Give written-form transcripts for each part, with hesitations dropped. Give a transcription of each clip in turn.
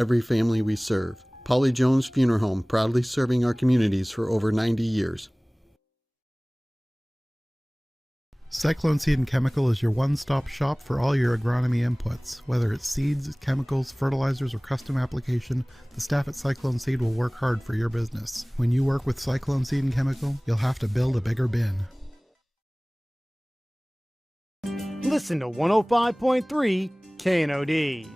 every family we serve. Polly Jones Funeral Home, proudly serving our communities for over 90 years. Cyclone Seed and Chemical is your one-stop shop for all your agronomy inputs. Whether it's seeds, chemicals, fertilizers, or custom application, the staff at Cyclone Seed will work hard for your business. When you work with Cyclone Seed and Chemical, you'll have to build a bigger bin. Listen to 105.3 KNOD.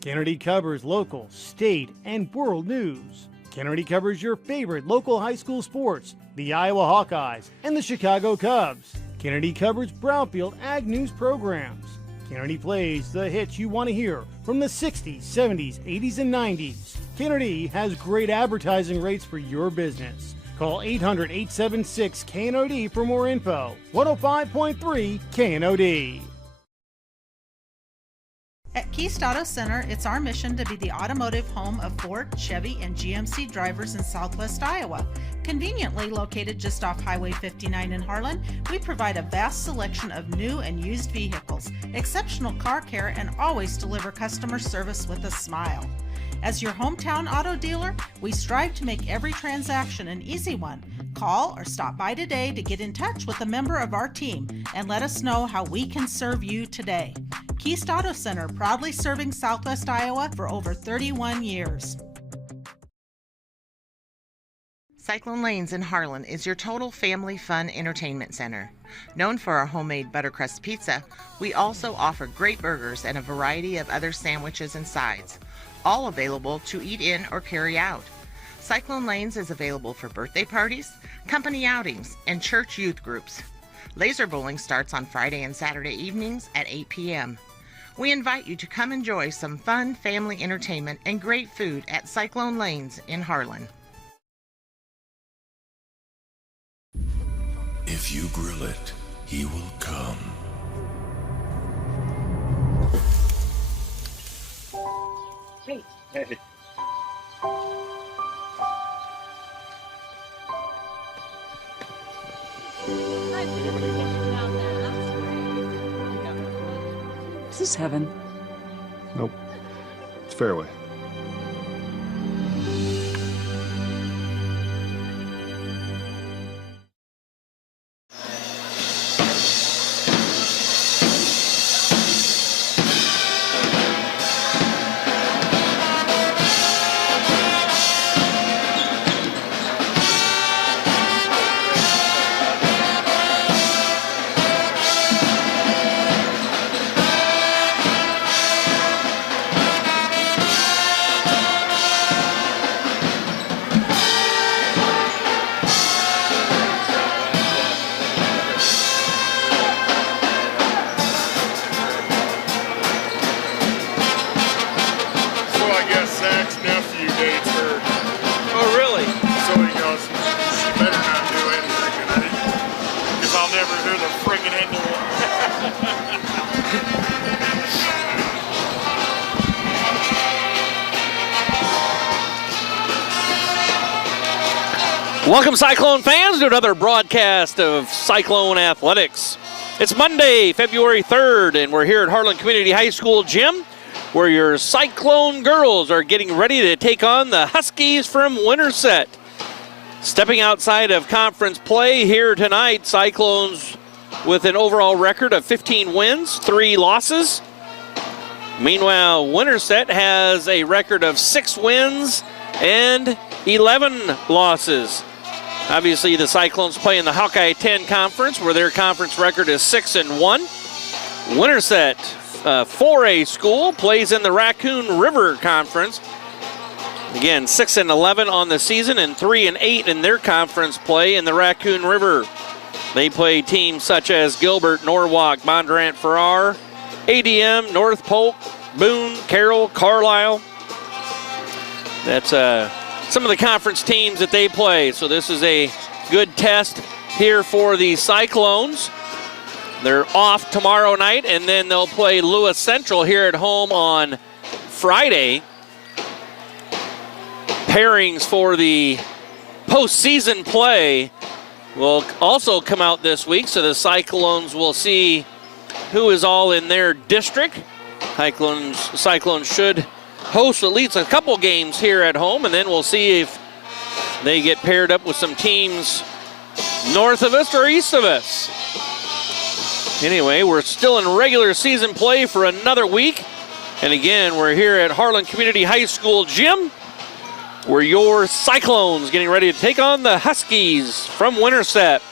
KNOD covers local, state, and world news. KNOD covers your favorite local high school sports, the Iowa Hawkeyes and the Chicago Cubs. KNOD covers Brownfield Ag News programs. KNOD plays the hits you want to hear from the 60s, 70s, 80s, and 90s. KNOD has great advertising rates for your business. Call 800-876-KNOD for more info. 105.3 KNOD. At Keast Auto Center, it's our mission to be the automotive home of Ford, Chevy, and GMC drivers in Southwest Iowa. Conveniently located just off Highway 59 in Harlan, we provide a vast selection of new and used vehicles, exceptional car care, and always deliver customer service with a smile. As your hometown auto dealer, we strive to make every transaction an easy one. Call or stop by today to get in touch with a member of our team and let us know how we can serve you today. Keast Auto Center, proudly serving Southwest Iowa for over 31 years. Cyclone Lanes in Harlan is your total family fun entertainment center. Known for our homemade buttercrust pizza, we also offer great burgers and a variety of other sandwiches and sides, all available to eat in or carry out. Cyclone Lanes is available for birthday parties, company outings, and church youth groups. Laser bowling starts on Friday and Saturday evenings at 8 p.m. We invite you to come enjoy some fun family entertainment and great food at Cyclone Lanes in Harlan. If you grill it, he will come. Hey. Is this heaven? Nope. It's fairway. Welcome, Cyclone fans, to another broadcast of Cyclone Athletics. It's Monday, February 3rd, and we're here at Harlan Community High School gym, where your Cyclone girls are getting ready to take on the Huskies from Winterset. Stepping outside of conference play here tonight, Cyclones with an overall record of 15 wins, 3 losses. Meanwhile, Winterset has a record of 6 wins and 11 losses. Obviously, the Cyclones play in the Hawkeye 10 Conference, where their conference record is 6-1. Winterset, 4A school, plays in the Raccoon River Conference. Again, 6-11 on the season and 3-8 in their conference play in the Raccoon River. They play teams such as Gilbert, Norwalk, Bondurant, Farrar, ADM, North Polk, Boone, Carroll, Carlisle. That's some of the conference teams that they play. So this is a good test here for the Cyclones. They're off tomorrow night, and then they'll play Lewis Central here at home on Friday. Pairings for the postseason play will also come out this week, so the Cyclones will see who is all in their district. Cyclones should host at least a couple games here at home, and then we'll see if they get paired up with some teams north of us or east of us. Anyway, we're still in regular season play for another week. And again, we're here at Harlan Community High School gym, where your Cyclones getting ready to take on the Huskies from Winterset.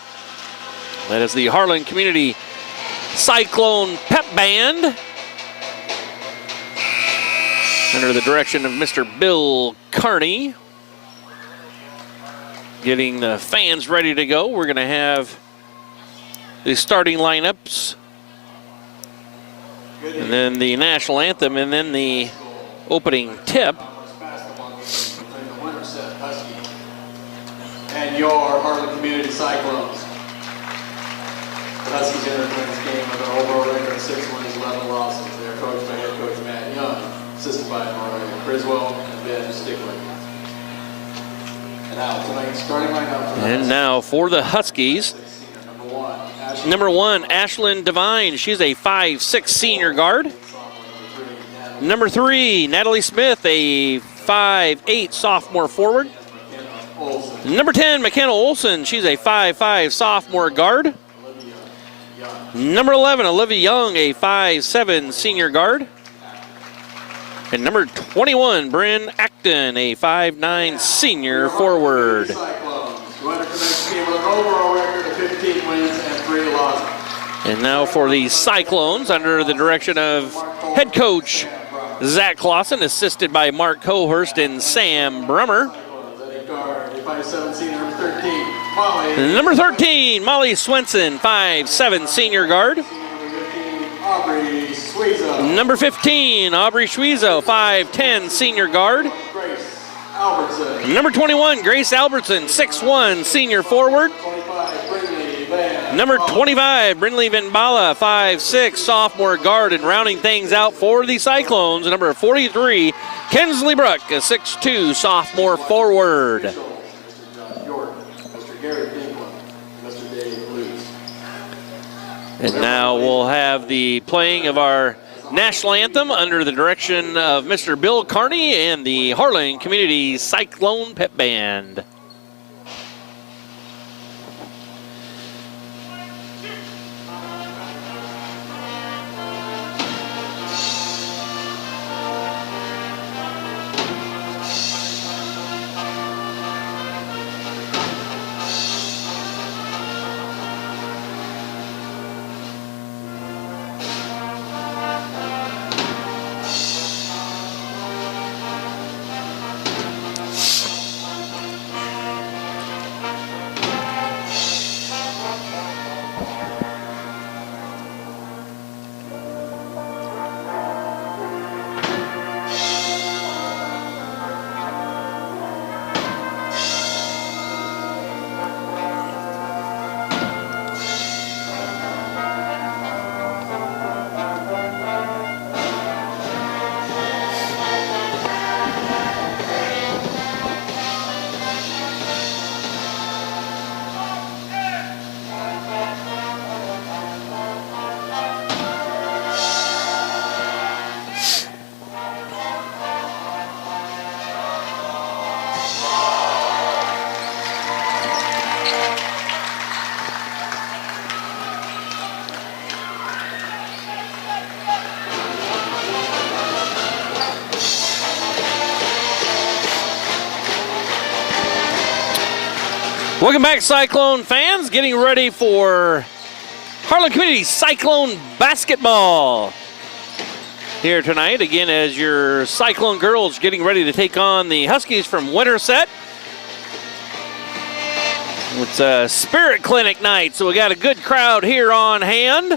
That is the Harlan Community Cyclone Pep Band, under the direction of Mr. Bill Carney. Getting the fans ready to go. We're going to have the starting lineups, and then the national anthem, and then the opening tip. And your Harlan Community Cyclones. The Huskies enter tonight's game with an overall record of 6 wins, 11 losses. They are coached by head coach Matt Young, assisted by Mariah Criswell and Ben Stickler. And now tonight's starting lineup for the And now for the Huskies. Number one, Ashlyn Devine. She's a 5'6" senior guard. Number 3, Natalie Smith, a 5'8" sophomore forward. Number 10, McKenna Olson. She's a 5'5" sophomore guard. Number 11, Olivia Young, a 5'7" senior guard. And number 21, Bryn Acton, a 5'9" senior forward. And now for the Cyclones, under the direction of head coach Zach Clausen, assisted by Mark Cohurst and Sam Brummer. Number 13, Molly Swenson, 5'7" senior guard. Number 15, Aubrey Schwiezo, 5'10" senior guard. Number 21, Grace Albertson, 6'1" senior forward. Number 25, Brinley Vinbala, 5'6" sophomore guard. And rounding things out for the Cyclones, number 43, Kensley Brook, a 6'2" sophomore forward. And now we'll have the playing of our national anthem under the direction of Mr. Bill Carney and the Harlan Community Cyclone Pep Band. Welcome back, Cyclone fans. Getting ready for Harlan Community Cyclone basketball here tonight. Again, as your Cyclone girls getting ready to take on the Huskies from Winterset. It's a spirit clinic night, so we got a good crowd here on hand.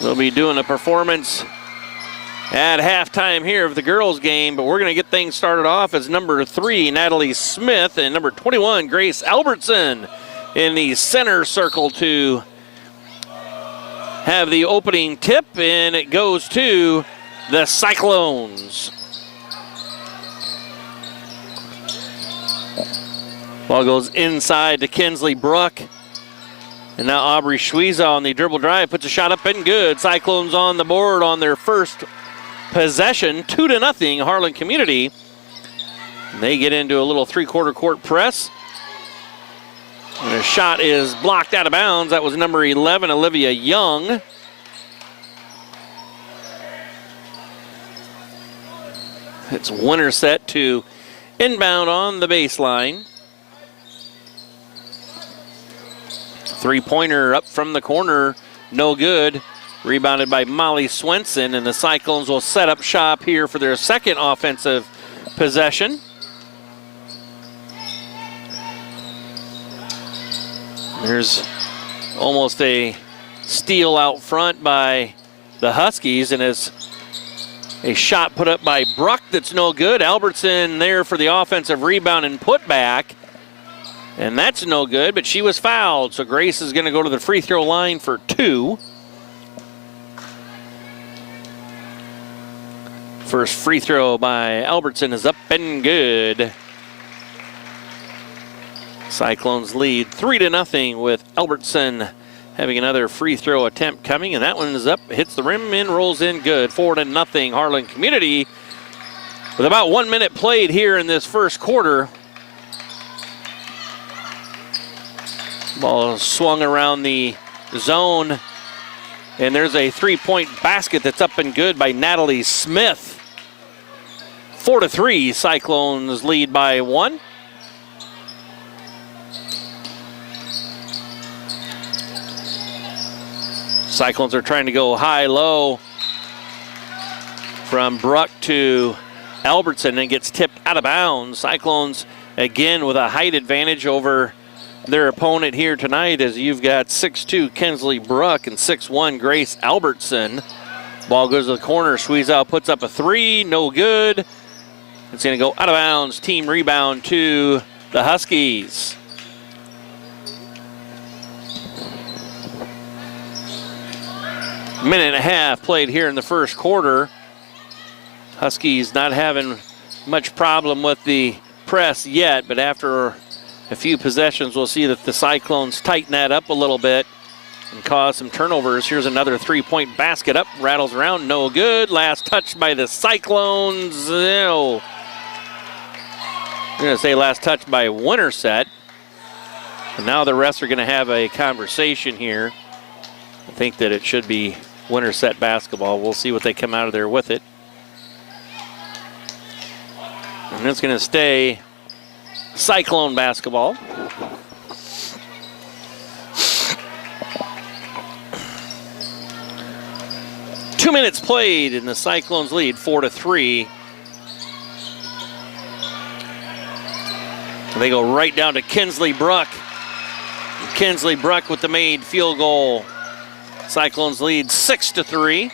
They'll be doing a performance at halftime here of the girls' game, but we're going to get things started off as number 3, Natalie Smith, and number 21, Grace Albertson, in the center circle to have the opening tip, and it goes to the Cyclones. Ball goes inside to Kinsley Brook. And now Aubrey Schwieza on the dribble drive puts a shot up and good. Cyclones on the board on their first possession, 2-0 Harlan Community. And they get into a little three-quarter court press. And a shot is blocked out of bounds. That was number 11, Olivia Young. It's Winterset to inbound on the baseline. Three-pointer up from the corner, no good. Rebounded by Molly Swenson, and the Cyclones will set up shop here for their second offensive possession. There's almost a steal out front by the Huskies, and it's a shot put up by Bruck that's no good. Albertson there for the offensive rebound and putback. And that's no good, but she was fouled. So Grace is going to go to the free throw line for 2. First free throw by Albertson is up and good. Cyclones lead 3-0 with Albertson having another free throw attempt coming, and that one is up, hits the rim and rolls in good. 4-0 Harlan Community with about 1 minute played here in this first quarter. Ball swung around the zone, and there's a three-point basket that's up and good by Natalie Smith. 4-3, Cyclones lead by 1. Cyclones are trying to go high-low from Bruck to Albertson, and gets tipped out of bounds. Cyclones, again, with a height advantage over their opponent here tonight, as you've got 6'2" Kensley Bruck and 6'1" Grace Albertson. Ball goes to the corner. Schwiezow puts up a 3, no good. It's going to go out of bounds. Team rebound to the Huskies. Minute and a half played here in the first quarter. Huskies not having much problem with the press yet, but after a few possessions, we'll see that the Cyclones tighten that up a little bit and cause some turnovers. Here's another three-point basket up, rattles around, no good. Last touch by the Cyclones. No. I'm going to say last touch by Winterset. And now the refs are going to have a conversation here. I think that it should be Winterset basketball. We'll see what they come out of there with it. And it's going to stay Cyclone basketball. Two minutes played, and the Cyclones lead 4-3. They go right down to Kinsley Bruck. Kinsley Bruck with the made field goal. Cyclones lead 6-3.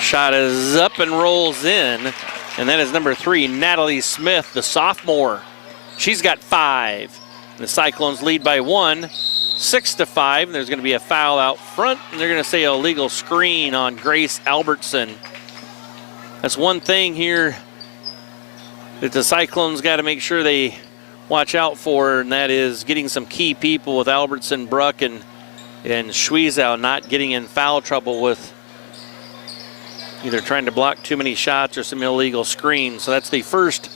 Shot is up and rolls in, and that is number 3, Natalie Smith, the sophomore. She's got 5. The Cyclones lead by 1, 6-5. And there's going to be a foul out front, and they're going to say a illegal screen on Grace Albertson. That's one thing here that the Cyclones got to make sure they watch out for, and that is getting some key people with Albertson, Bruck, and Schwiezow not getting in foul trouble with either trying to block too many shots or some illegal screens. So that's the first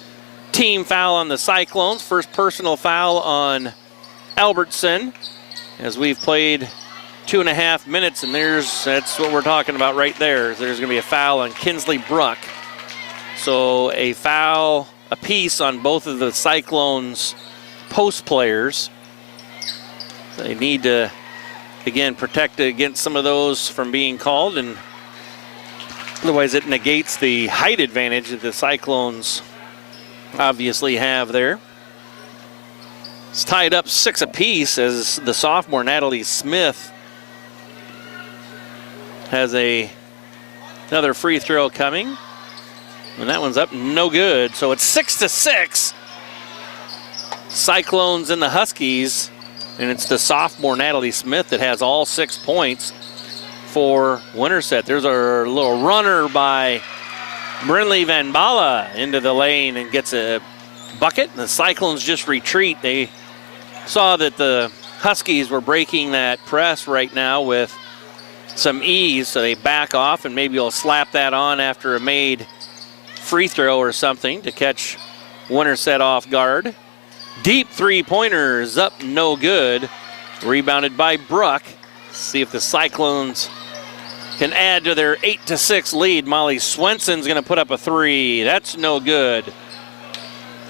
team foul on the Cyclones, first personal foul on Albertson, as we've played 2.5 minutes, and that's what we're talking about right there. There's going to be a foul on Kinsley Bruck. So a foul apiece on both of the Cyclones' post players. They need to, again, protect against some of those from being called, and otherwise it negates the height advantage that the Cyclones obviously have there. It's tied up 6 apiece as the sophomore Natalie Smith has another free throw coming. And that one's up, no good. So it's 6-6. Cyclones and the Huskies. And it's the sophomore Natalie Smith that has all 6 points for Winterset. There's a little runner by Brinley Van Bala into the lane and gets a bucket. And the Cyclones just retreat. They saw that the Huskies were breaking that press right now with some ease, so they back off and maybe will slap that on after a made free throw or something to catch Winterset off guard. Deep three-pointer is up, no good. Rebounded by Bruck. See if the Cyclones can add to their 8-6 lead. Molly Swenson's going to put up a three. That's no good.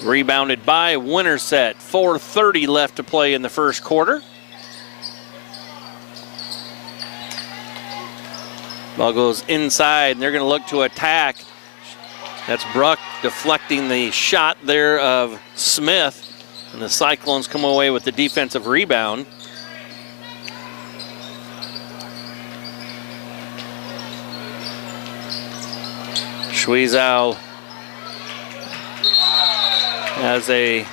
Rebounded by Winterset. 4:30 left to play in the first quarter. Ball goes inside, and they're going to look to attack. That's Bruck deflecting the shot there of Smith. And the Cyclones come away with the defensive rebound. Schweizau has a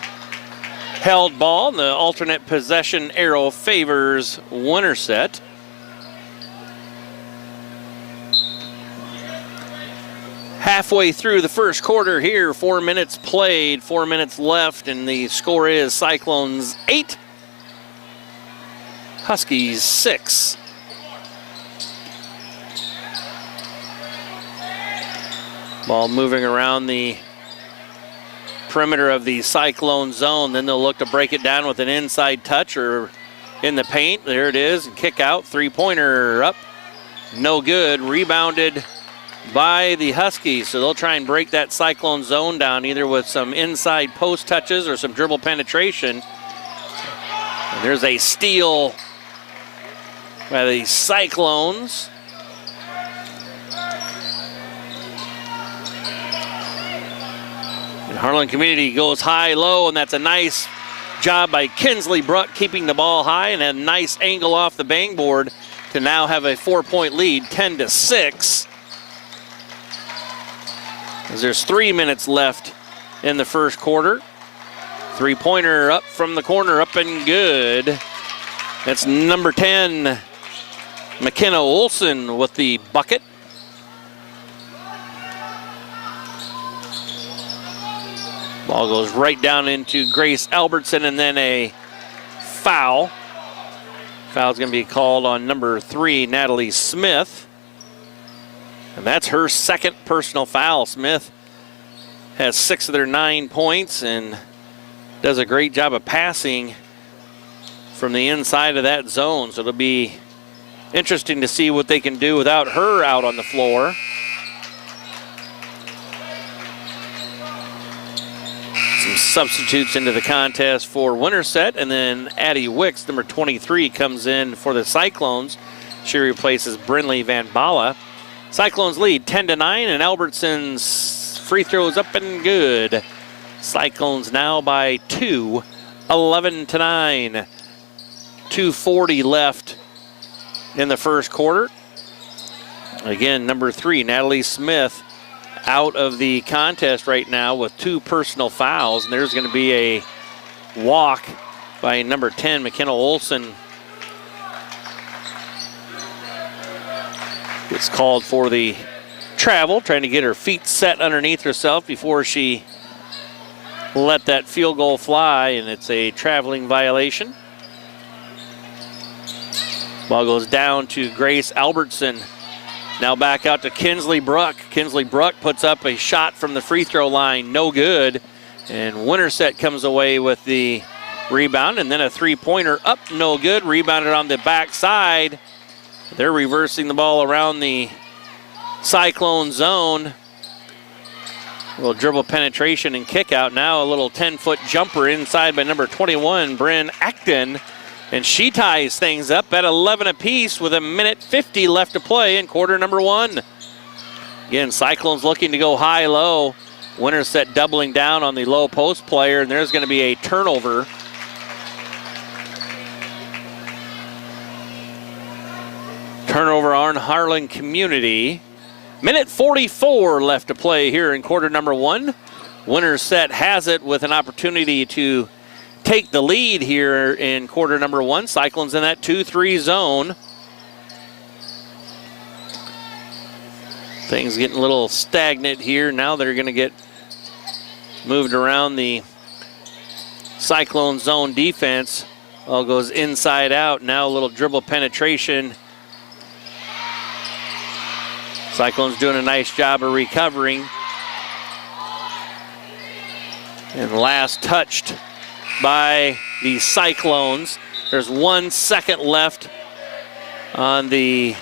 held ball. The alternate possession arrow favors Winterset. Halfway through the first quarter here, 4 minutes played, 4 minutes left, and the score is Cyclones 8, Huskies 6. Ball moving around the perimeter of the Cyclone zone. Then they'll look to break it down with an inside touch or in the paint. There it is, and kick out, three-pointer up, no good. Rebounded by the Huskies, so they'll try and break that Cyclone zone down either with some inside post touches or some dribble penetration. And there's a steal by the Cyclones. And Harlan Community goes high-low, and that's a nice job by Kinsley Bruck keeping the ball high, and a nice angle off the bang board to now have a 4-point lead, 10-6. As there's 3 minutes left in the first quarter. Three-pointer up from the corner, up and good. That's number 10, McKenna Olson with the bucket. Ball goes right down into Grace Albertson, and then a foul. Foul's going to be called on number 3, Natalie Smith. And that's her second personal foul. Smith has 6 of their 9 points and does a great job of passing from the inside of that zone. So it'll be interesting to see what they can do without her out on the floor. Some substitutes into the contest for Winterset, and then Addie Wicks, number 23, comes in for the Cyclones. She replaces Brinley Van Bala. Cyclones lead 10-9, and Albertson's free throws up and good. Cyclones now by 2, 11-9. 2:40 left in the first quarter. Again, number 3, Natalie Smith, out of the contest right now with 2 personal fouls. And there's going to be a walk by number 10, McKenna Olson. Gets called for the travel, trying to get her feet set underneath herself before she let that field goal fly, and it's a traveling violation. Ball goes down to Grace Albertson. Now back out to Kinsley Bruck. Kinsley Bruck puts up a shot from the free throw line, no good. And Winterset comes away with the rebound, and then a three-pointer up, no good. Rebounded on the backside. They're reversing the ball around the Cyclone zone. A little dribble penetration and kick out. Now a little 10-foot jumper inside by number 21, Bryn Acton. And she ties things up at 11 apiece with 1:50 left to play in quarter number 1. Again, Cyclones looking to go high-low. Winterset doubling down on the low post player, and there's going to be a turnover. Turnover on Harlan Community. 1:44 left to play here in quarter number 1. Winterset has it with an opportunity to take the lead here in quarter number 1. Cyclones in that 2-3 zone. Things getting a little stagnant here. Now they're going to get moved around the Cyclone zone defense. All goes inside out. Now a little dribble penetration. Cyclone's doing a nice job of recovering. And last touched by the Cyclones. There's 1 second left on the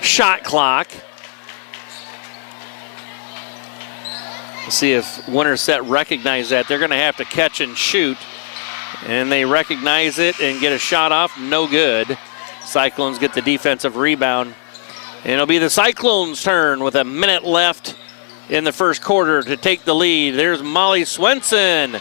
shot clock. Let's see if Winterset recognize that. They're going to have to catch and shoot. And they recognize it and get a shot off. No good. Cyclones get the defensive rebound. And it'll be the Cyclones' turn with a minute left in the first quarter to take the lead. There's Molly Swenson.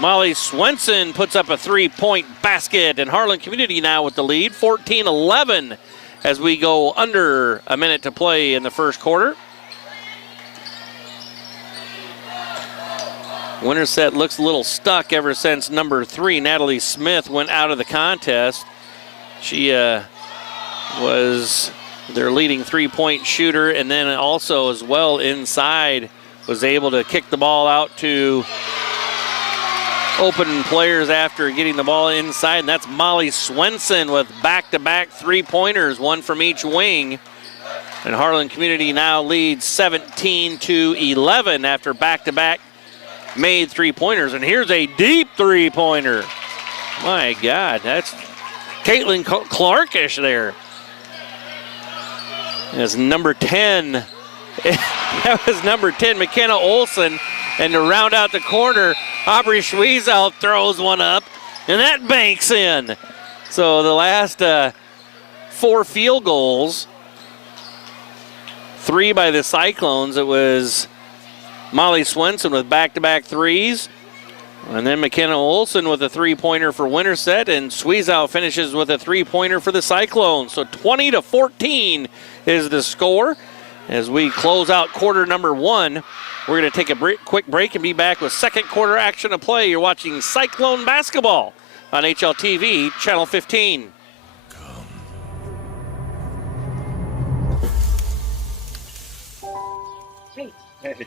Molly Swenson puts up a 3-point basket, and Harlan Community now with the lead, 14-11 as we go under a minute to play in the first quarter. Winterset looks a little stuck ever since number 3, Natalie Smith, went out of the contest. She was their leading 3-point shooter, and then also as well inside was able to kick the ball out to open players after getting the ball inside, and that's Molly Swenson with back-to-back 3-pointers, one from each wing. And Harlan Community now leads 17-11 after back-to-back made 3-pointers. And here's a deep 3-pointer. My God, that's Caitlin Clarkish there. As number 10, that was number 10, McKenna Olson. And to round out the corner, Aubrey Schwiezel throws one up, and that banks in. So the last 4 field goals, 3 by the Cyclones. It was Molly Swenson with back-to-back threes, and then McKenna Olson with a 3-pointer for Winterset, and Schwiezel finishes with a 3-pointer for the Cyclones. So 20-14 is the score. As we close out quarter number 1, we're going to take a quick break and be back with second quarter action of play. You're watching Cyclone basketball on HLTV, Channel 15. Hey. Hey.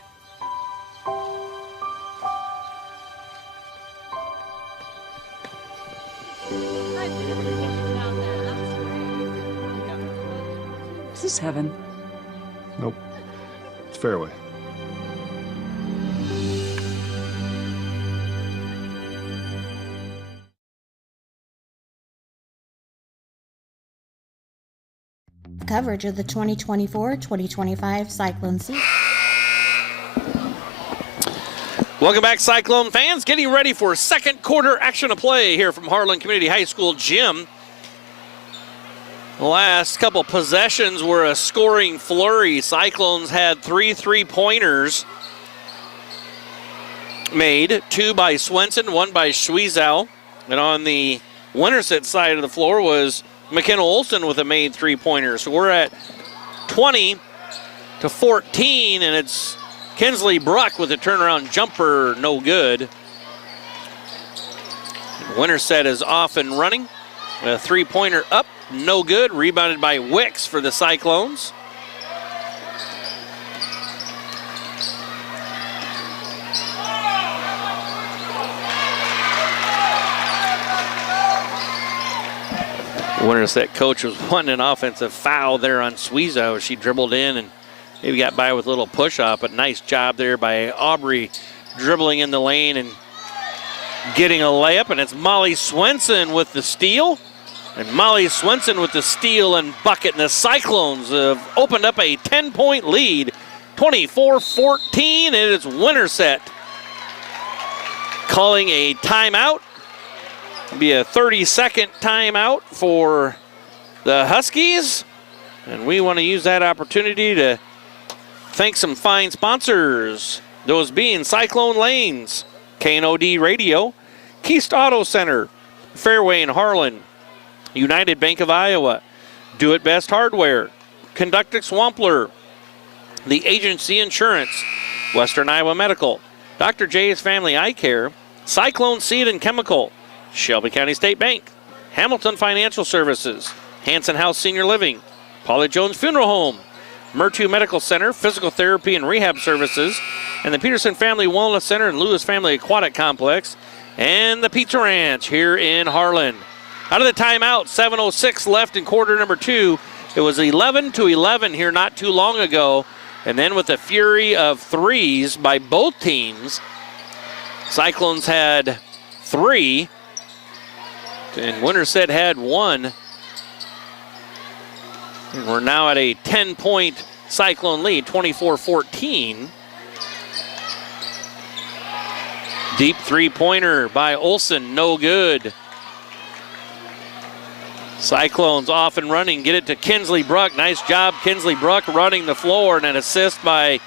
Is this heaven? Nope. It's fairway. Coverage of the 2024-2025 Cyclone season. Welcome back, Cyclone fans. Getting ready for second quarter action of play here from Harlan Community High School gym. The last couple possessions were a scoring flurry. Cyclones had 3 3-pointers made, 2 by Swenson, 1 by Schwiezel. And on the Winterset side of the floor was McKenna Olson with a made 3-pointer. So we're at 20-14, and it's Kinsley Bruck with a turnaround jumper, no good. Winterset is off and running. A 3-pointer up, no good. Rebounded by Wicks for the Cyclones. Winterset coach was wanting an offensive foul there on Schwiezel. She dribbled in and maybe got by with a little push-off, but nice job there by Aubrey dribbling in the lane and getting a layup. And it's Molly Swenson with the steal. And Molly Swenson with the steal and bucket. And the Cyclones have opened up a 10-point lead, 24-14, and it's Winterset calling a timeout. It'll be a 30-second timeout for the Huskies. And we want to use that opportunity to thank some fine sponsors, those being Cyclone Lanes, KNOD Radio, Keast Auto Center, Fairway in Harlan, United Bank of Iowa, Do It Best Hardware, Conductix Wampler, The Agency Insurance, Western Iowa Medical, Dr. J's Family Eye Care, Cyclone Seed and Chemical, Shelby County State Bank, Hamilton Financial Services, Hanson House Senior Living, Paula Jones Funeral Home, Murtu Medical Center, Physical Therapy and Rehab Services, and the Peterson Family Wellness Center and Lewis Family Aquatic Complex, and the Pizza Ranch here in Harlan. Out of the timeout, 7:06 left in quarter number 2. It was 11-11 here not too long ago. And then with a fury of threes by both teams, Cyclones had 3 and Winterset had 1. And we're now at a 10-point Cyclone lead, 24-14. Deep three-pointer by Olsen, no good. Cyclones off and running, get it to Kinsley Bruck. Nice job, Kinsley Bruck running the floor, and an assist by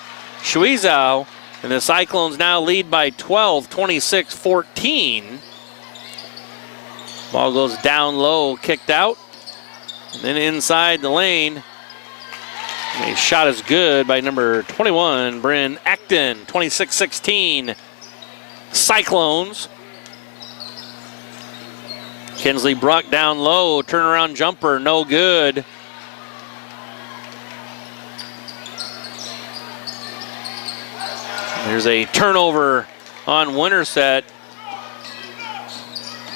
Schwiezow. And the Cyclones now lead by 12, 26-14. Ball goes down low, kicked out. And then inside the lane, a shot is good by number 21, Bryn Acton, 26-16. Cyclones. Kinsley Bruck down low, turnaround jumper, no good. There's a turnover on Winterset.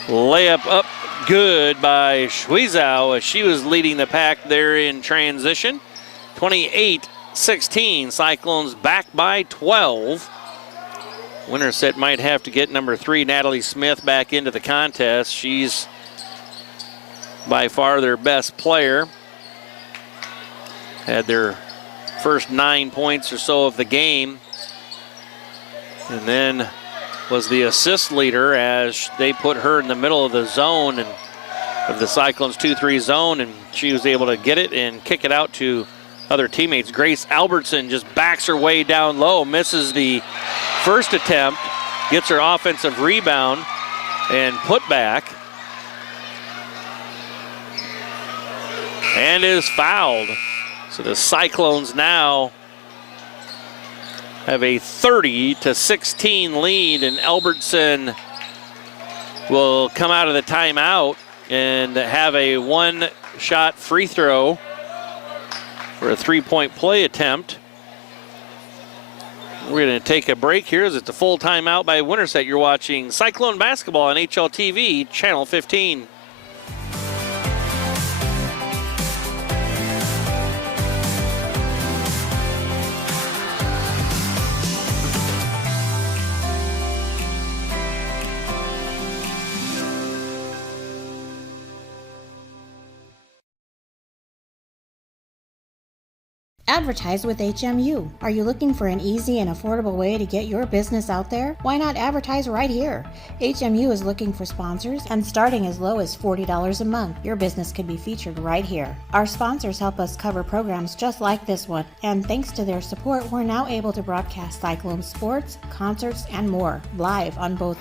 Layup up good by Schwiezow as she was leading the pack there in transition. 28-16, Cyclones back by 12. Winterset might have to get number 3, Natalie Smith, back into the contest. She's by far their best player. Had their first 9 points or so of the game. And then was the assist leader as they put her in the middle of the zone and of the Cyclones 2-3 zone, and she was able to get it and kick it out to other teammates. Grace Albertson just backs her way down low, misses the first attempt, gets her offensive rebound and put back, and is fouled. So the Cyclones now have a 30-16 lead, and Albertson will come out of the timeout and have a 1-shot free throw for a 3-point play attempt. We're going to take a break here as it's a full timeout by Winterset. You're watching Cyclone basketball on HLTV, Channel 15. Advertise with HMU. Are you looking for an easy and affordable way to get your business out there? Why not advertise right here? HMU is looking for sponsors, and starting as low as $40 a month, your business could be featured right here. Our sponsors help us cover programs just like this one, and thanks to their support, we're now able to broadcast Cyclone sports, concerts, and more live on both.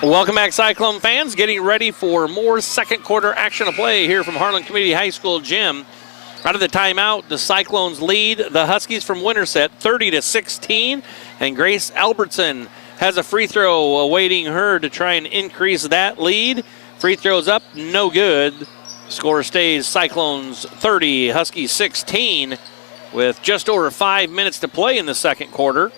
Welcome back, Cyclone fans. Getting ready for more second quarter action to play here from Harlan Community High School gym. Out of the timeout, the Cyclones lead the Huskies from Winterset 30-16, and Grace Albertson has a free throw awaiting her to try and increase that lead. Free throws up, no good. Score stays Cyclones 30, Huskies 16, with just over 5 minutes to play in the second quarter.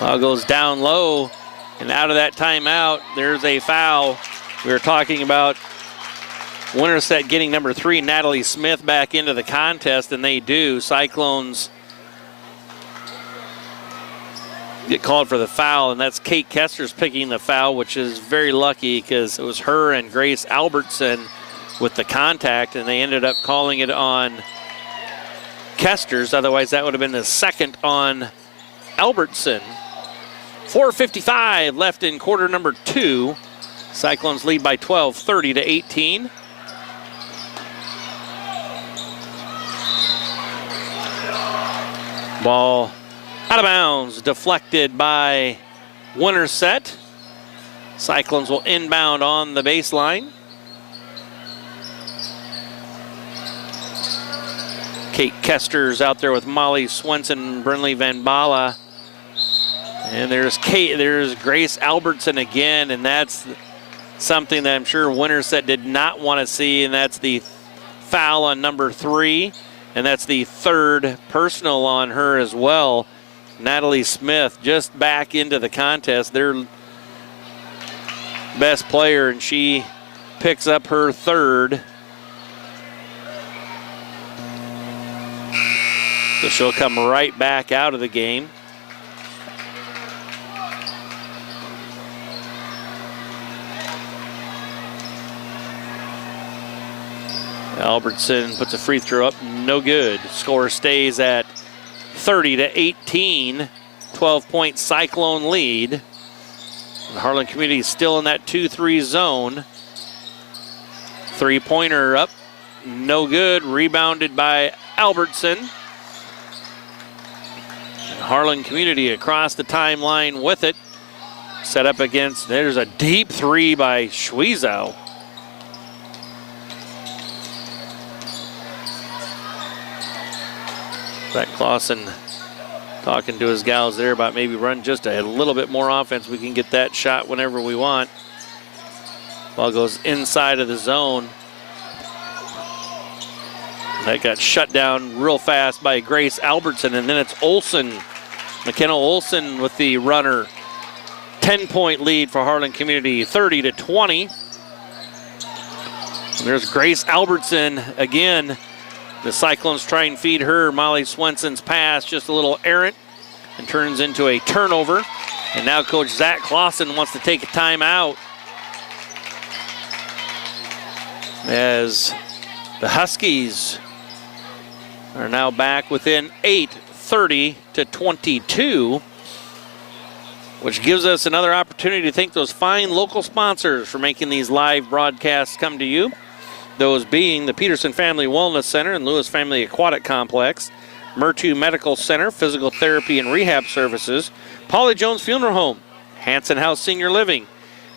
Ball goes down low, and out of that timeout, there's a foul. We were talking about Winterset getting number 3, Natalie Smith, back into the contest, and they do. Cyclones get called for the foul, and that's Kate Kester's picking the foul, which is very lucky because it was her and Grace Albertson with the contact, and they ended up calling it on Kester's. Otherwise, that would have been the second on Albertson. 4:55 left in quarter number 2. Cyclones lead by 12, 30-18. Ball out of bounds, deflected by Winterset. Cyclones will inbound on the baseline. Kate Kester's out there with Molly Swenson, Brinley Van Bala. And there's Grace Albertson again, and that's something that I'm sure Winterset did not want to see, and that's the foul on number 3, and that's the third personal on her as well. Natalie Smith just back into the contest, their best player, and she picks up her third. So she'll come right back out of the game. Albertson puts a free throw up, no good. Score stays at 30-18, 12-point Cyclone lead. And Harlan Community is still in that 2-3 zone. Three-pointer up, no good. Rebounded by Albertson. Harlan Community across the timeline with it. Set up against, there's a deep three by Schwiezow. Zach Clausen talking to his gals there about maybe run just a little bit more offense. We can get that shot whenever we want. Ball goes inside of the zone. That got shut down real fast by Grace Albertson, and then it's Olsen. McKenna Olsen with the runner. 10-point lead for Harlan Community, 30-20. And there's Grace Albertson again. The Cyclones try and feed her. Molly Swenson's pass just a little errant and turns into a turnover. And now Coach Zach Clausen wants to take a timeout as the Huskies are now back within 8, 30-22, which gives us another opportunity to thank those fine local sponsors for making these live broadcasts come to you. Those being the Peterson Family Wellness Center and Lewis Family Aquatic Complex, Murtu Medical Center, Physical Therapy and Rehab Services, Polly Jones Funeral Home, Hanson House Senior Living,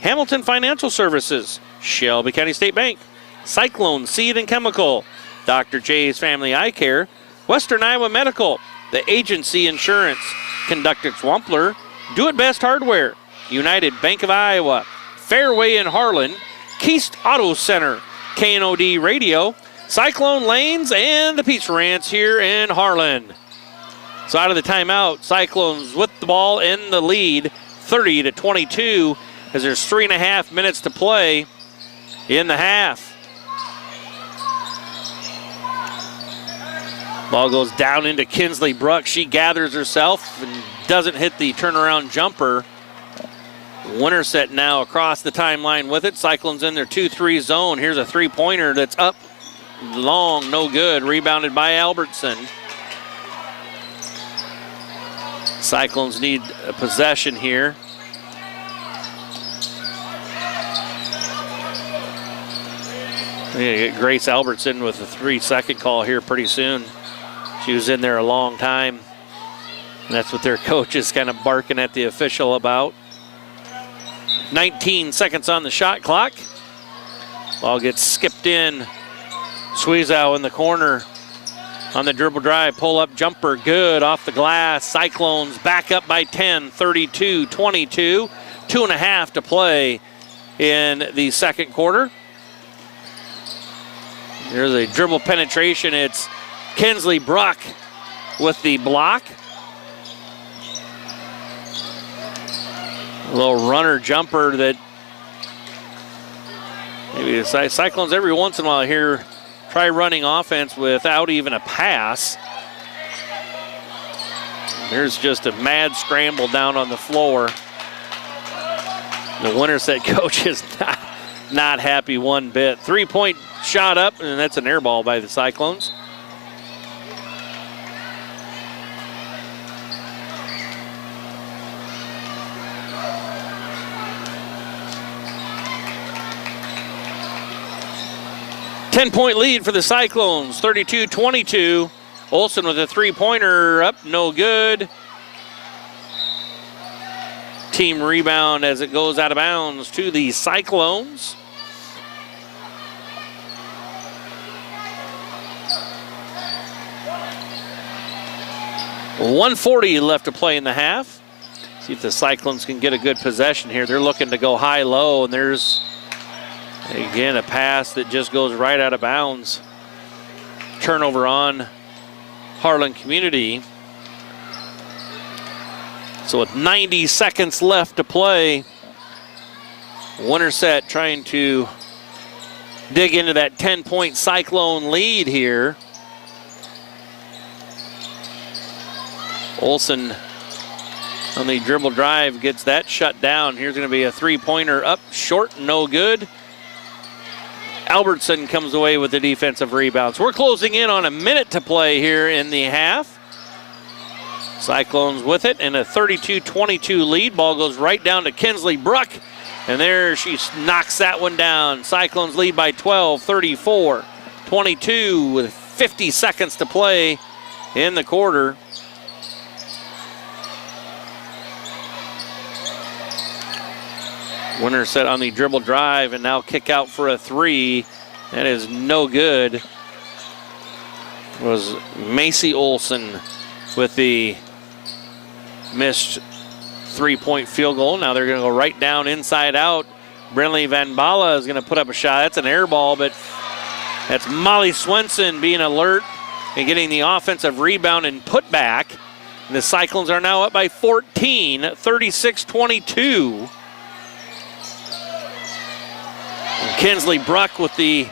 Hamilton Financial Services, Shelby County State Bank, Cyclone Seed and Chemical, Dr. J's Family Eye Care, Western Iowa Medical, The Agency Insurance, Conductix Wampler, Do It Best Hardware, United Bank of Iowa, Fairway in Harlan, Keast Auto Center, KNOD Radio, Cyclone Lanes, and the Pizza Ranch here in Harlan. So out of the timeout, Cyclones with the ball in the lead, 30-22, as there's 3.5 minutes to play in the half. Ball goes down into Kinsley Bruck. She gathers herself and doesn't hit the turnaround jumper. Winterset now across the timeline with it. Cyclones in their 2-3 zone. Here's a three-pointer that's up long, no good. Rebounded by Albertson. Cyclones need a possession here. We're going to get Grace Albertson with a 3-second call here pretty soon. She was in there a long time. And that's what their coach is kind of barking at the official about. 19 seconds on the shot clock. Ball gets skipped in. Schwiezow in the corner on the dribble drive. Pull-up jumper, good off the glass. Cyclones back up by 10, 32-22. 2.5 to play in the second quarter. There's a dribble penetration. It's Kinsley Bruck with the block. A little runner jumper that maybe the Cyclones every once in a while here try running offense without even a pass. There's just a mad scramble down on the floor. The Winterset coach is not happy one bit. 3-point shot up, and that's an air ball by the Cyclones. Ten-point lead for the Cyclones, 32-22. Olsen with a three-pointer up, no good. Team rebound as it goes out of bounds to the Cyclones. .140 left to play in the half. See if the Cyclones can get a good possession here. They're looking to go high-low, and there's Again, a pass that just goes right out of bounds. Turnover on Harlan Community. So with 90 seconds left to play, Winterset trying to dig into that 10-point Cyclone lead here. Olson on the dribble drive gets that shut down. Here's going to be a three-pointer up short, no good. Albertson comes away with the defensive rebound. So we're closing in on a minute to play here in the half. Cyclones with it in a 32-22 lead. Ball goes right down to Kinsley Bruck. And there she knocks that one down. Cyclones lead by 12, 34-22 with 50 seconds to play in the quarter. Winterset on the dribble drive and now kick out for a three. That is no good. It was Macy Olson with the missed three-point field goal. Now they're going to go right down inside out. Brinley Van Bala is going to put up a shot. That's an air ball, but that's Molly Swenson being alert and getting the offensive rebound and put back. And the Cyclones are now up by 14, 36-22. Kinsley Bruck with the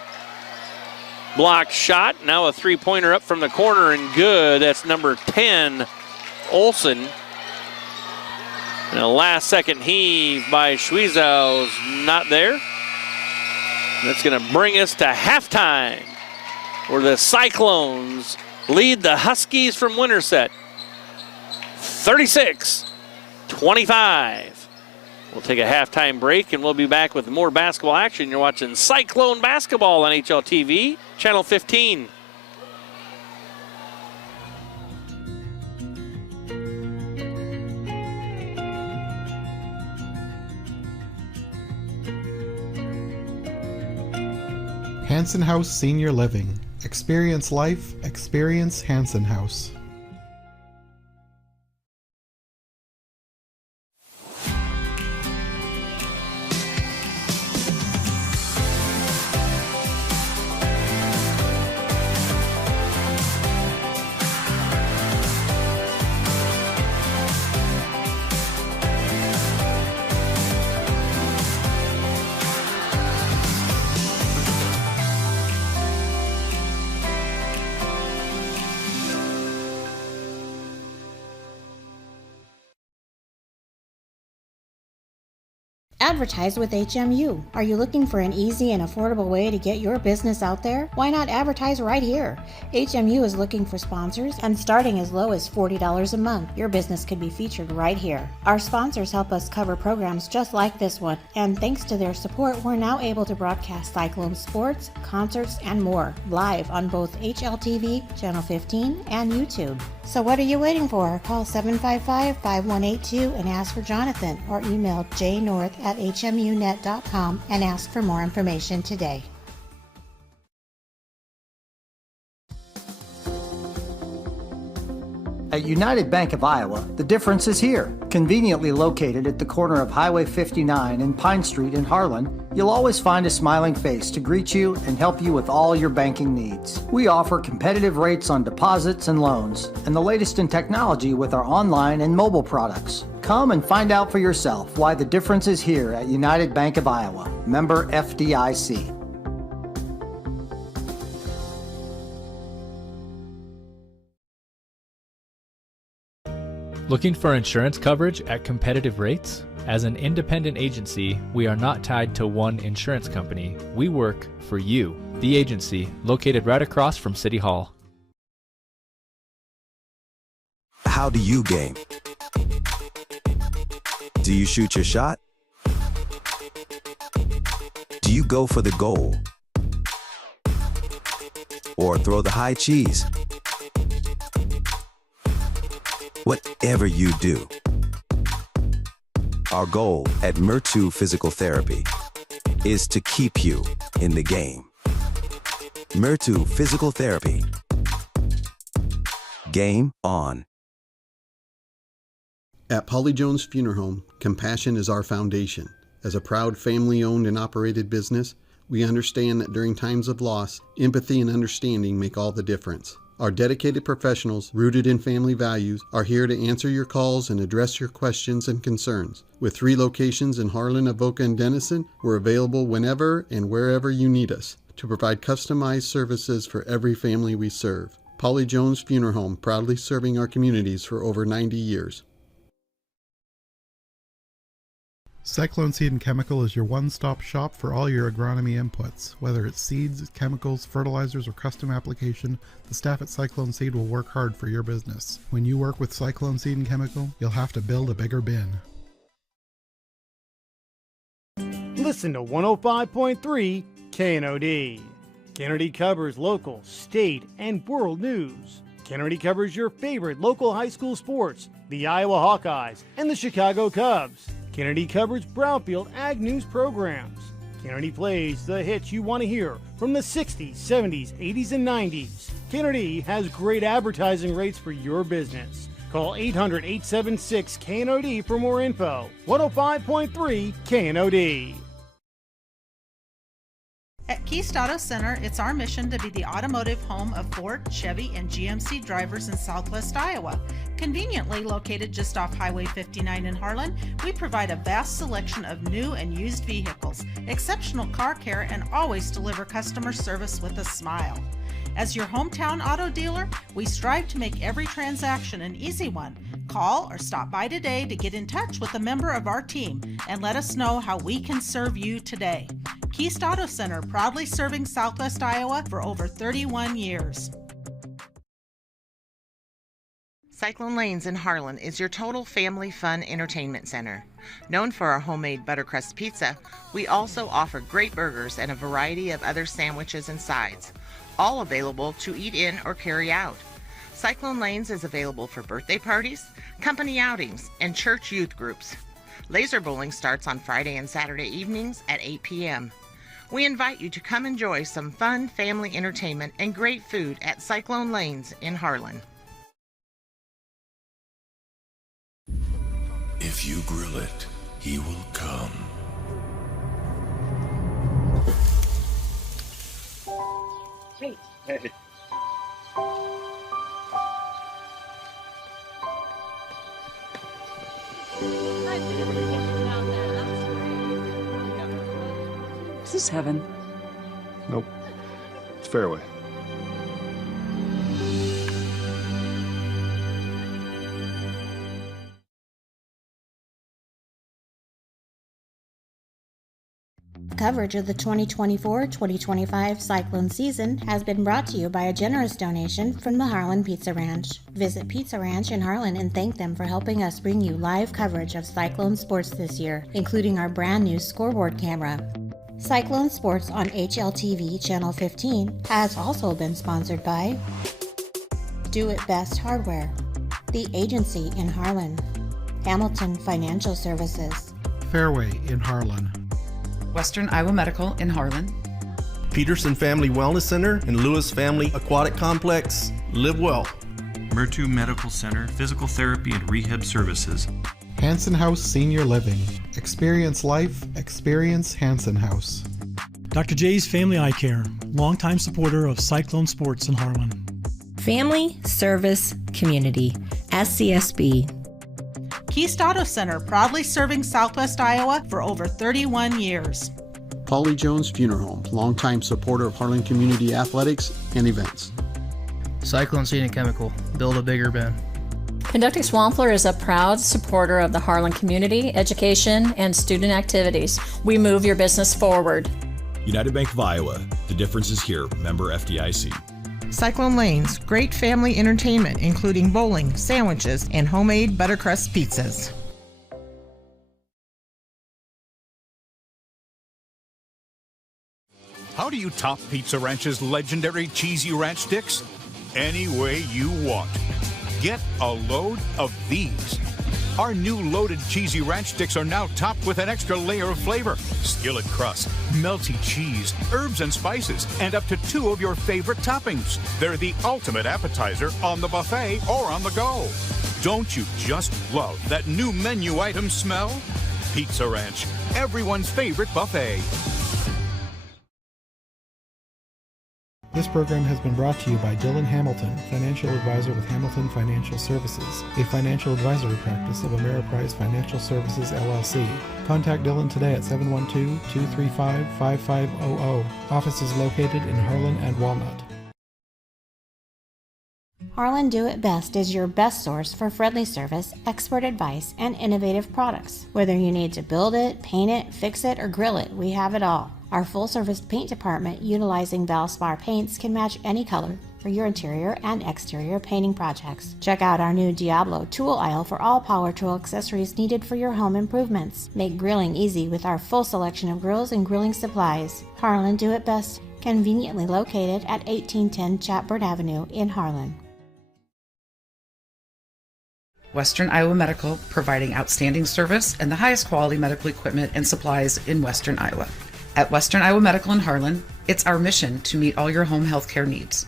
blocked shot. Now a three-pointer up from the corner and good. That's number 10, Olson. And a last-second heave by Schwiezow is not there. That's going to bring us to halftime, where the Cyclones lead the Huskies from Winterset 36-25. We'll take a halftime break, and we'll be back with more basketball action. You're watching Cyclone basketball on HLTV, Channel 15. Hanson House Senior Living. Experience life, experience Hanson House. Advertise with HMU. Are you looking for an easy and affordable way to get your business out there? Why not advertise right here? HMU is looking for sponsors, and starting as low as $40 a month, your business could be featured right here. Our sponsors help us cover programs just like this one, and thanks to their support, we're now able to broadcast Cyclone sports, concerts, and more live on both HLTV, Channel 15, and YouTube. So what are you waiting for? Call 755-5182 and ask for Jonathan, or email jnorth@hmunet.com and ask for more information today. At United Bank of Iowa, the difference is here. Conveniently located at the corner of Highway 59 and Pine Street in Harlan, you'll always find a smiling face to greet you and help you with all your banking needs. We offer competitive rates on deposits and loans, and the latest in technology with our online and mobile products. Come and find out for yourself why the difference is here at United Bank of Iowa. Member FDIC. Looking for insurance coverage at competitive rates? As an independent agency, we are not tied to one insurance company. We work for you, the agency, located right across from City Hall. How do you game? Do you shoot your shot? Do you go for the goal? Or throw the high cheese? Whatever you do, our goal at Murtu Physical Therapy is to keep you in the game. Murtu Physical Therapy. Game on. At Polly Jones Funeral Home, compassion is our foundation. As a proud family-owned and operated business, We understand that during times of loss, empathy and understanding make all the difference. Our dedicated professionals, rooted in family values, are here to answer your calls and address your questions and concerns. With 3 locations in Harlan, Avoca, and Denison, we're available whenever and wherever you need us to provide customized services for every family we serve. Polly Jones Funeral Home, proudly serving our communities for over 90 years. Cyclone Seed and Chemical is your one-stop shop for all your agronomy inputs. Whether it's seeds, chemicals, fertilizers, or custom application, the staff at Cyclone Seed will work hard for your business. When you work with Cyclone Seed and Chemical, you'll have to build a bigger bin. Listen to 105.3 KNOD. Kennedy covers local, state, and world news. Kennedy covers your favorite local high school sports, the Iowa Hawkeyes and the Chicago Cubs. Kennedy covers Brownfield Ag News programs. Kennedy plays the hits you want to hear from the 60s, 70s, 80s, and 90s. Kennedy has great advertising rates for your business. Call 800-876-KNOD for more info. 105.3 KNOD. At Keist Auto Center, it's our mission to be the automotive home of Ford, Chevy, and GMC drivers in Southwest Iowa. Conveniently located just off Highway 59 in Harlan, we provide a vast selection of new and used vehicles, exceptional car care, and always deliver customer service with a smile. As your hometown auto dealer, we strive to make every transaction an easy one. Call or stop by today to get in touch with a member of our team and let us know how we can serve you today. Keist Auto Center, proudly serving Southwest Iowa for over 31 years. Cyclone Lanes in Harlan is your total family fun entertainment center. Known for our homemade buttercrust pizza, we also offer great burgers and a variety of other sandwiches and sides, all available to eat in or carry out. Cyclone Lanes is available for birthday parties, company outings, and church youth groups. Laser bowling starts on Friday and Saturday evenings at 8 p.m. We invite you to come enjoy some fun family entertainment and great food at Cyclone Lanes in Harlan. If you grill it, he will come. Wait. Hey. Is this heaven? Nope. It's fairway. Coverage of the 2024-2025 Cyclone season has been brought to you by a generous donation from the Harlan Pizza Ranch. Visit Pizza Ranch in Harlan and thank them for helping us bring you live coverage of Cyclone sports this year, including our brand new scoreboard camera. Cyclone Sports on HLTV Channel 15 has also been sponsored by Do It Best Hardware, The Agency in Harlan, Hamilton Financial Services, Fairway in Harlan, Western Iowa Medical in Harlan, Peterson Family Wellness Center and Lewis Family Aquatic Complex. Live well. Murtu Medical Center, Physical Therapy and Rehab Services. Hanson House Senior Living. Experience life, experience Hanson House. Dr. J's Family Eye Care, longtime supporter of Cyclone Sports in Harlan. Family Service Community, SCSB. Keist Auto Center, proudly serving Southwest Iowa for over 31 years. Polly Jones Funeral Home, longtime supporter of Harlan Community Athletics and events. Cyclone Seed and Chemical, build a bigger bin. Conducting Swampler is a proud supporter of the Harlan community, education, and student activities. We move your business forward. United Bank of Iowa, the difference is here, member FDIC. Cyclone Lanes, great family entertainment including bowling, sandwiches, and homemade buttercrust pizzas. How do you top Pizza Ranch's legendary cheesy ranch sticks? Any way you want. Get a load of these. Our new loaded cheesy ranch sticks are now topped with an extra layer of flavor, skillet crust, melty cheese, herbs and spices, and up to 2 of your favorite toppings. They're the ultimate appetizer on the buffet or on the go. Don't you just love that new menu item smell? Pizza Ranch, everyone's favorite buffet. This program has been brought to you by Dylan Hamilton, financial advisor with Hamilton Financial Services, a financial advisory practice of Ameriprise Financial Services, LLC. Contact Dylan today at 712-235-5500. Office is located in Harlan and Walnut. Harlan Do It Best is your best source for friendly service, expert advice, and innovative products. Whether you need to build it, paint it, fix it, or grill it, we have it all. Our full-service paint department, utilizing Valspar paints, can match any color for your interior and exterior painting projects. Check out our new Diablo tool aisle for all power tool accessories needed for your home improvements. Make grilling easy with our full selection of grills and grilling supplies. Harlan Do It Best, conveniently located at 1810 Chatbird Avenue in Harlan. Western Iowa Medical, providing outstanding service and the highest quality medical equipment and supplies in Western Iowa. At Western Iowa Medical in Harlan, it's our mission to meet all your home health care needs.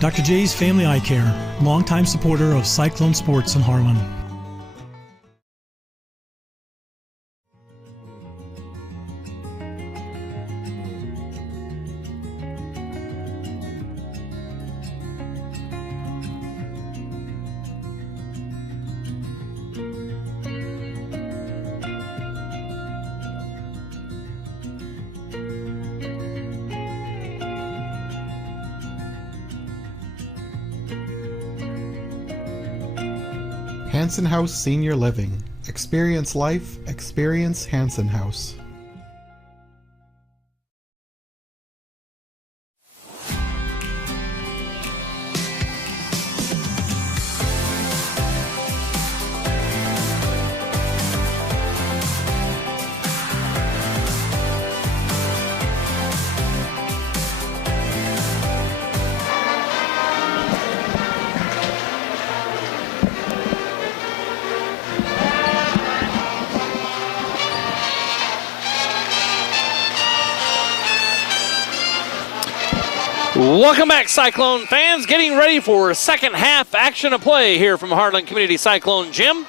Dr. J's Family Eye Care, longtime supporter of Cyclone Sports in Harlan. Hanson House Senior Living. Experience life, experience Hanson House. Welcome back, Cyclone fans. Getting ready for second half action of play here from Harlan Community Cyclone Gym.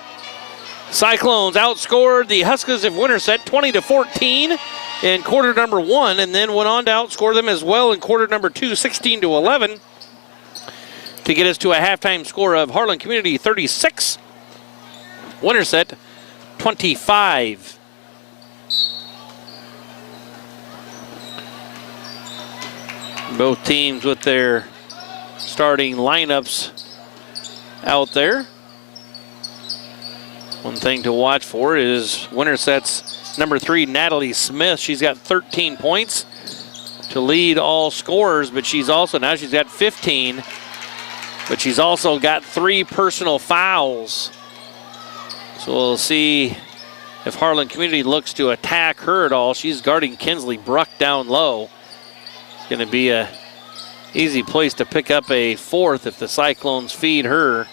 Cyclones outscored the Huskers of Winterset 20-14 in quarter number 1, and then went on to outscore them as well in quarter number 2, 16-11, to get us to a halftime score of Harlan Community 36, Winterset 25. Both teams with their starting lineups out there. One thing to watch for is Winterset's number 3, Natalie Smith. She's got 13 points to lead all scorers, but she's got 15, but she's also got 3 personal fouls. So we'll see if Harlan Community looks to attack her at all. She's guarding Kinsley Bruck down low. Going to be a easy place to pick up a 4th if the Cyclones feed her.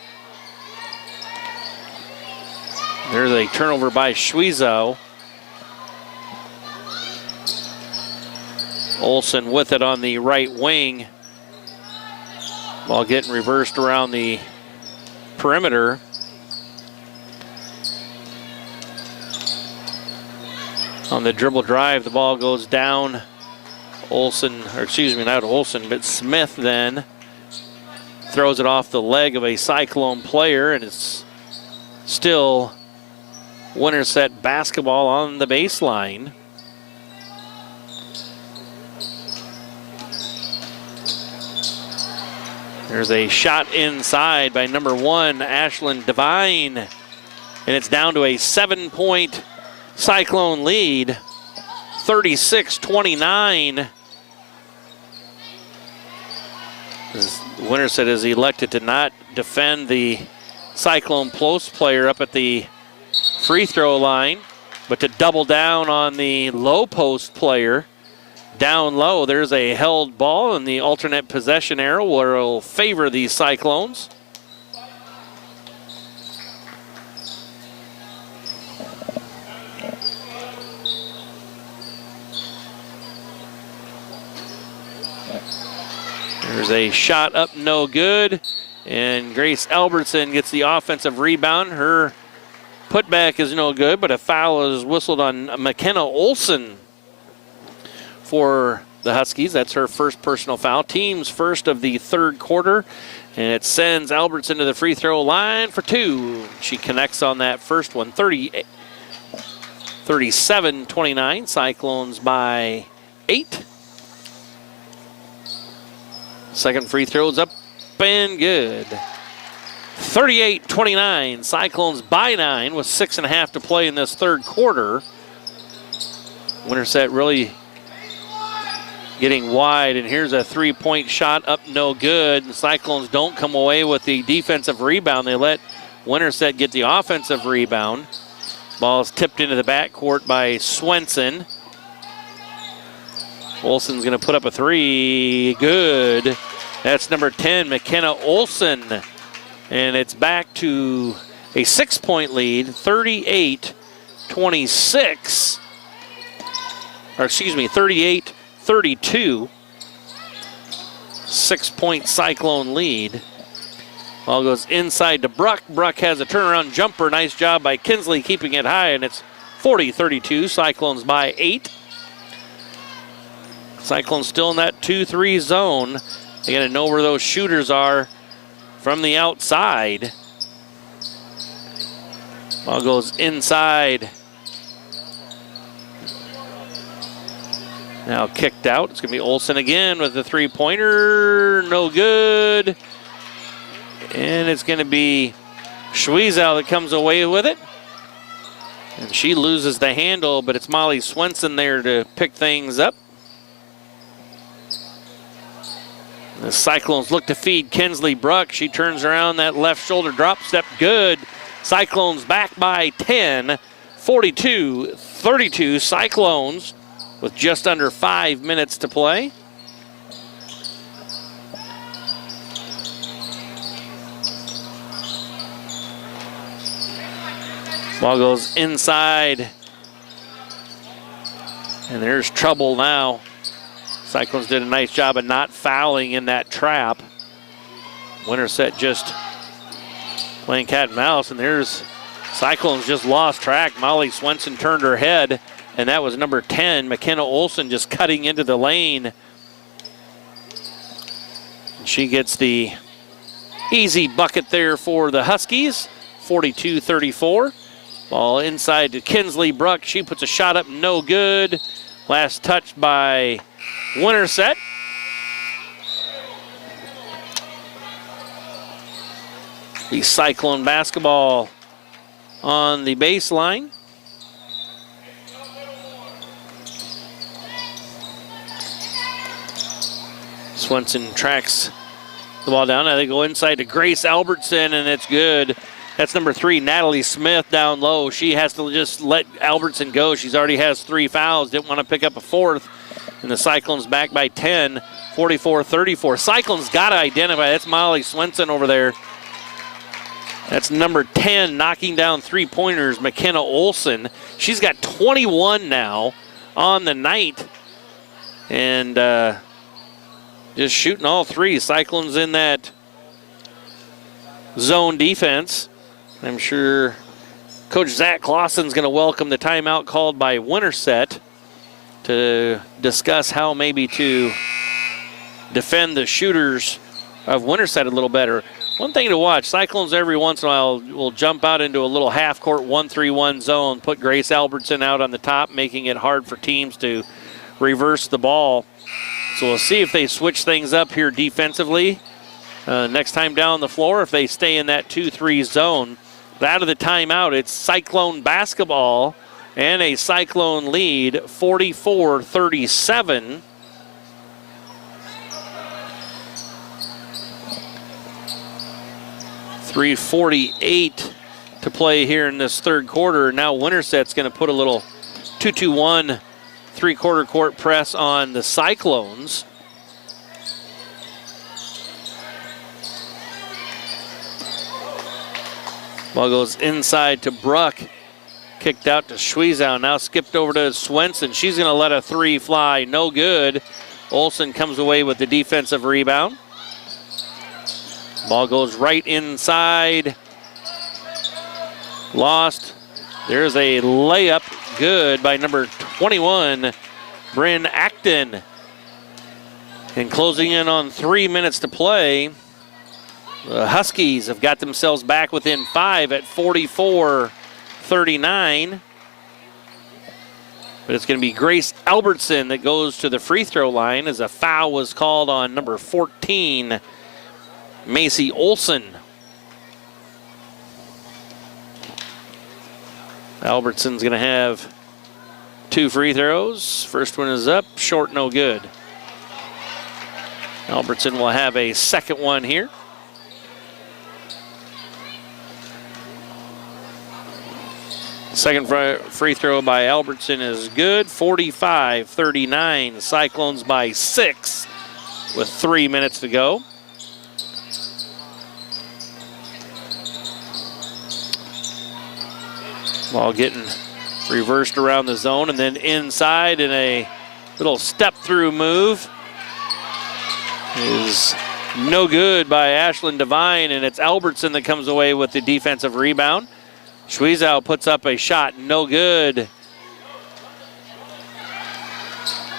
There's a turnover by Schwiezow. Olsen with it on the right wing. Ball getting reversed around the perimeter. On the dribble drive, the ball goes down. Not Olsen, but Smith then throws it off the leg of a Cyclone player, and it's still Winterset basketball on the baseline. There's a shot inside by number 1, Ashlyn Devine, and it's down to a 7-point Cyclone lead, 36-29. Winterset has elected to not defend the Cyclone post player up at the free throw line, but to double down on the low post player. Down low, there's a held ball, and the alternate possession arrow will favor the Cyclones. There's a shot up, no good. And Grace Albertson gets the offensive rebound. Her putback is no good, but a foul is whistled on McKenna Olson for the Huskies. That's her first personal foul. Team's first of the third quarter. And it sends Albertson to the free throw line for two. She connects on that first one. 37-29. Cyclones by 8. Second free throw's up and good. 38-29. Cyclones by 9 with 6.5 to play in this third quarter. Winterset really getting wide, and here's a three-point shot up, no good. The Cyclones don't come away with the defensive rebound. They let Winterset get the offensive rebound. Ball is tipped into the backcourt by Swenson. Olson's going to put up a three. Good. That's number 10, McKenna Olson. And it's back to a 6-point lead, 38-26. Or excuse me, 38-32. 6-point Cyclone lead. Ball goes inside to Bruck. Bruck has a turnaround jumper. Nice job by Kinsley keeping it high, and it's 40-32. Cyclones by 8. Cyclones still in that 2-3 zone. They got to know where those shooters are from the outside. Ball goes inside. Now kicked out. It's going to be Olson again with the three-pointer. No good. And it's going to be Schwiezow that comes away with it. And she loses the handle, but it's Molly Swenson there to pick things up. The Cyclones look to feed Kinsley Bruck. She turns around, that left shoulder drop step, good. Cyclones back by 10, 42-32. Cyclones with just under 5 minutes to play. Ball goes inside. And there's trouble now. Cyclones did a nice job of not fouling in that trap. Winterset just playing cat and mouse, and there's Cyclones just lost track. Molly Swenson turned her head, and that was number 10, McKenna Olson, just cutting into the lane. And she gets the easy bucket there for the Huskies, 42-34. Ball inside to Kinsley Bruck. She puts a shot up, no good. Last touch by Winterset. The Cyclone basketball on the baseline. Swenson tracks the ball down. Now they go inside to Grace Albertson, and it's good. That's number 3, Natalie Smith down low. She has to just let Albertson go. She's already has 3 fouls. Didn't want to pick up a 4th. And the Cyclones back by 10, 44-34. Cyclones got to identify. That's Molly Swenson over there. That's number 10 knocking down three-pointers, McKenna Olson. She's got 21 now on the night. And just shooting all 3. Cyclones in that zone defense. I'm sure Coach Zach Clausen's going to welcome the timeout called by Winterset to discuss how maybe to defend the shooters of Winterset a little better. One thing to watch, Cyclones every once in a while will jump out into a little half-court 1-3-1 zone, put Grace Albertson out on the top, making it hard for teams to reverse the ball. So we'll see if they switch things up here defensively. Next time down the floor, if they stay in that 2-3 zone. But out of the timeout, it's Cyclone basketball and a Cyclone lead, 44-37. 3:48 to play here in this third quarter. Now Winterset's going to put a little 2-2-1 three-quarter court press on the Cyclones. Ball goes inside to Bruck. Kicked out to Schwiezow. Now skipped over to Swenson. She's going to let a three fly. No good. Olsen comes away with the defensive rebound. Ball goes right inside. Lost. There's a layup. Good by number 21, Bryn Acton. And closing in on 3 minutes to play, the Huskies have got themselves back within 5 at 44-39. But it's going to be Grace Albertson that goes to the free throw line as a foul was called on number 14, Macy Olsen. Albertson's going to have 2 free throws. First one is up, short, no good. Albertson will have a second one here. Second free throw by Albertson is good. 45-39. Cyclones by 6 with 3 minutes to go. Ball getting reversed around the zone and then inside in a little step-through move is no good by Ashlyn Devine, and it's Albertson that comes away with the defensive rebound. Schwiezow puts up a shot, no good.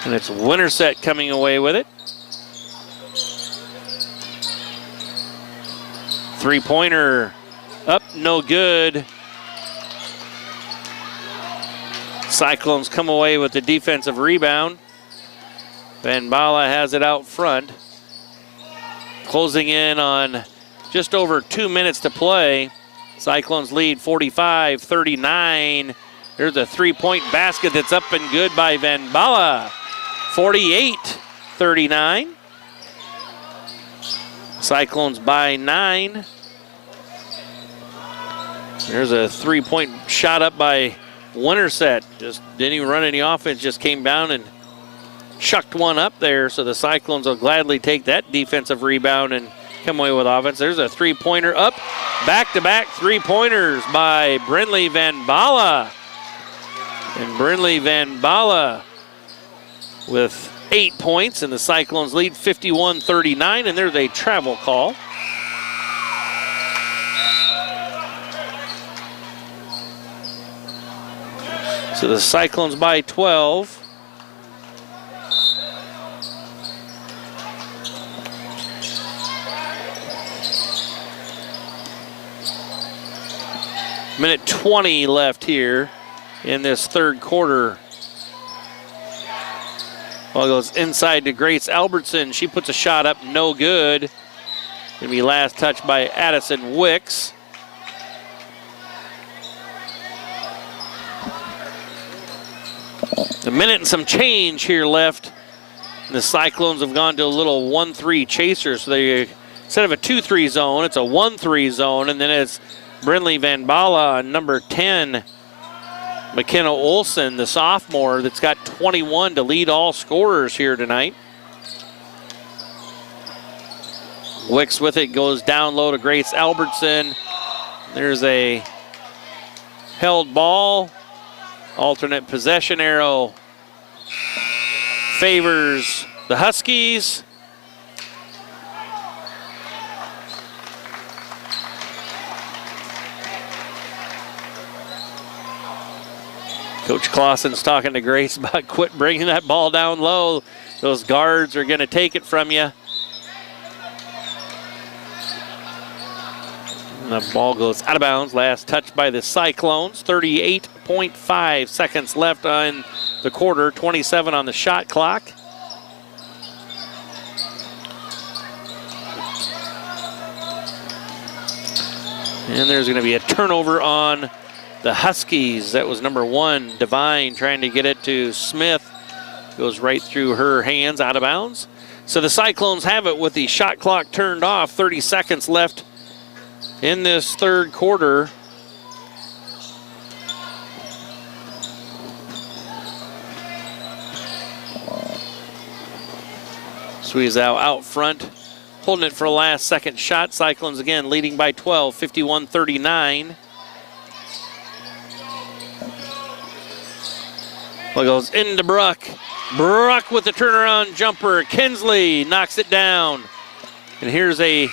And it's Winterset coming away with it. Three-pointer up, no good. Cyclones come away with the defensive rebound. Van Bala has it out front. Closing in on just over 2 minutes to play. Cyclones lead 45-39. There's a three-point basket that's up and good by Van Bala. 48-39. Cyclones by 9. There's a three-point shot up by Winterset. Just didn't even run any offense, just came down and chucked one up there. So the Cyclones will gladly take that defensive rebound and come away with offense. There's a three-pointer up. Back-to-back three-pointers by Brinley Van Bala. And Brinley Van Bala with 8 points, and the Cyclones lead 51-39, and there's a travel call. So the Cyclones by 12. Minute 20 left here in this third quarter. Ball goes inside to Grace Albertson. She puts a shot up, no good. Gonna be last touched by Addison Wicks. A minute and some change here left. The Cyclones have gone to a little 1-3 chaser. So they, instead of a 2-3 zone, it's a 1-3 zone, and then it's Brinley Van Bala on number 10, McKenna Olsen, the sophomore, that's got 21 to lead all scorers here tonight. Wicks with it, goes down low to Grace Albertson. There's a held ball. Alternate possession arrow favors the Huskies. Coach Clausen's talking to Grace about quit bringing that ball down low. Those guards are going to take it from you. And the ball goes out of bounds. Last touch by the Cyclones. 38.5 seconds left on the quarter. 27 on the shot clock. And there's going to be a turnover on the Huskies. That was number 1, Devine, trying to get it to Smith. Goes right through her hands, out of bounds. So the Cyclones have it with the shot clock turned off. 30 seconds left in this third quarter. Suizao out front, holding it for a last second shot. Cyclones again leading by 12, 51-39. Ball goes into Bruck. Bruck with the turnaround jumper. Kinsley knocks it down. And here's a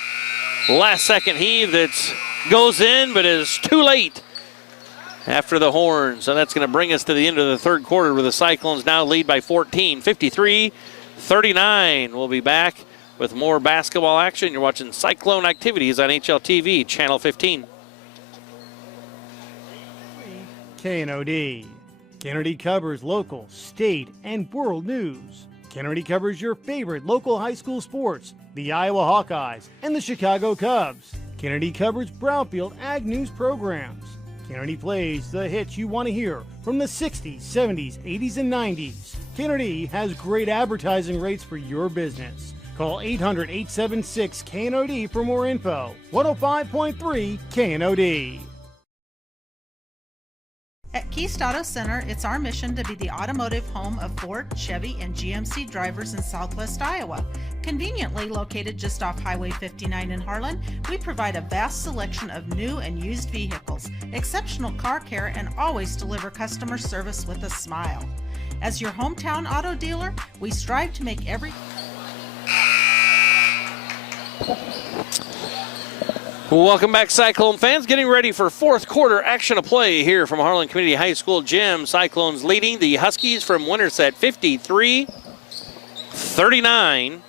last second heave that goes in, but is too late after the horn. So that's going to bring us to the end of the third quarter where the Cyclones now lead by 14, 53-39. We'll be back with more basketball action. You're watching Cyclone Activities on HLTV, Channel 15. KNOD. Kennedy covers local, state, and world news. Kennedy covers your favorite local high school sports, the Iowa Hawkeyes and the Chicago Cubs. Kennedy covers Brownfield Ag News programs. Kennedy plays the hits you want to hear from the 60s, 70s, 80s, and 90s. Kennedy has great advertising rates for your business. Call 800-876-KNOD for more info. 105.3 KNOD. At Keast Auto Center, it's our mission to be the automotive home of Ford, Chevy, and GMC drivers in Southwest Iowa. Conveniently located just off Highway 59 in Harlan, we provide a vast selection of new and used vehicles, exceptional car care, and always deliver customer service with a smile. As your hometown auto dealer, we strive to make every... Welcome back, Cyclone fans. Getting ready for fourth quarter action of play here from Harlan Community High School Gym. Cyclones leading the Huskies from Winterset 53-39.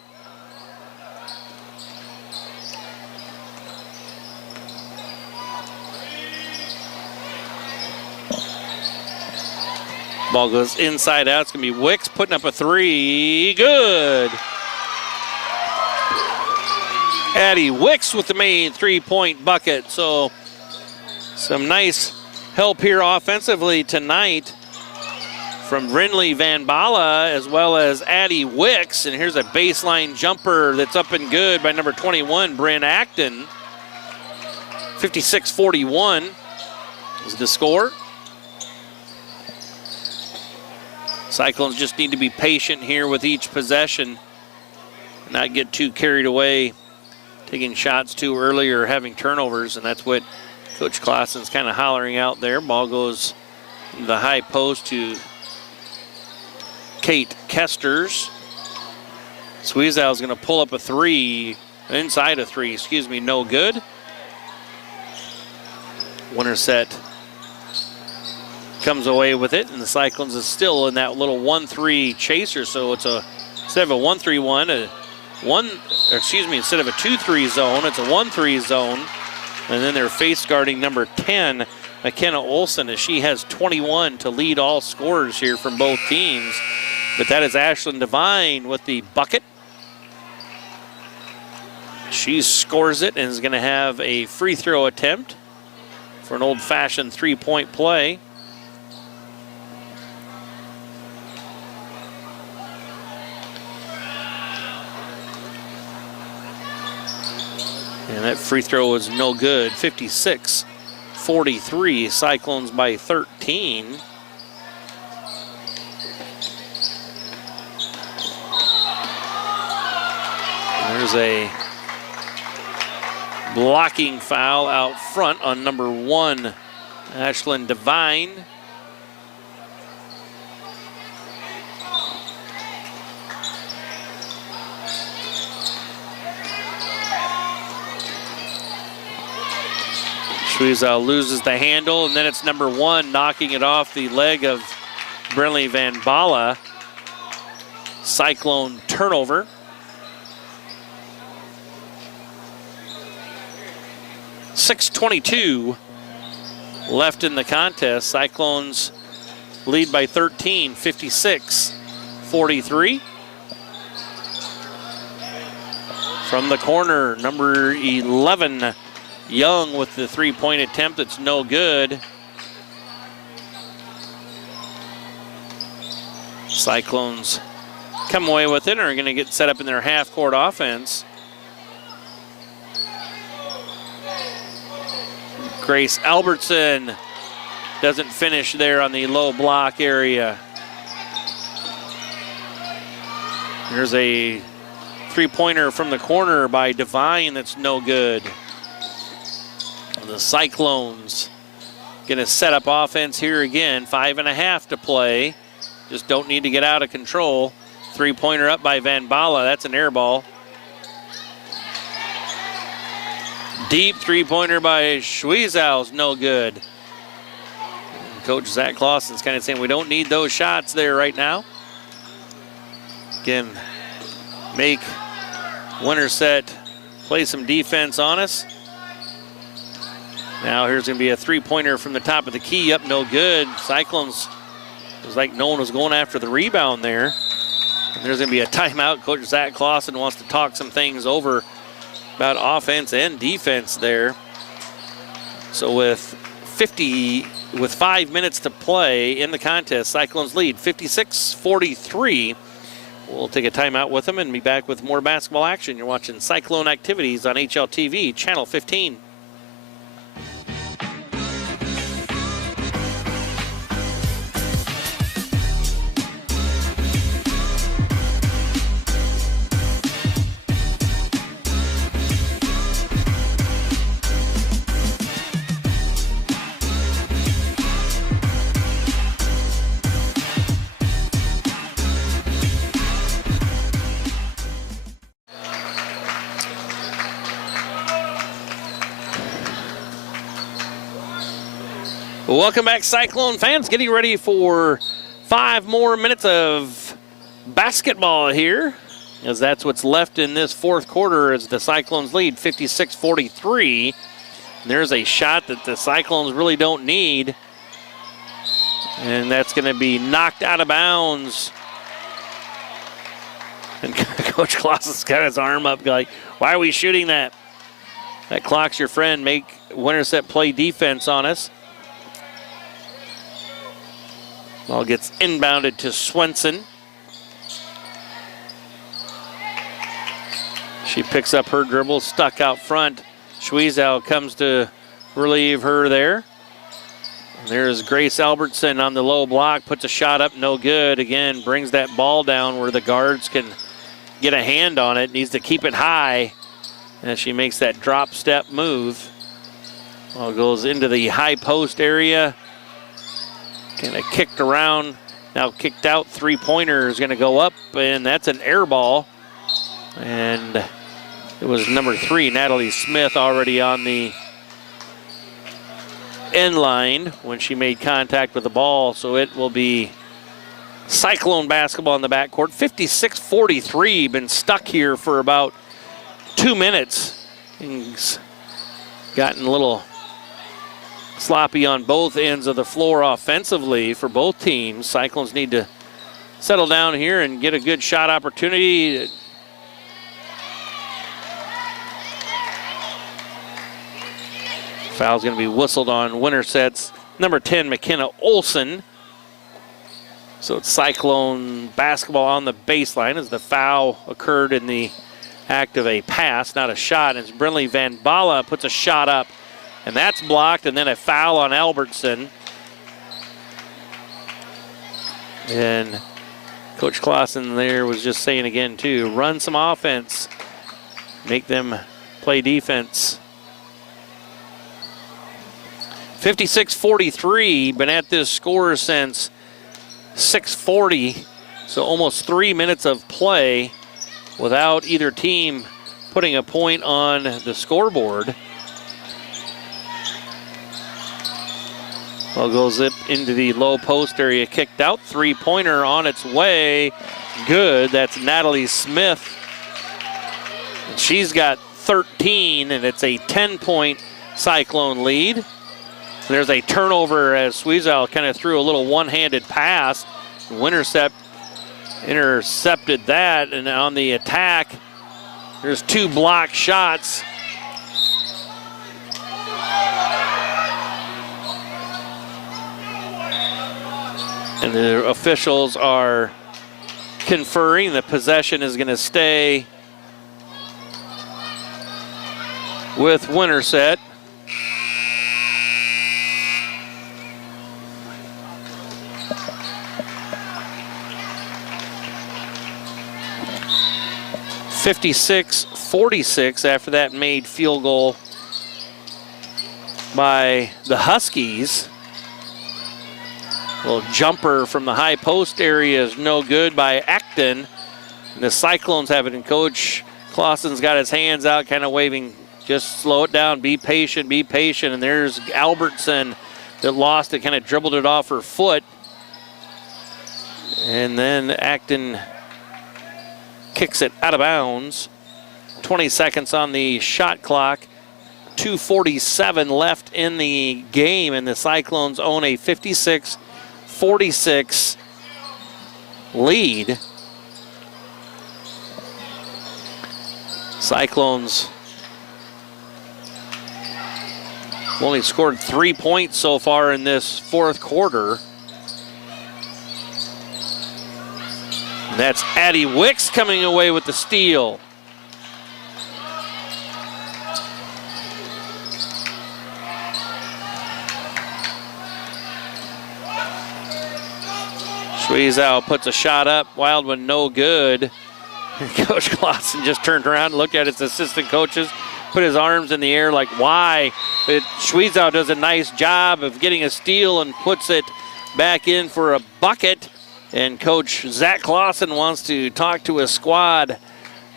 Ball goes inside out. It's going to be Wicks putting up a three. Good. Addie Wicks with the main three-point bucket. So some nice help here offensively tonight from Brinley Van Bala as well as Addie Wicks. And here's a baseline jumper that's up and good by number 21, Bryn Acton. 56-41 is the score. Cyclones just need to be patient here with each possession, not get too carried away taking shots too early or having turnovers, and that's what Coach Clausen's kind of hollering out there. Ball goes into the high post to Kate Kesters. Suizao is going to pull up a three, inside a three, excuse me, no good. Winterset comes away with it, and the Cyclones is still in that little 1-3 chaser, so it's a, instead of a 1-3-1, instead of a 2-3 zone, it's a 1-3 zone. And then they're face guarding number 10, McKenna Olson, as she has 21 to lead all scorers here from both teams. But that is Ashlyn Devine with the bucket. She scores it and is going to have a free throw attempt for an old-fashioned three-point play. And that free throw was no good. 56-43, Cyclones by 13. There's a blocking foul out front on number 1, Ashlyn Devine. Suizao loses the handle, and then it's number 1 knocking it off the leg of Brinley Van Bala. Cyclone turnover. .6:22 left in the contest. Cyclones lead by 13, 56-43. From the corner, number 11, Young with the three-point attempt. It's no good. Cyclones come away with it and are going to get set up in their half-court offense. Grace Albertson doesn't finish there on the low block area. There's a three-pointer from the corner by Devine that's no good. The Cyclones going to set up offense here again. 5.5 to play. Just don't need to get out of control. Three-pointer up by Van Bala. That's an air ball. Deep three-pointer by Schweizau's no good. And Coach Zach Clausen's kind of saying we don't need those shots there right now. Again, make Winterset play some defense on us. Now here's going to be a three-pointer from the top of the key. Up, no good. Cyclones, it was like no one was going after the rebound there. And there's going to be a timeout. Coach Zach Clausen wants to talk some things over about offense and defense there. So with 5 minutes to play in the contest, Cyclones lead 56-43. We'll take a timeout with them and be back with more basketball action. You're watching Cyclone Activities on HLTV, Channel 15. Welcome back, Cyclone fans. Getting ready for 5 more minutes of basketball here, as that's what's left in this fourth quarter as the Cyclones lead 56-43. There's a shot that the Cyclones really don't need, and that's going to be knocked out of bounds. And Coach Clausen's got his arm up like, why are we shooting that? That clock's your friend. Make Winterset play defense on us. Ball gets inbounded to Swenson. She picks up her dribble, stuck out front. Schweizau comes to relieve her there. And there's Grace Albertson on the low block, puts a shot up, no good. Again, brings that ball down where the guards can get a hand on it. Needs to keep it high as she makes that drop step move. Ball goes into the high post area. Kind of kicked around, now kicked out. Three-pointer is going to go up, and that's an air ball. And it was number 3, Natalie Smith, already on the end line when she made contact with the ball. So it will be Cyclone basketball in the backcourt. 56-43, been stuck here for about 2 minutes. Things gotten a little sloppy on both ends of the floor offensively for both teams. Cyclones need to settle down here and get a good shot opportunity. Foul's going to be whistled on Winterset's number 10, McKenna Olson. So it's Cyclone basketball on the baseline as the foul occurred in the act of a pass, not a shot. And it's Brinley Van Bala puts a shot up, and that's blocked, and then a foul on Albertson. And Coach Clausen there was just saying again, too, run some offense, make them play defense. 56-43, been at this score since 6:40, so almost 3 minutes of play without either team putting a point on the scoreboard. Ball goes up into the low post area, kicked out. Three-pointer on its way. Good. That's Natalie Smith. And she's got 13, and it's a 10-point Cyclone lead. There's a turnover as Schweizau kind of threw a little one-handed pass. Winterset intercepted that, and on the attack, there's 2 blocked shots. And the officials are conferring. The possession is going to stay with Winterset. 56-46 after that made field goal by the Huskies. Little jumper from the high post area is no good by Acton. And the Cyclones have it, and Coach Clausen's got his hands out, kind of waving, just slow it down, be patient, be patient. And there's Albertson that lost it, kind of dribbled it off her foot. And then Acton kicks it out of bounds. 20 seconds on the shot clock. 2:47 left in the game, and the Cyclones own a 56-46 lead. Cyclones only scored 3 points so far in this fourth quarter. That's Addie Wicks coming away with the steal. Schweizau puts a shot up. Wild one, no good. Coach Clausen just turned around and looked at his assistant coaches, put his arms in the air like, why? But Schweizau does a nice job of getting a steal and puts it back in for a bucket. And Coach Zach Clausen wants to talk to his squad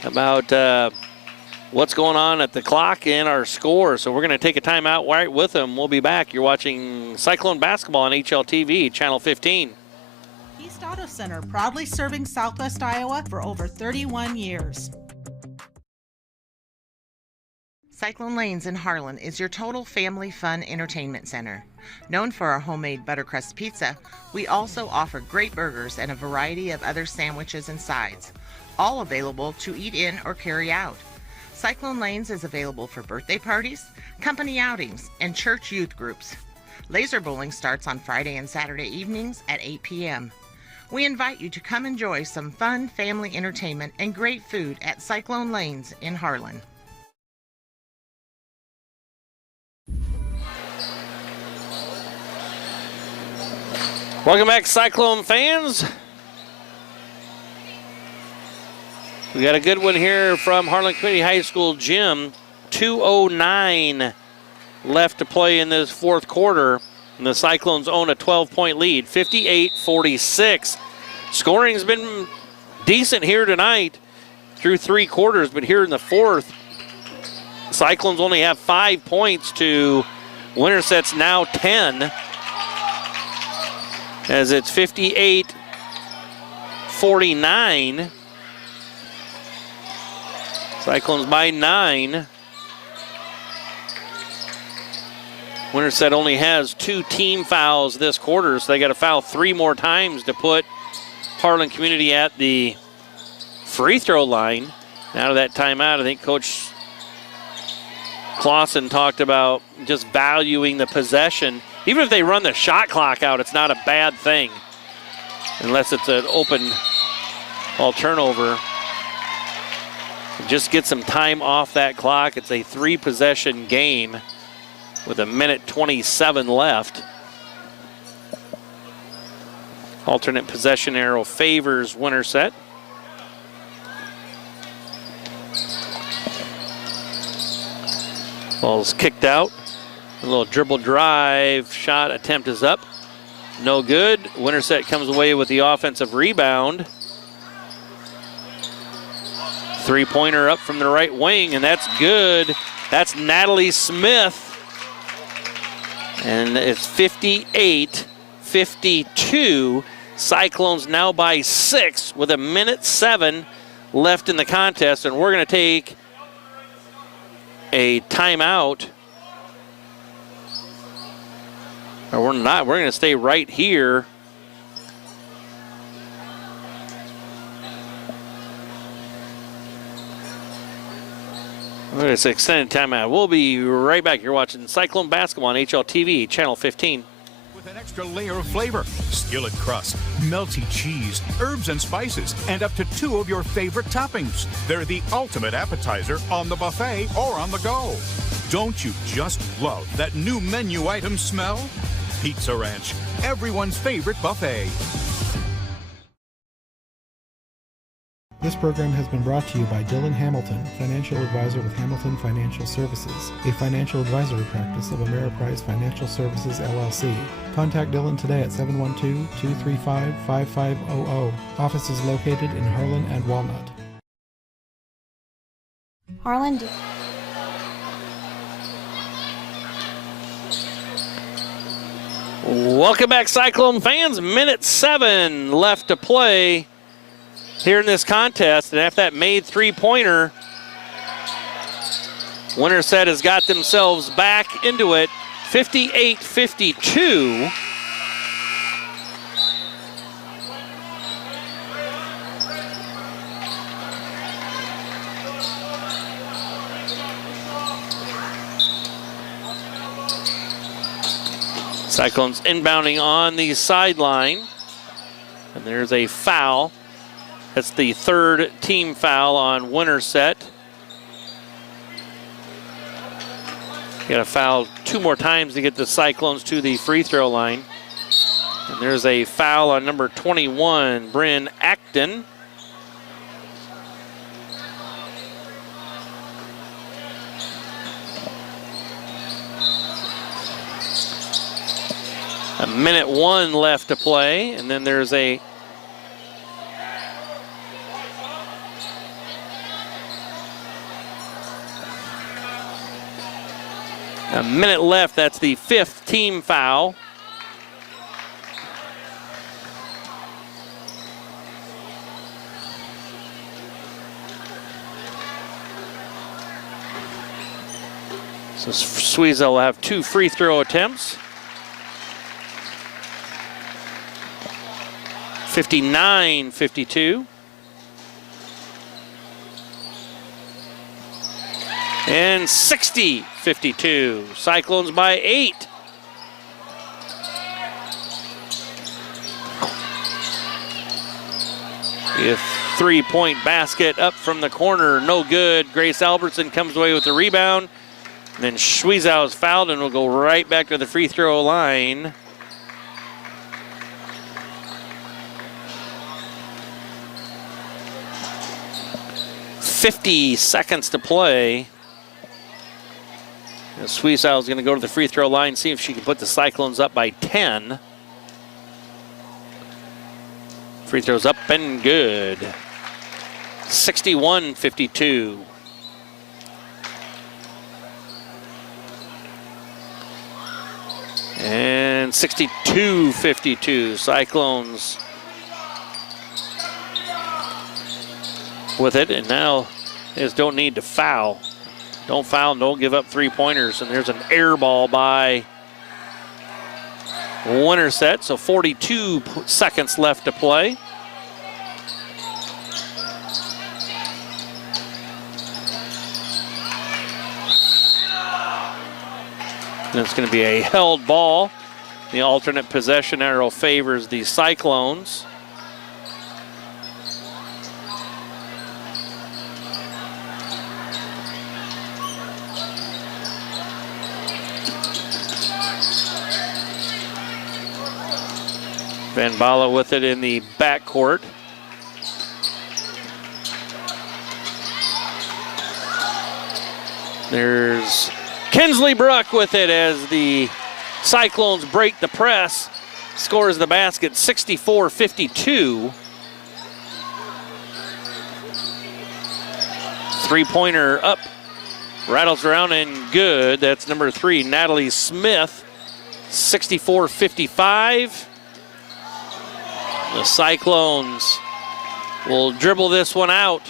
about what's going on at the clock and our score. So we're going to take a timeout right with him. We'll be back. You're watching Cyclone Basketball on HLTV, Channel 15. East Auto Center, proudly serving Southwest Iowa for over 31 years. Cyclone Lanes in Harlan is your total family fun entertainment center. Known for our homemade buttercrust pizza, we also offer great burgers and a variety of other sandwiches and sides, all available to eat in or carry out. Cyclone Lanes is available for birthday parties, company outings, and church youth groups. Laser bowling starts on Friday and Saturday evenings at 8 p.m. We invite you to come enjoy some fun family entertainment and great food at Cyclone Lanes in Harlan. Welcome back, Cyclone fans. We got a good one here from Harlan Community High School gym. 2:09 left to play in this fourth quarter. And the Cyclones own a 12-point lead, 58-46. Scoring's been decent here tonight through three quarters, but here in the fourth, Cyclones only have 5 points to Winterset's now 10. As it's 58-49. Cyclones by 9. Winterset only has 2 team fouls this quarter, so they got to foul 3 more times to put Harlan Community at the free throw line. Out of that timeout, I think Coach Clausen talked about just valuing the possession. Even if they run the shot clock out, it's not a bad thing, unless it's an open ball turnover. Just get some time off that clock. It's a 3-possession game with 1:27 left. Alternate possession arrow favors Winterset. Ball's kicked out. A little dribble drive shot attempt is up. No good. Winterset comes away with the offensive rebound. 3-pointer up from the right wing, and that's good. That's Natalie Smith. And it's 58-52. Cyclones now by 6 with 1:07 left in the contest, and we're going to take a timeout. Or we're not. We're going to stay right here. It's an extended timeout. We'll be right back. You're watching Cyclone Basketball on HLTV, Channel 15. With an extra layer of flavor, skillet crust, melty cheese, herbs and spices, and up to 2 of your favorite toppings. They're the ultimate appetizer on the buffet or on the go. Don't you just love that new menu item smell? Pizza Ranch, everyone's favorite buffet. This program has been brought to you by Dylan Hamilton, financial advisor with Hamilton Financial Services, a financial advisory practice of Ameriprise Financial Services, LLC. Contact Dylan today at 712-235-5500. Office is located in Harlan and Walnut. Harlan, Welcome back, Cyclone fans. Minute 7 left to play here in this contest. And after that made three-pointer, Winterset has got themselves back into it, 58-52. Cyclones inbounding on the sideline. And there's a foul. That's the third team foul on Winterset. Got to foul 2 more times to get the Cyclones to the free throw line. And there's a foul on number 21, Bryn Acton. A minute 1 left to play, and then there's a minute left. That's the 5th team foul. So Suiza will have 2 free throw attempts. 59-52. And 60-52. Cyclones by 8. A 3-point basket up from the corner, no good. Grace Albertson comes away with the rebound. And then Schweizau is fouled and will go right back to the free throw line. 50 seconds to play. Suiza is going to go to the free throw line, see if she can put the Cyclones up by 10. Free throws up and good. 61-52. And 62-52. Cyclones with it, and now they just don't need to foul. Don't foul, don't give up 3-pointers. And there's an air ball by Winterset, so 42 seconds left to play. And it's going to be a held ball. The alternate possession arrow favors the Cyclones. Van Bala with it in the backcourt. There's Kinsley Brook with it as the Cyclones break the press. Scores the basket, 64-52. 3-pointer up, rattles around and good. That's number 3, Natalie Smith, 64-55. The Cyclones will dribble this one out,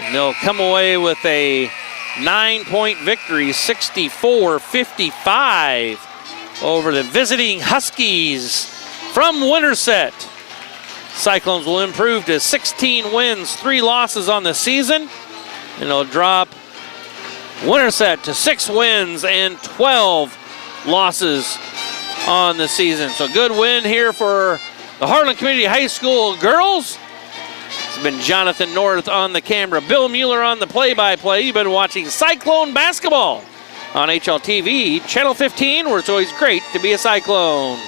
and they'll come away with a 9-point victory, 64-55 over the visiting Huskies from Winterset. Cyclones will improve to 16 wins, 3 losses on the season, and they'll drop Winterset to 6 wins and 12 losses on the season. So good win here for the Harlan Community High School girls. It's been Jonathan North on the camera, Bill Mueller on the play-by-play. You've been watching Cyclone basketball on HLTV, Channel 15, where it's always great to be a Cyclone.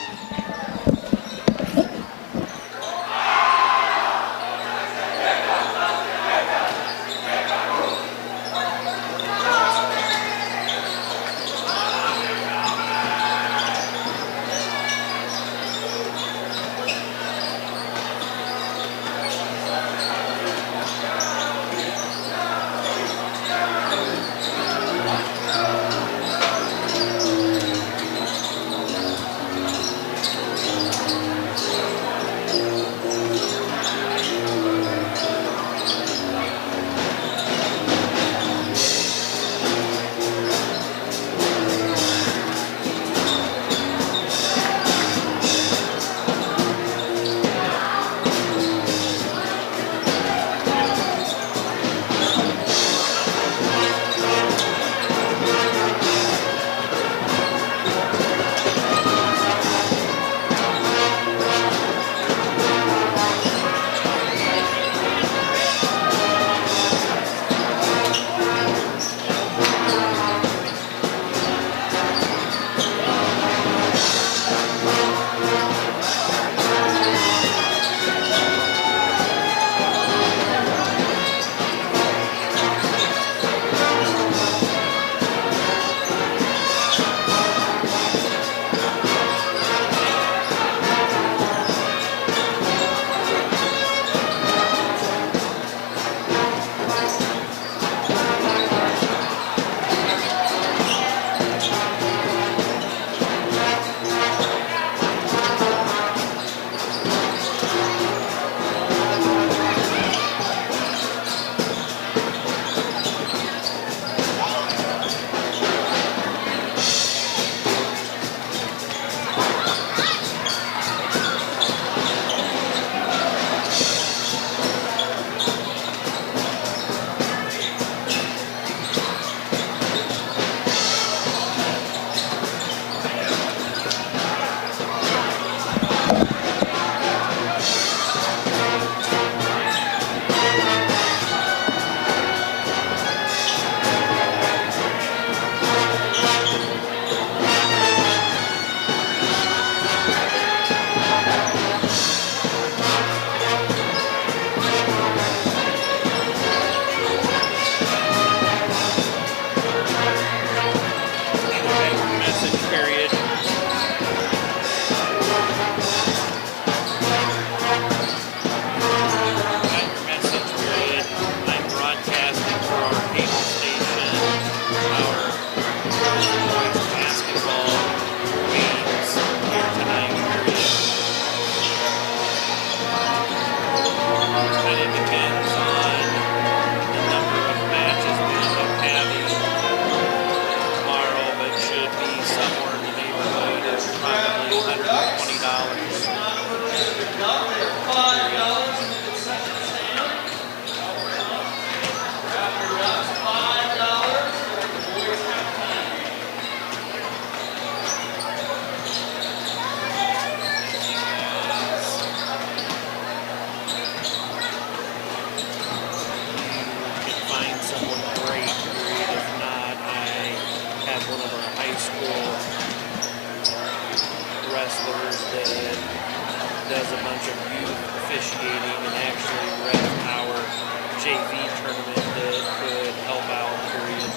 JV tournament that could help out, period.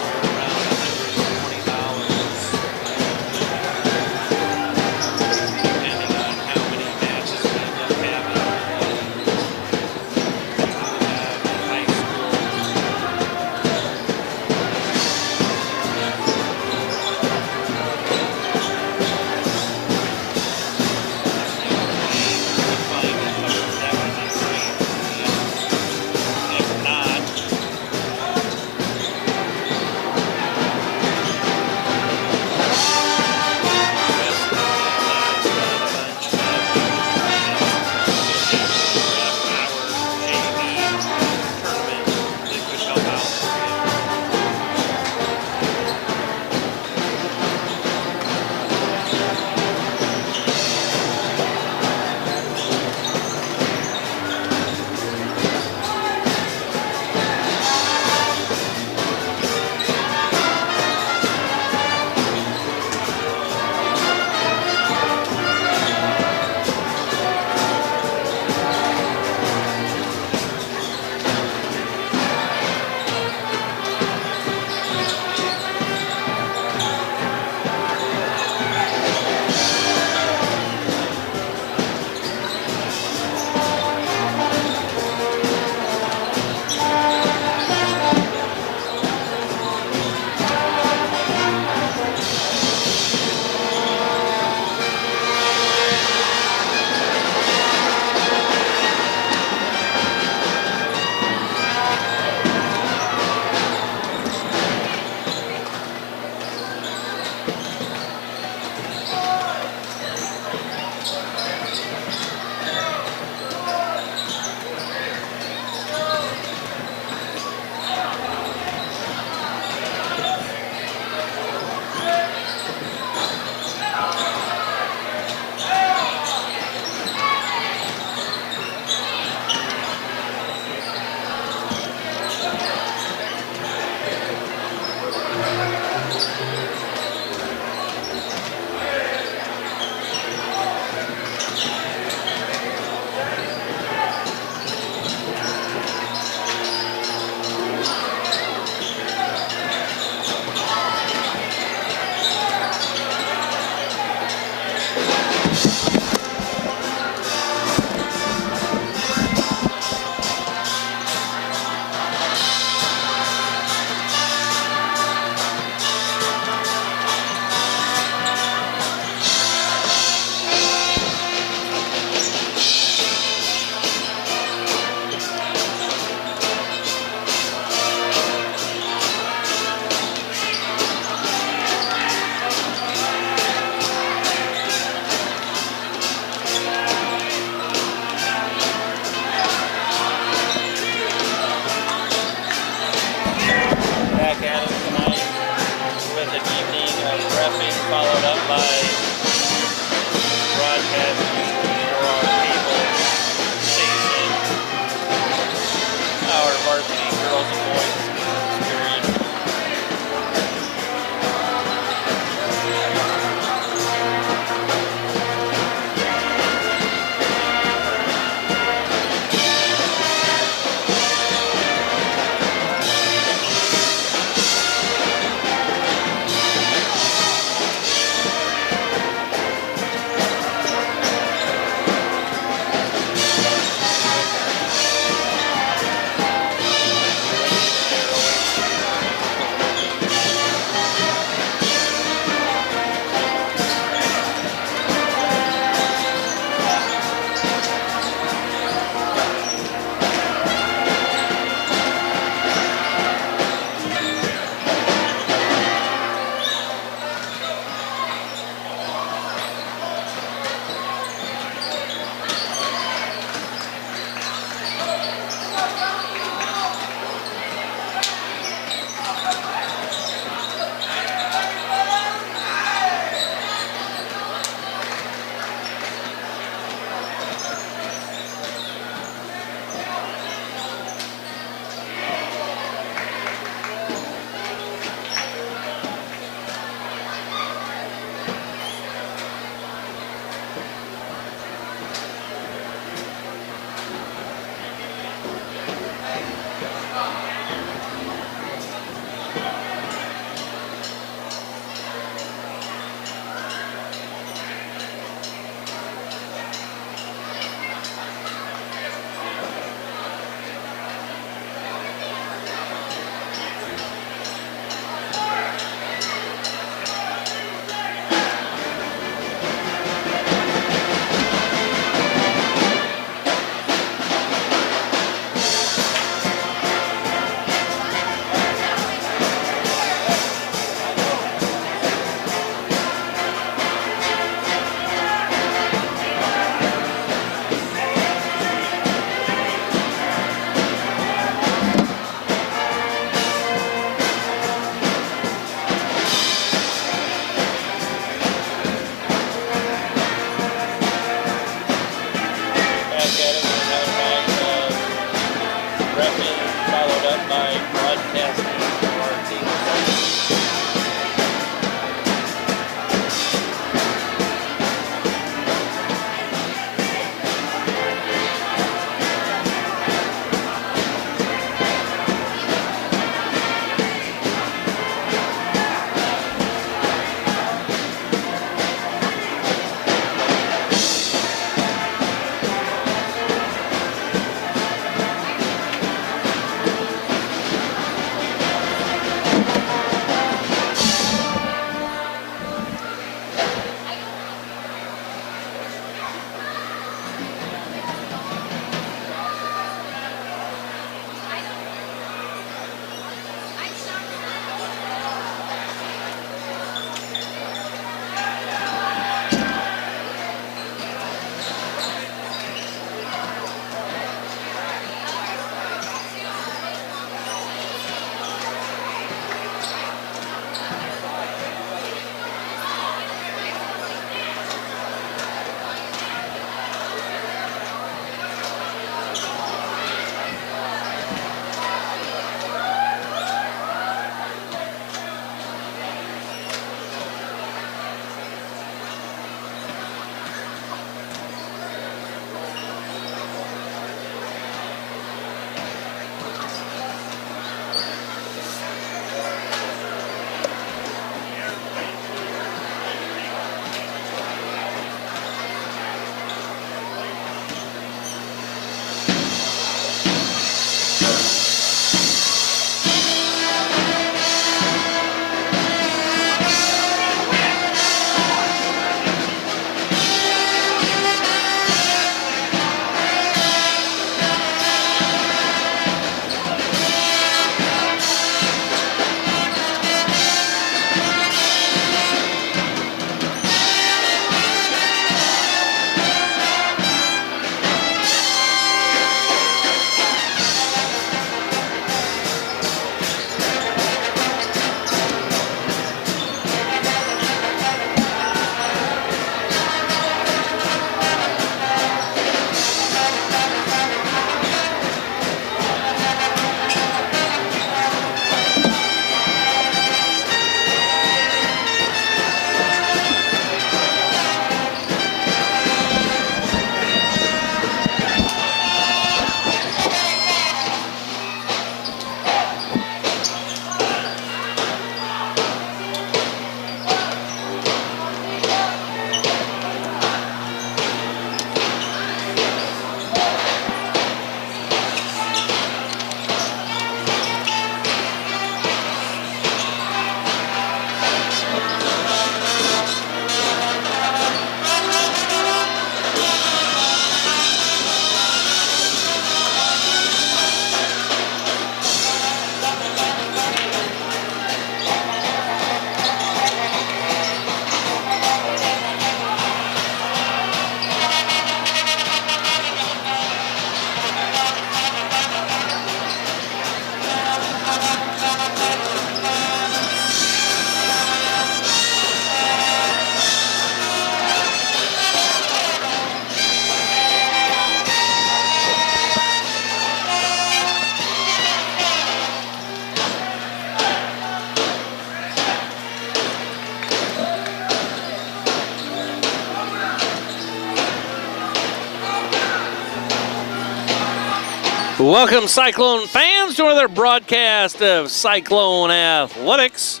Welcome, Cyclone fans, to another broadcast of Cyclone Athletics.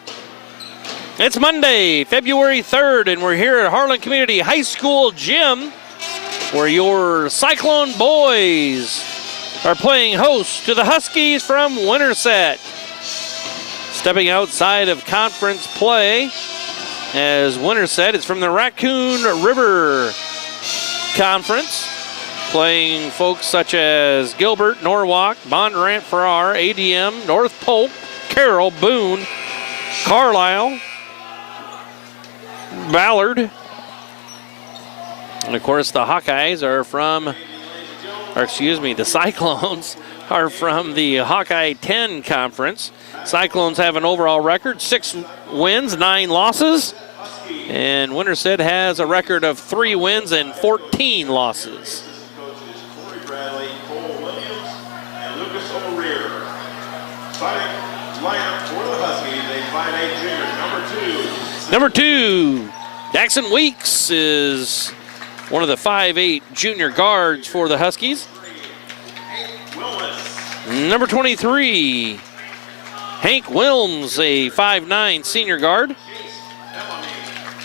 It's Monday, February 3rd, and we're here at Harlan Community High School Gym, where your Cyclone boys are playing host to the Huskies from Winterset. Stepping outside of conference play, as Winterset is from the Raccoon River Conference, playing folks such as Gilbert, Norwalk, Bondurant, Farrar, ADM, North Polk, Carroll, Boone, Carlisle, Ballard. And of course the Hawkeyes are from, the Cyclones are from the Hawkeye 10 Conference. Cyclones have an overall record, 6 wins, 9 losses. And Winterset has a record of 3 wins and 14 losses. Number 2, Jackson Weeks is one of the 5'8" junior guards for the Huskies. Number 23, Hank Wilms, a 5'9" senior guard.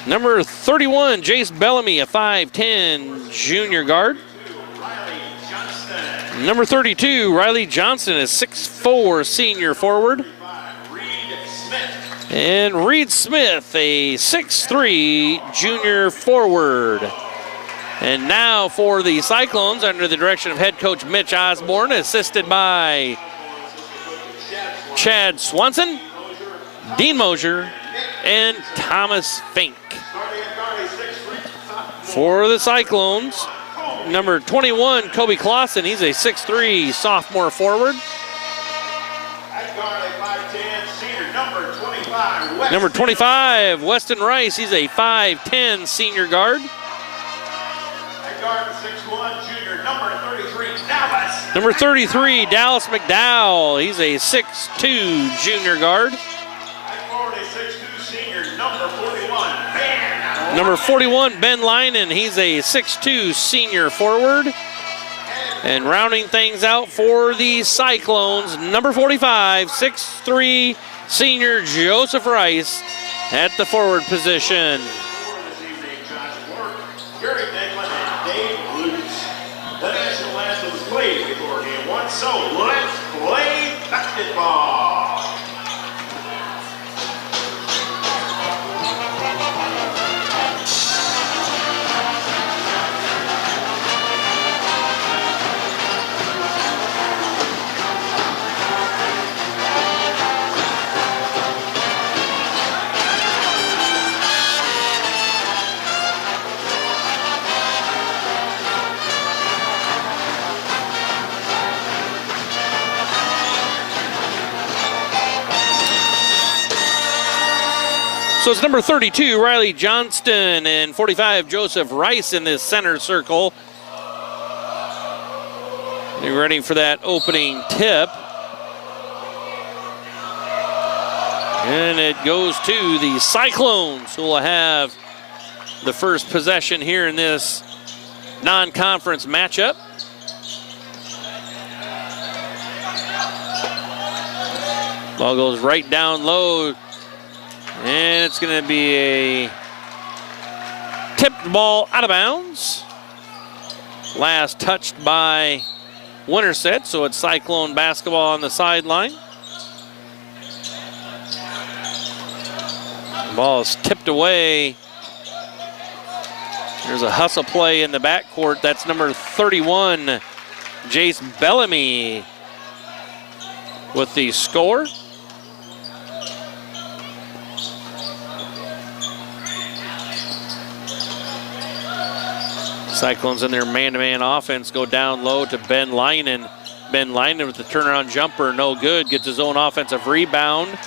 Number 31, Jace Bellamy, a 5'10" junior guard. Number 32, Riley Johnson, a 6'4" senior forward. And Reed Smith, a 6'3" junior forward. And now for the Cyclones, under the direction of head coach Mitch Osborne, assisted by Chad Swanson, Dean Mosier, and Thomas Fink. For the Cyclones, number 21, Kobe Clausen, he's a 6'3" sophomore forward. Number 25, Weston Rice, he's a 5'10" senior guard. Number 33, Dallas McDowell, he's a 6'2" junior guard. Number 41, Ben Linen, he's a 6'2" senior forward. And rounding things out for the Cyclones, number 45, 6'3" senior Joseph Rice at the forward position. Gary Declan and Dave Lutz. The national anthem was played before game 1, so let's play basketball. So it's number 32, Riley Johnston, and 45, Joseph Rice in this center circle. They're ready for that opening tip. And it goes to the Cyclones, who will have the first possession here in this non-conference matchup. Ball goes right down low. And it's going to be a tipped ball out of bounds. Last touched by Winterset, so it's Cyclone basketball on the sideline. The ball is tipped away. There's a hustle play in the backcourt. That's number 31, Jace Bellamy, with the score. Cyclones in their man-to-man offense go down low to Ben Linen. Ben Linen with the turnaround jumper, no good. Gets his own offensive rebound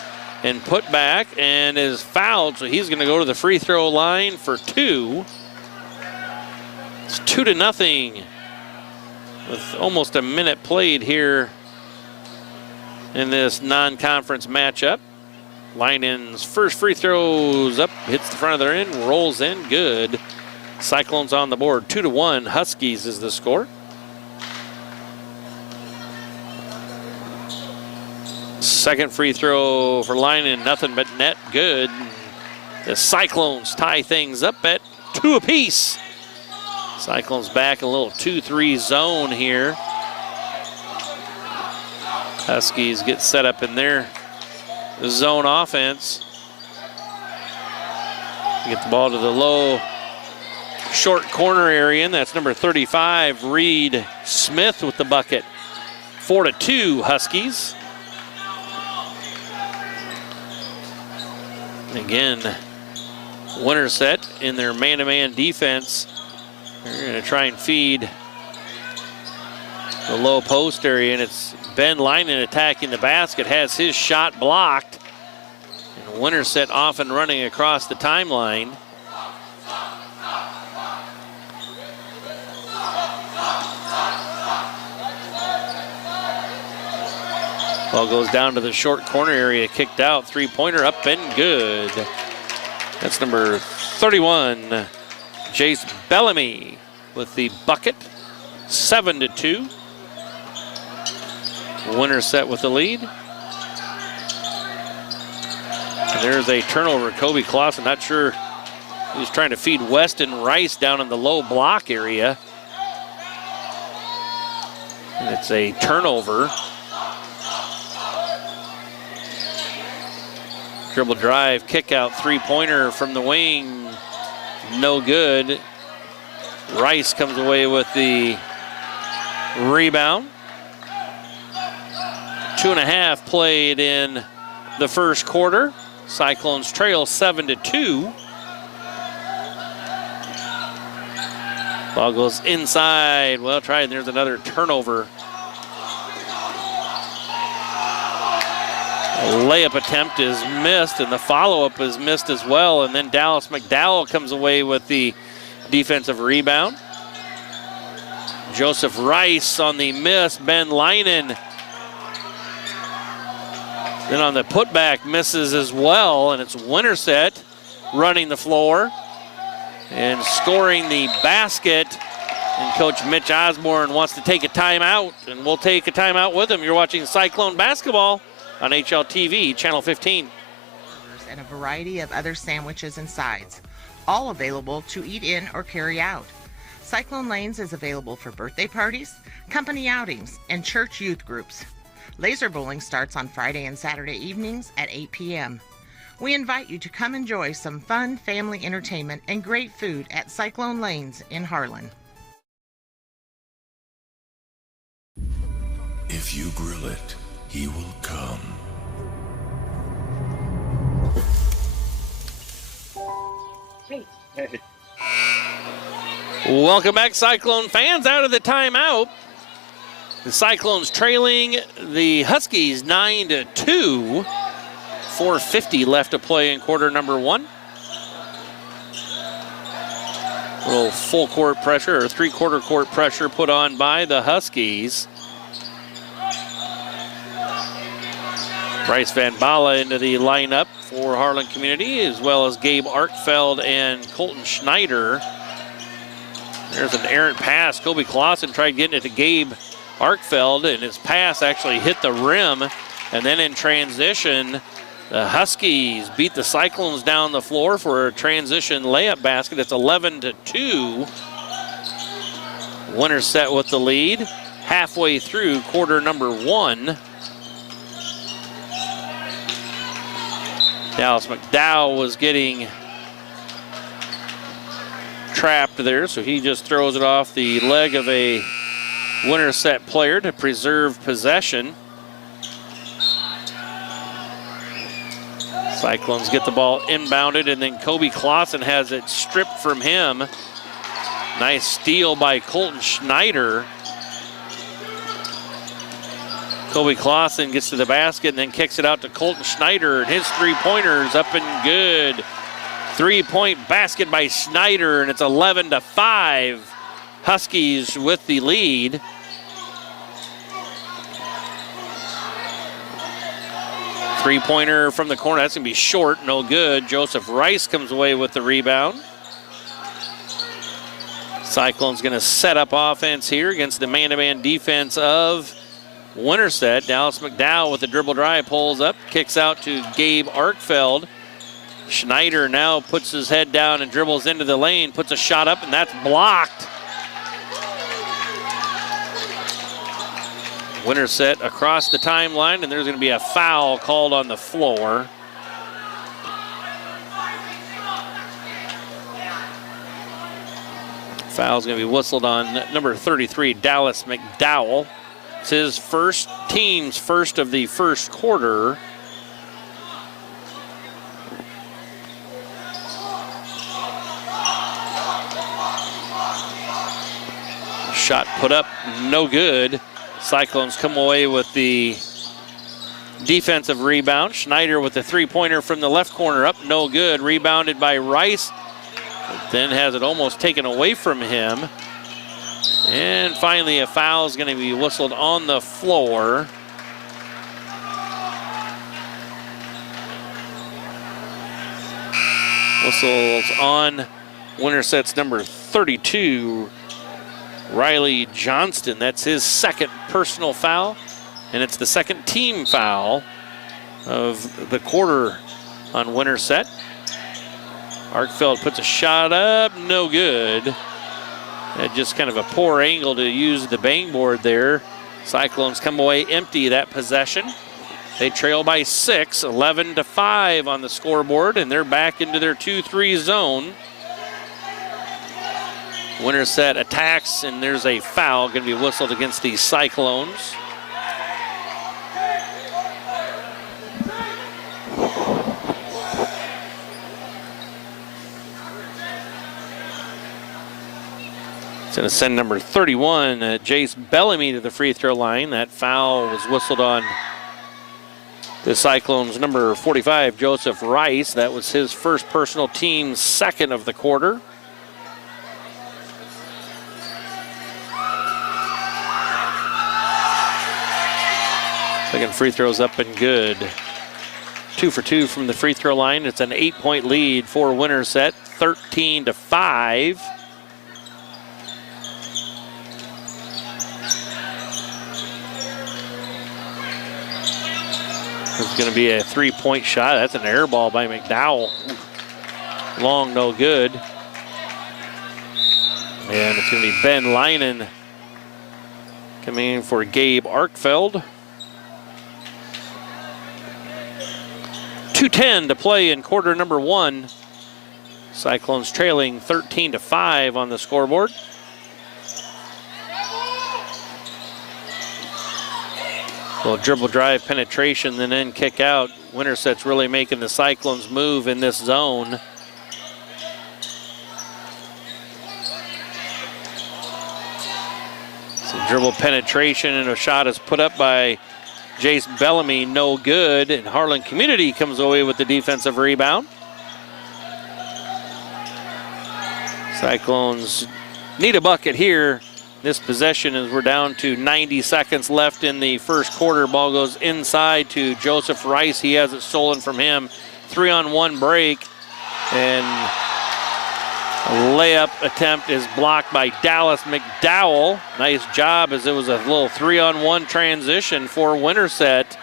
and put back and is fouled, so he's going to go to the free throw line for 2. It's 2-0 with almost a minute played here in this non-conference matchup. Linen's first free throws up, hits the front of their end, rolls in, good. Cyclones on the board, 2-1. Huskies is the score. Second free throw for Linen, nothing but net, good. The Cyclones tie things up at 2 apiece. Cyclones back in a little 2-3 zone here. Huskies get set up in their zone offense. Get the ball to the low short corner area, and that's number 35, Reed Smith with the bucket. 4-2 Huskies. Again, Winterset in their man-to-man defense. They're going to try and feed the low post area, and it's Ben Linen attacking the basket, has his shot blocked. And Winterset off and running across the timeline. Ball goes down to the short corner area, kicked out, three-pointer up and good. That's number 31, Jace Bellamy with the bucket, 7-2. Winterset with the lead. And there's a turnover. Kobe Clausen, not sure, he was trying to feed Weston Rice down in the low block area. And it's a turnover. Dribble drive, kick out, three-pointer from the wing, no good. Rice comes away with the rebound. 2.5 played in the first quarter. Cyclones trail 7-2. Ball goes inside. Well tried, and there's another turnover. A layup attempt is missed, and the follow-up is missed as well. And then Dallas McDowell comes away with the defensive rebound. Joseph Rice on the miss. Ben Linen then on the putback misses as well, and it's Winterset running the floor and scoring the basket. And Coach Mitch Osborne wants to take a timeout, and we'll take a timeout with him. You're watching Cyclone basketball on HLTV, Channel 15. And a variety of other sandwiches and sides, all available to eat in or carry out. Cyclone Lanes is available for birthday parties, company outings, and church youth groups. Laser bowling starts on Friday and Saturday evenings at 8 p.m. We invite you to come enjoy some fun family entertainment and great food at Cyclone Lanes in Harlan. If you grill it, he will come. Hey. Welcome back, Cyclone fans, out of the timeout. The Cyclones trailing the Huskies 9-2. 4:50 left to play in quarter number one. A little full court pressure or three-quarter court pressure put on by the Huskies. Bryce Van Bala into the lineup for Harlan Community, as well as Gabe Arkfeld and Colton Schneider. There's an errant pass. Kobe Clausen tried getting it to Gabe Arkfeld, and his pass actually hit the rim. And then in transition, the Huskies beat the Cyclones down the floor for a transition layup basket. It's 11-2. Winterset with the lead halfway through quarter number one. Dallas McDowell was getting trapped there, so he just throws it off the leg of a Winterset player to preserve possession. Cyclones get the ball inbounded, and then Kobe Clausen has it stripped from him. Nice steal by Colton Schneider. Kobe Clausen gets to the basket and then kicks it out to Colton Schneider, and his three-pointer's up and good. Three-point basket by Schneider, and it's 11-5. Huskies with the lead. Three-pointer from the corner, that's gonna be short, no good. Joseph Rice comes away with the rebound. Cyclone's gonna set up offense here against the man-to-man defense of Winterset. Dallas McDowell with the dribble drive, pulls up, kicks out to Gabe Arkfeld. Schneider now puts his head down and dribbles into the lane, puts a shot up, and that's blocked. Winterset across the timeline, and there's going to be a foul called on the floor. Foul's going to be whistled on number 33, Dallas McDowell. It's his team's first of the first quarter. Shot put up, no good. Cyclones come away with the defensive rebound. Schneider with the three-pointer from the left corner up, no good. Rebounded by Rice, then has it almost taken away from him. And finally a foul is going to be whistled on the floor. Whistles on Winterset's number 32, Riley Johnston. That's his second personal foul, and it's the second team foul of the quarter on Winterset. Arkfeld puts a shot up, no good. Just kind of a poor angle to use the bang board there. Cyclones come away empty that possession. They trail by 6, 11-5 on the scoreboard, and they're back into their 2-3 zone. Winterset attacks, and there's a foul going to be whistled against the Cyclones. It's going to send number 31, Jace Bellamy, to the free throw line. That foul was whistled on the Cyclones' number 45, Joseph Rice. That was his first personal, team's second of the quarter. Second free throw's up and good. 2 for 2 from the free throw line. It's an 8-point lead for Winterset, 13-5. It's going to be a 3-point shot. That's an air ball by McDowell. Long, no good. And it's going to be Ben Leinen coming in for Gabe Arkfeld. 2:10 to play in quarter number 1. Cyclones trailing 13-5 on the scoreboard. Well, dribble drive penetration and then kick out. Winterset's really making the Cyclones move in this zone. So dribble penetration, and a shot is put up by Jace Bellamy, no good. And Harlan Community comes away with the defensive rebound. Cyclones need a bucket here. This possession, as we're down to 90 seconds left in the first quarter. Ball goes inside to Joseph Rice. He has it stolen from him. 3-on-1 break. And a layup attempt is blocked by Dallas McDowell. Nice job, as it was a little 3-on-1 transition for Winterset.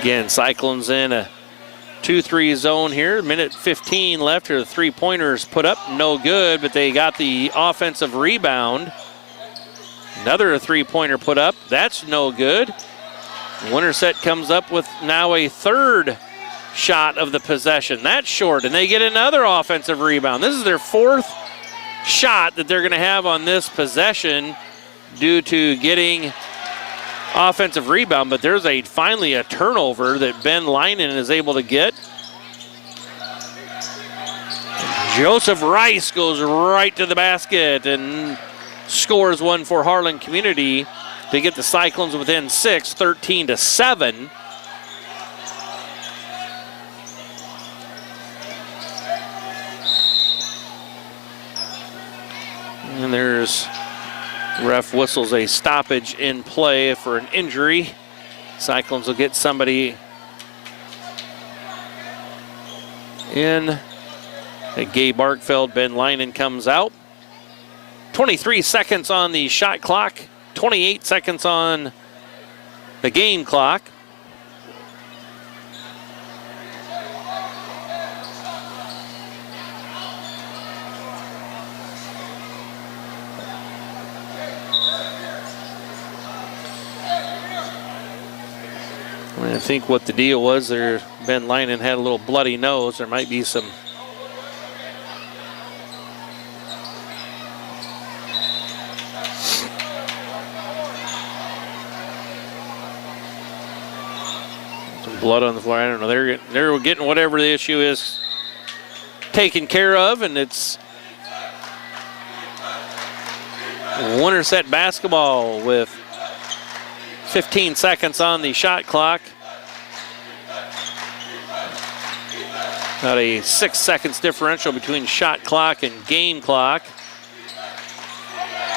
Again, Cyclones in a 2-3 zone here. Minute 15 left here. The three-pointers put up, no good, but they got the offensive rebound. Another three-pointer put up. That's no good. Winterset comes up with now a third shot of the possession. That's short, and they get another offensive rebound. This is their fourth shot that they're going to have on this possession due to getting offensive rebound, but there's finally a turnover that Ben Leinen is able to get. Joseph Rice goes right to the basket and scores one for Harlan Community to get the Cyclones within 6, 13-7. And there's ref whistles a stoppage in play for an injury. Cyclones will get somebody in. Gabe Arkfeld, Ben Leinen comes out. 23 seconds on the shot clock, 28 seconds on the game clock. I think what the deal was there, Ben Linen had a little bloody nose. There might be some blood on the floor. I don't know. They're getting whatever the issue is taken care of, and it's Winterset basketball with 15 seconds on the shot clock. About a 6 seconds differential between shot clock and game clock.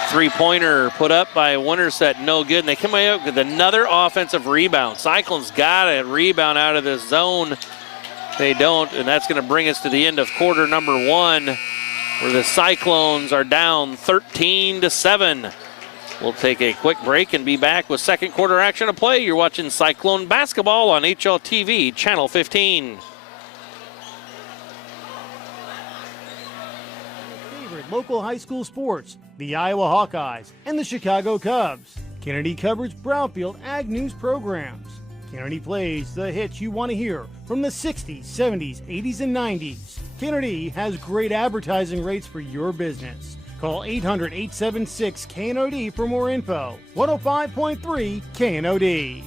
Three-pointer put up by Winterset, no good. And they come out with another offensive rebound. Cyclone's got a rebound out of the zone. They don't, and that's going to bring us to the end of quarter number 1, where the Cyclones are down 13-7. We'll take a quick break and be back with second quarter action of play. You're watching Cyclone basketball on HLTV, Channel 15. Favorite local high school sports, the Iowa Hawkeyes and the Chicago Cubs. Kennedy covers Brownfield Ag News programs. Kennedy plays the hits you want to hear from the 60s, 70s, 80s, and 90s. Kennedy has great advertising rates for your business. Call 800-876-KNOD for more info. 105.3 KNOD.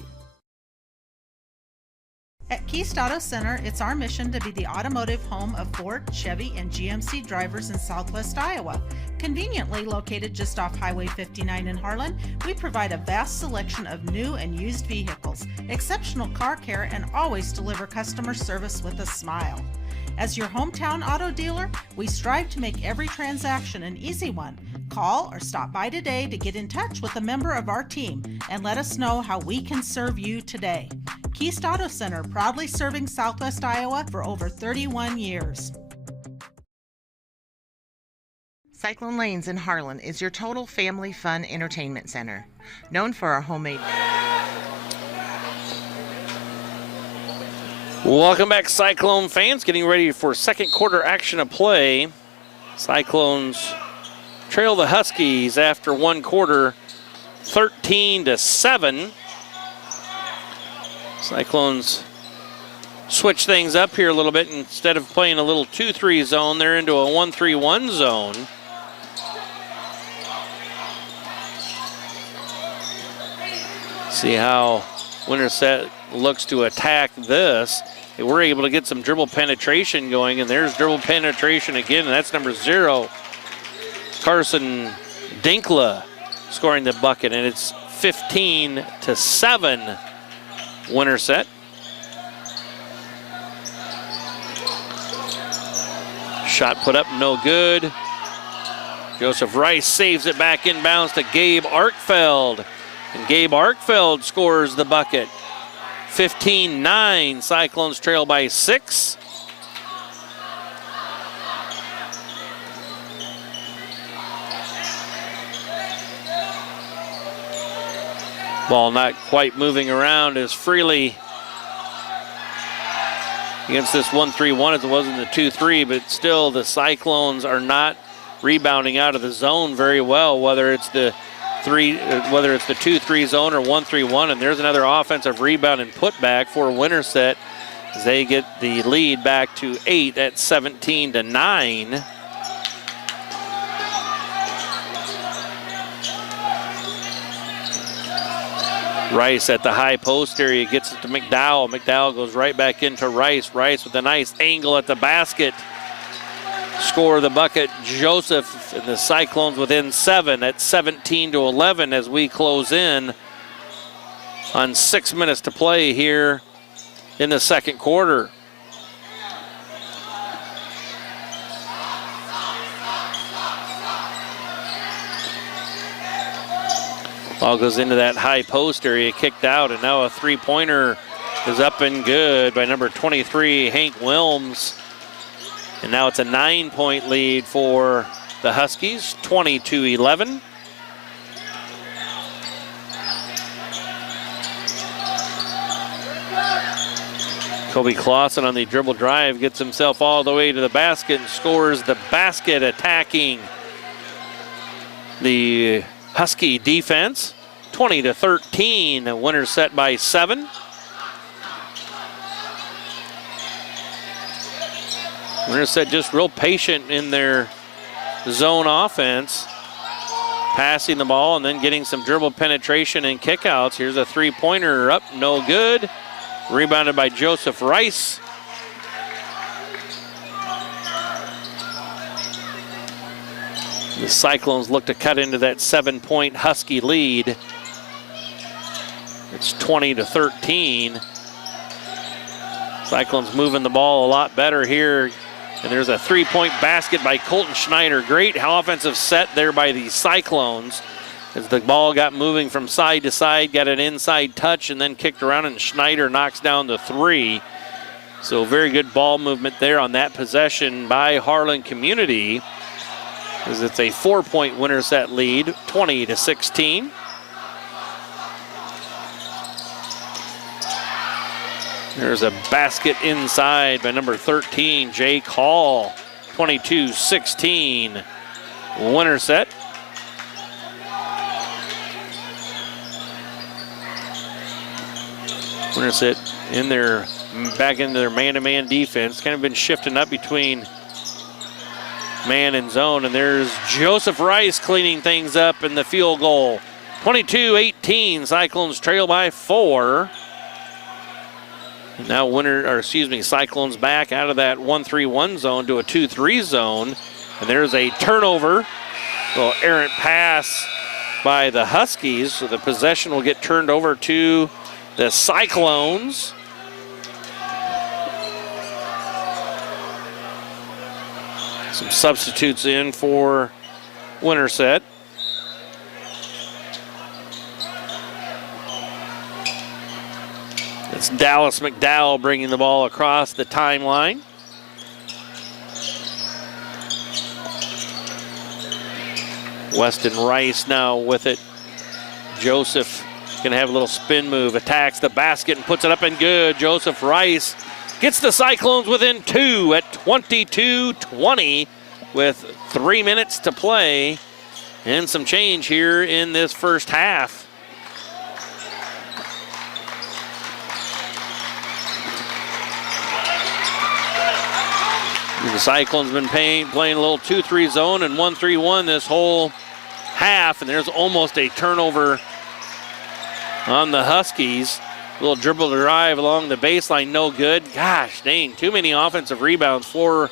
At Keast Auto Center, it's our mission to be the automotive home of Ford, Chevy, and GMC drivers in Southwest Iowa. Conveniently located just off Highway 59 in Harlan, we provide a vast selection of new and used vehicles, exceptional car care, and always deliver customer service with a smile. As your hometown auto dealer, we strive to make every transaction an easy one. Call or stop by today to get in touch with a member of our team and let us know how we can serve you today. Keast Auto Center, proudly serving Southwest Iowa for over 31 years. Cyclone Lanes in Harlan is your total family fun entertainment center. Known for our homemade... Welcome back, Cyclone fans. Getting ready for second quarter action of play. Cyclones trail the Huskies after one quarter, 13-7. Cyclones switch things up here a little bit. Instead of playing a little 2-3 zone, they're into a 1-3-1 zone. See how Winterset looks to attack this. We're able to get some dribble penetration going, and there's dribble penetration again, and that's number 0. Carson Dinkla scoring the bucket, and it's 15-7 Winterset. Shot put up, no good. Joseph Rice saves it back inbounds to Gabe Arkfeld, and Gabe Arkfeld scores the bucket. 15-9, Cyclones trail by 6. Ball not quite moving around as freely against this 1-3-1 as it was in the 2-3, but still the Cyclones are not rebounding out of the zone very well, whether it's the 2-3 zone or 1-3-1, and there's another offensive rebound and putback for Winterset as they get the lead back to 8 at 17-9. Rice at the high post area gets it to McDowell. McDowell goes right back into Rice. Rice with a nice angle at the basket. Score the bucket, Joseph, and the Cyclones within 7 at 17-11 as we close in on 6 minutes to play here in the second quarter. Ball goes into that high post area, kicked out, and now a three-pointer is up and good by number 23, Hank Wilms. And now it's a 9-point lead for the Huskies, 20-11. Kobe Clausen on the dribble drive gets himself all the way to the basket and scores the basket, attacking the Husky defense. 20-13, Winterset by 7. Winterset just real patient in their zone offense, passing the ball and then getting some dribble penetration and kickouts. Here's a three-pointer up, no good. Rebounded by Joseph Rice. The Cyclones look to cut into that 7-point Husky lead. It's 20-13. Cyclones moving the ball a lot better here. And there's a three-point basket by Colton Schneider. Great offensive set there by the Cyclones as the ball got moving from side to side, got an inside touch, and then kicked around, and Schneider knocks down the three. So very good ball movement there on that possession by Harlan Community, as it's a 4-point Winterset lead, 20-16. There's a basket inside by number 13, Jake Hall. 22-16, Winterset. Winterset back into their man-to-man defense. Kind of been shifting up between man and zone. And there's Joseph Rice cleaning things up in the field goal. 22-18, Cyclones trail by 4. And now Cyclones back out of that 1-3-1 zone to a 2-3 zone. And there's a turnover. A little errant pass by the Huskies. So the possession will get turned over to the Cyclones. Some substitutes in for Winterset. It's Dallas McDowell bringing the ball across the timeline. Weston Rice now with it. Joseph gonna have a little spin move, attacks the basket and puts it up and good. Joseph Rice gets the Cyclones within 2 at 22-20 with 3 minutes to play and some change here in this first half. The Cyclones been playing a little 2-3 zone and 1-3-1 this whole half, and there's almost a turnover on the Huskies. A little dribble drive along the baseline, no good. Gosh dang, too many offensive rebounds for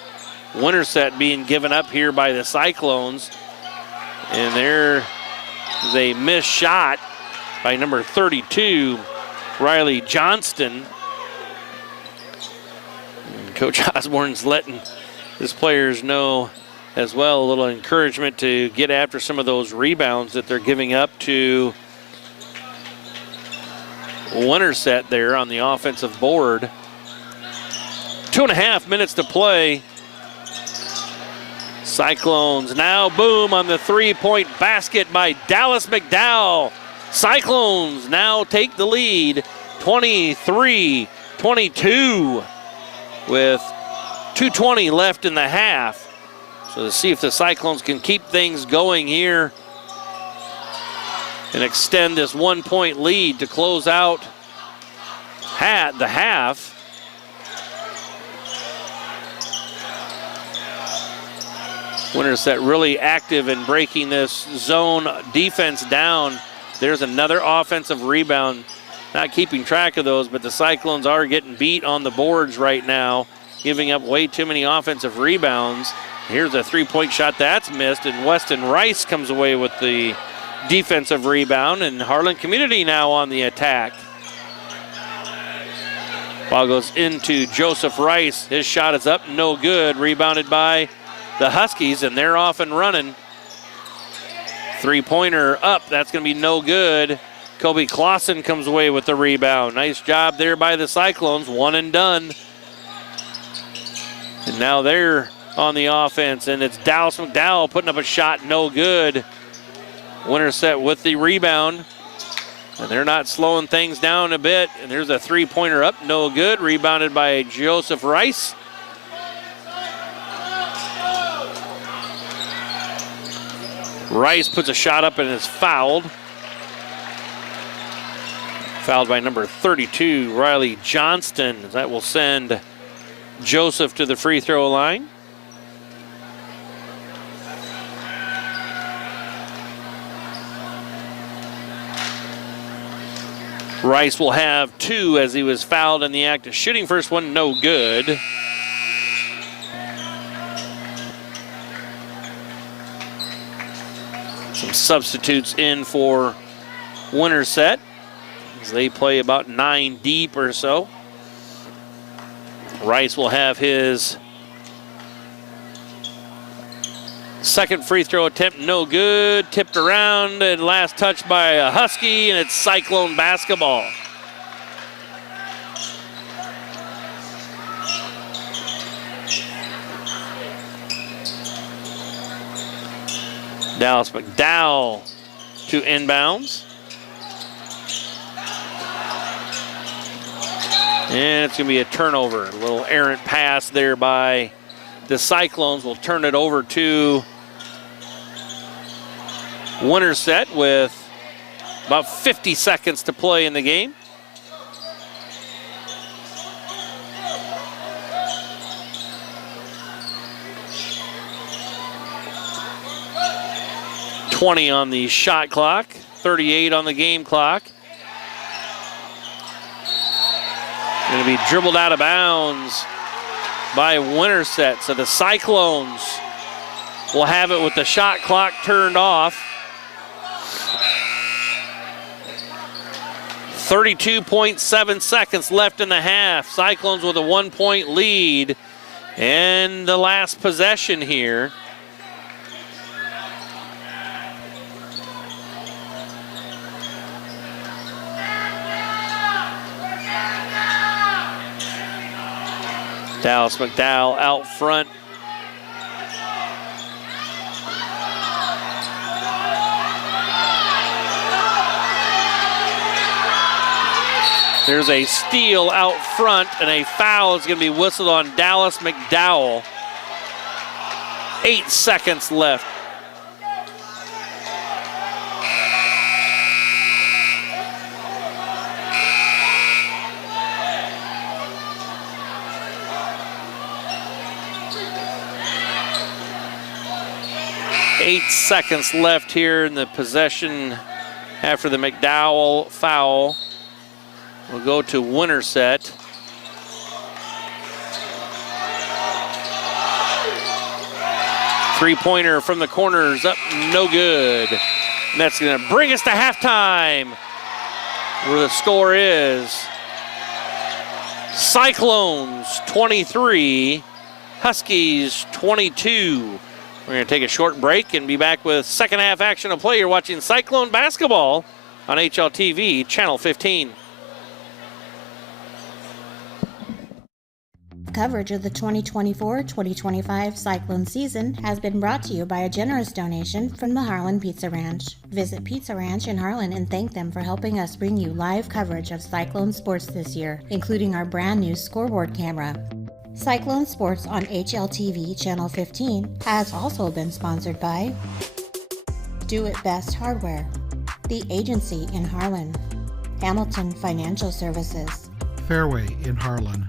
Winterset being given up here by the Cyclones. And there is a missed shot by number 32, Riley Johnston. And Coach Osborne's letting his players know as well, a little encouragement to get after some of those rebounds that they're giving up to Winterset there on the offensive board. 2.5 minutes to play. Cyclones now, boom, on the three-point basket by Dallas McDowell. Cyclones now take the lead, 23-22, with 2:20 left in the half. So to see if the Cyclones can keep things going here and extend this 1-point lead to close out the half. Winterset really active in breaking this zone defense down. There's another offensive rebound. Not keeping track of those, but the Cyclones are getting beat on the boards right now, giving up way too many offensive rebounds. Here's a three-point shot that's missed, and Weston Rice comes away with the defensive rebound, and Harlan Community now on the attack. Ball goes into Joseph Rice. His shot is up, no good. Rebounded by the Huskies, and they're off and running. Three-pointer up, that's going to be no good. Kobe Clausen comes away with the rebound. Nice job there by the Cyclones, one and done. And now they're on the offense, and it's Dallas McDowell putting up a shot, no good. Winterset with the rebound, and they're not slowing things down a bit, and there's a three-pointer up, no good, rebounded by Joseph Rice. Rice puts a shot up and is fouled. Fouled by number 32, Riley Johnston. That will send Joseph to the free throw line. Rice will have 2 as he was fouled in the act of shooting. First one, no good. Some substitutes in for Winterset as they play about 9 deep or so. Rice will have his second free throw attempt, no good. Tipped around and last touch by a Husky, and it's Cyclone basketball. Dallas McDowell to inbounds. And it's going to be a turnover. A little errant pass there by the Cyclones. Will turn it over to Winterset with about 50 seconds to play in the game. .20 on the shot clock, 38 on the game clock. Going to be dribbled out of bounds by Winterset. So the Cyclones will have it with the shot clock turned off. 32.7 seconds left in the half. Cyclones with a 1-point lead. And the last possession here. Dallas McDowell out front. There's a steal out front, and a foul is going to be whistled on Dallas McDowell. 8 seconds left. Eight seconds left here in the possession after the McDowell foul. We'll go to Winterset. Three-pointer from the corners up, no good. And that's going to bring us to halftime, where the score is Cyclones 23, Huskies 22. We're going to take a short break and be back with second half action of play. You're watching Cyclone basketball on HLTV, Channel 15. Coverage of the 2024-2025 Cyclone season has been brought to you by a generous donation from the Harlan Pizza Ranch. Visit Pizza Ranch in Harlan and thank them for helping us bring you live coverage of Cyclone sports this year, including our brand new scoreboard camera. Cyclone Sports on HLTV Channel 15 has also been sponsored by Do It Best Hardware, The Agency in Harlan, Hamilton Financial Services, Fairway in Harlan,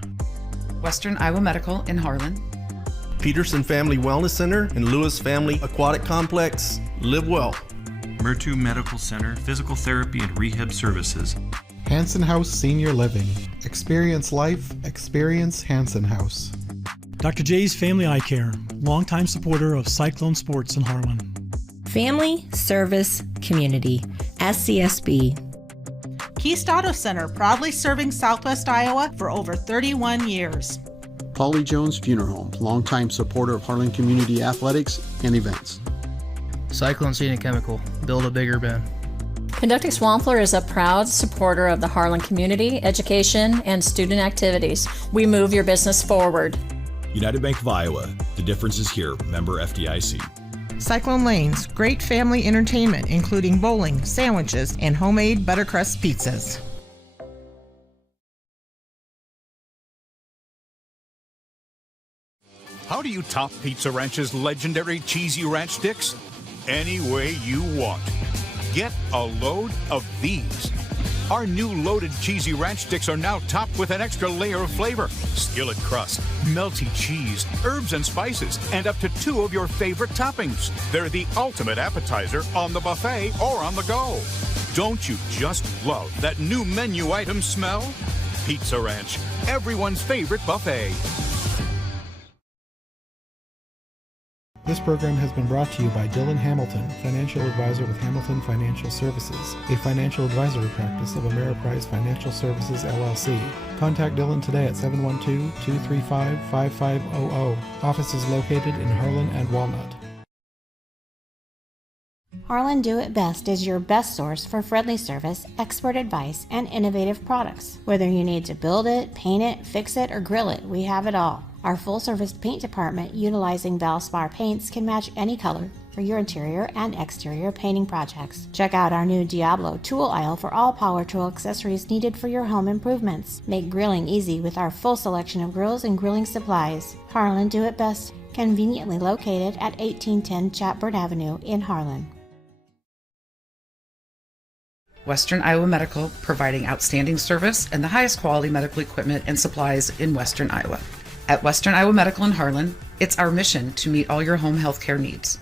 Western Iowa Medical in Harlan, Peterson Family Wellness Center and Lewis Family Aquatic Complex. Live well. Murtu Medical Center, Physical Therapy and Rehab Services. Hanson House Senior Living. Experience life, experience Hanson House. Dr. J's Family Eye Care, longtime supporter of Cyclone Sports in Harlan. Family, Service, Community, SCSB. Keast Auto Center, proudly serving Southwest Iowa for over 31 years. Polly Jones Funeral Home, longtime supporter of Harlan Community Athletics and events. Cyclone Seed and Chemical, build a bigger bin. Conducting Swampler is a proud supporter of the Harlan community, education, and student activities. We move your business forward. United Bank of Iowa. The difference is here. Member FDIC. Cyclone Lanes, great family entertainment, including bowling, sandwiches, and homemade buttercrust pizzas. How do you top Pizza Ranch's legendary cheesy ranch sticks? Any way you want. Get a load of these. Our new loaded cheesy ranch sticks are now topped with an extra layer of flavor, skillet crust, melty cheese, herbs and spices, and up to 2 of your favorite toppings. They're the ultimate appetizer on the buffet or on the go. Don't you just love that new menu item smell? Pizza Ranch, everyone's favorite buffet. This program has been brought to you by Dylan Hamilton, financial advisor with Hamilton Financial Services, a financial advisory practice of Ameriprise Financial Services, LLC. Contact Dylan today at 712-235-5500. Office is located in Harlan and Walnut. Harlan Do It Best is your best source for friendly service, expert advice, and innovative products. Whether you need to build it, paint it, fix it, or grill it, we have it all. Our full-service paint department, utilizing Valspar paints, can match any color for your interior and exterior painting projects. Check out our new Diablo tool aisle for all power tool accessories needed for your home improvements. Make grilling easy with our full selection of grills and grilling supplies. Harlan Do It Best, conveniently located at 1810 Chatburn Avenue in Harlan. Western Iowa Medical, providing outstanding service and the highest quality medical equipment and supplies in Western Iowa. At Western Iowa Medical in Harlan, it's our mission to meet all your home health care needs.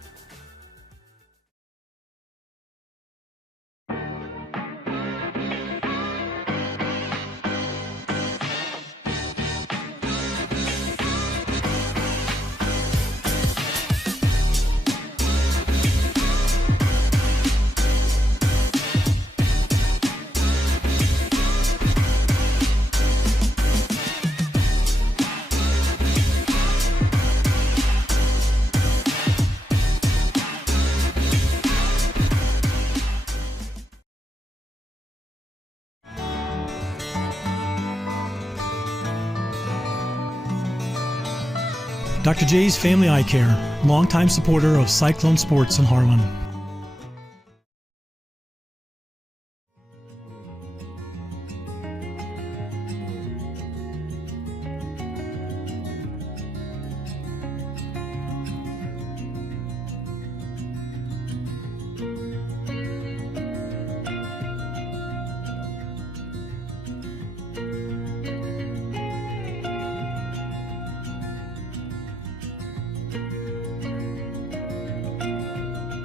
Dr. J's Family Eye Care, longtime supporter of Cyclone Sports in Harlan.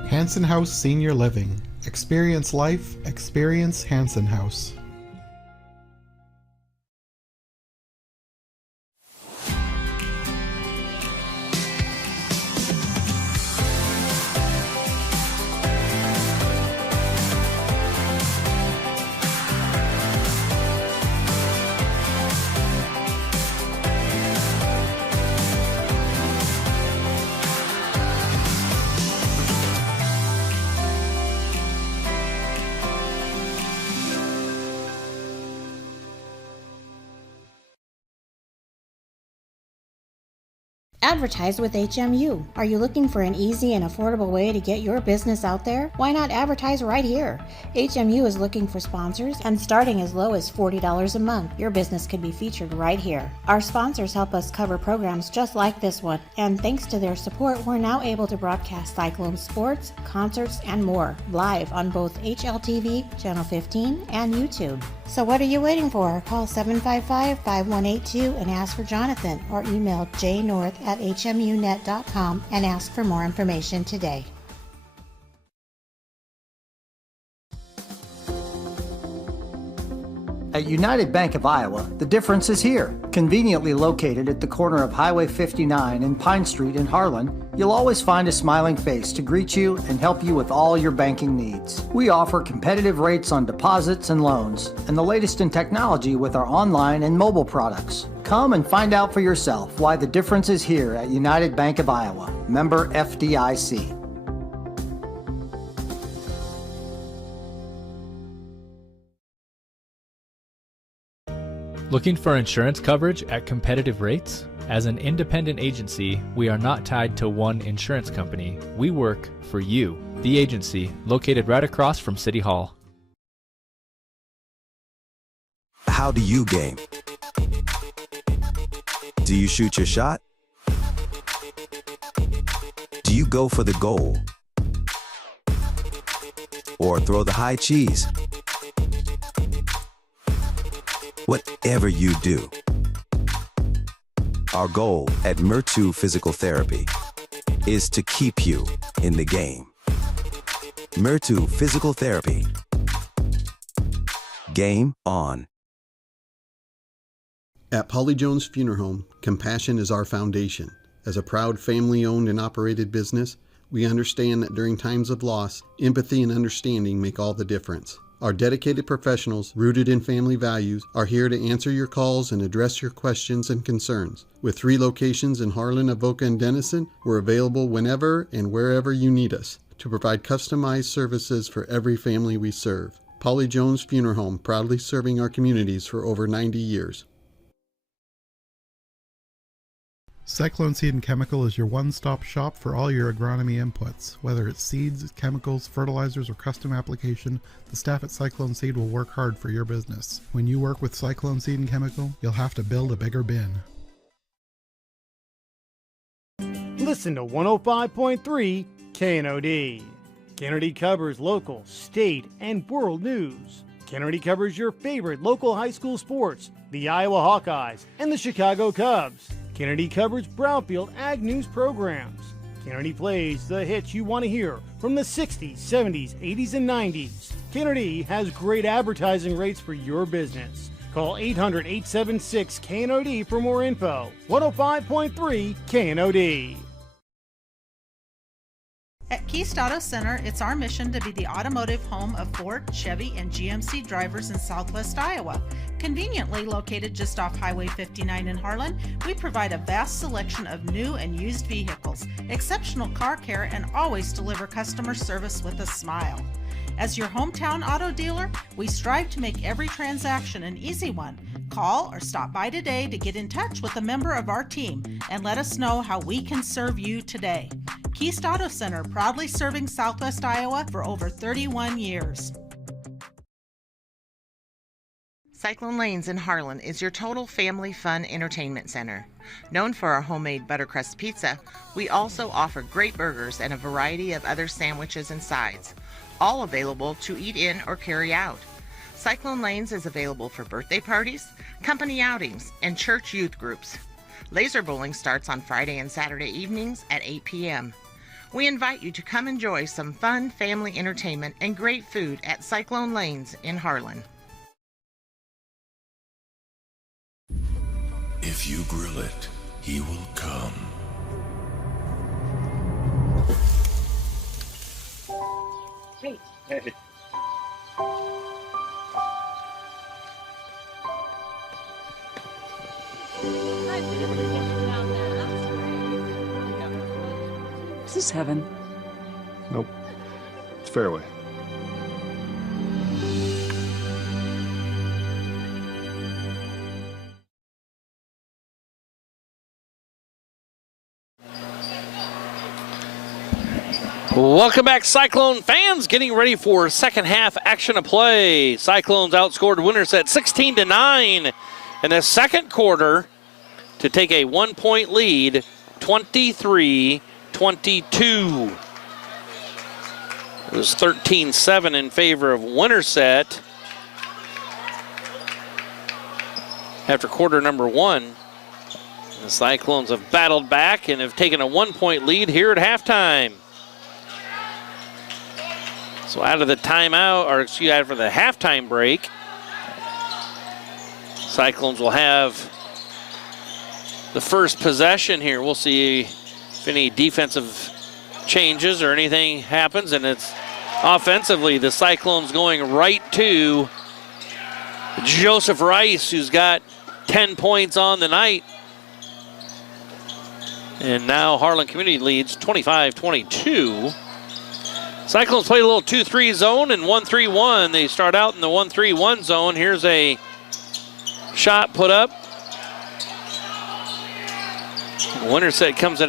Hanson House Senior Living. Experience life, experience Hanson House. Advertise with HMU. Are you looking for an easy and affordable way to get your business out there? Why not advertise right here? HMU is looking for sponsors, and starting as low as $40 a month, your business could be featured right here. Our sponsors help us cover programs just like this one, and thanks to their support, we're now able to broadcast Cyclone sports, concerts, and more live on both HLTV, Channel 15, and YouTube. So what are you waiting for? Call 755-5182 and ask for Jonathan, or email jnorth@hmunet.com and ask for more information today. At United Bank of Iowa, the difference is here. Conveniently located at the corner of Highway 59 and Pine Street in Harlan, you'll always find a smiling face to greet you and help you with all your banking needs. We offer competitive rates on deposits and loans, and the latest in technology with our online and mobile products. Come and find out for yourself why the difference is here at United Bank of Iowa. Member FDIC. Looking for insurance coverage at competitive rates? As an independent agency, we are not tied to one insurance company. We work for you, the agency, located right across from City Hall. How do you game? Do you shoot your shot? Do you go for the goal? Or throw the high cheese? Whatever you do, our goal at Murtu Physical Therapy is to keep you in the game. Murtu Physical Therapy. Game on. At Polly Jones Funeral Home, compassion is our foundation. As a proud family-owned and operated business, we understand that during times of loss, empathy and understanding make all the difference. Our dedicated professionals, rooted in family values, are here to answer your calls and address your questions and concerns. With 3 locations in Harlan, Avoca, and Denison, we're available whenever and wherever you need us to provide customized services for every family we serve. Polly Jones Funeral Home, proudly serving our communities for over 90 years. Cyclone Seed and Chemical is your one-stop shop for all your agronomy inputs. Whether it's seeds, chemicals, fertilizers, or custom application, the staff at Cyclone Seed will work hard for your business. When you work with Cyclone Seed and Chemical, you'll have to build a bigger bin. Listen to 105.3 KNOD. KNOD covers local, state, and world news. KNOD covers your favorite local high school sports, the Iowa Hawkeyes and the Chicago Cubs. KNOD covers Brownfield Ag News programs. KNOD plays the hits you want to hear from the 60s, 70s, 80s, and 90s. KNOD has great advertising rates for your business. Call 800-876-KNOD for more info. 105.3 KNOD. At Keast Auto Center, it's our mission to be the automotive home of Ford, Chevy, and GMC drivers in Southwest Iowa. Conveniently located just off Highway 59 in Harlan, we provide a vast selection of new and used vehicles, exceptional car care, and always deliver customer service with a smile. As your hometown auto dealer, we strive to make every transaction an easy one. Call or stop by today to get in touch with a member of our team and let us know how we can serve you today. Keast Auto Center, proudly serving Southwest Iowa for over 31 years. Cyclone Lanes in Harlan is your total family fun entertainment center. Known for our homemade buttercrust pizza, we also offer great burgers and a variety of other sandwiches and sides, all available to eat in or carry out. Cyclone Lanes is available for birthday parties, company outings, and church youth groups. Laser bowling starts on Friday and Saturday evenings at 8 p.m. We invite you to come enjoy some fun family entertainment and great food at Cyclone Lanes in Harlan. If you grill it, he will come. Hey. Is this heaven? Nope. It's fairway. Welcome back, Cyclone fans. Getting ready for second half action of play. Cyclones outscored Winterset 16-9 in the second quarter to take a 1-point lead, 23-22. It was 13-7 in favor of Winterset after quarter number 1. The Cyclones have battled back and have taken a 1-point lead here at halftime. So out of the timeout, or excuse me, out of the halftime break, Cyclones will have the first possession here. We'll see if any defensive changes or anything happens, and it's offensively the Cyclones going right to Joseph Rice, who's got 10 points on the night. And now Harlan Community leads 25-22. Cyclones play a little 2-3 zone and 1-3-1. They start out in the 1-3-1 zone. Here's a shot put up. Winterset comes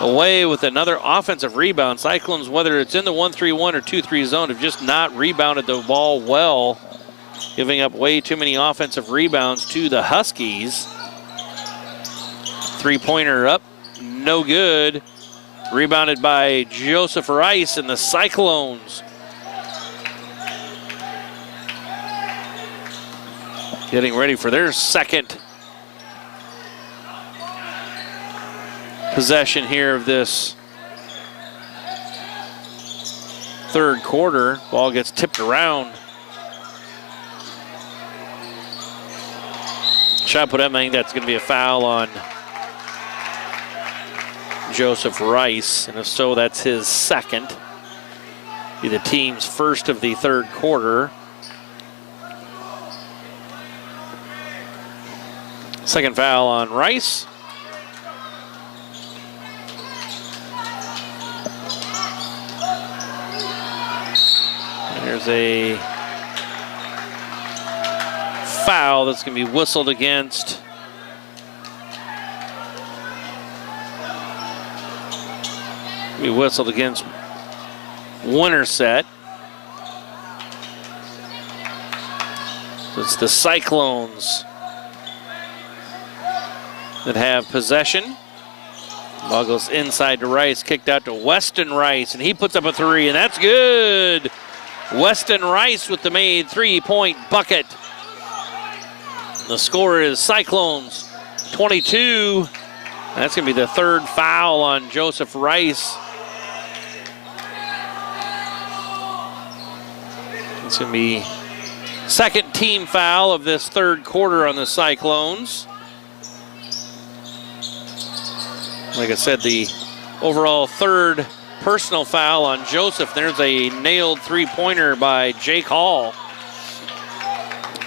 away with another offensive rebound. Cyclones, whether it's in the 1-3-1 or 2-3 zone, have just not rebounded the ball well, giving up way too many offensive rebounds to the Huskies. Three-pointer up, no good. Rebounded by Joseph Rice and the Cyclones. Getting ready for their second possession here of this third quarter. Ball gets tipped around. Shot put up, I think that's going to be a foul on Joseph Rice, and if so, that's his second. Be the team's first of the third quarter. Second foul on Rice. There's a foul that's going to be whistled against Winterset. So it's the Cyclones that have possession. Ball goes inside to Rice, kicked out to Weston Rice, and he puts up a three, and that's good. Weston Rice with the made three-point bucket. The score is Cyclones 22. That's going to be the third foul on Joseph Rice. It's going to be second team foul of this third quarter on the Cyclones. Like I said, the overall third personal foul on Joseph. There's a nailed three-pointer by Jake Hall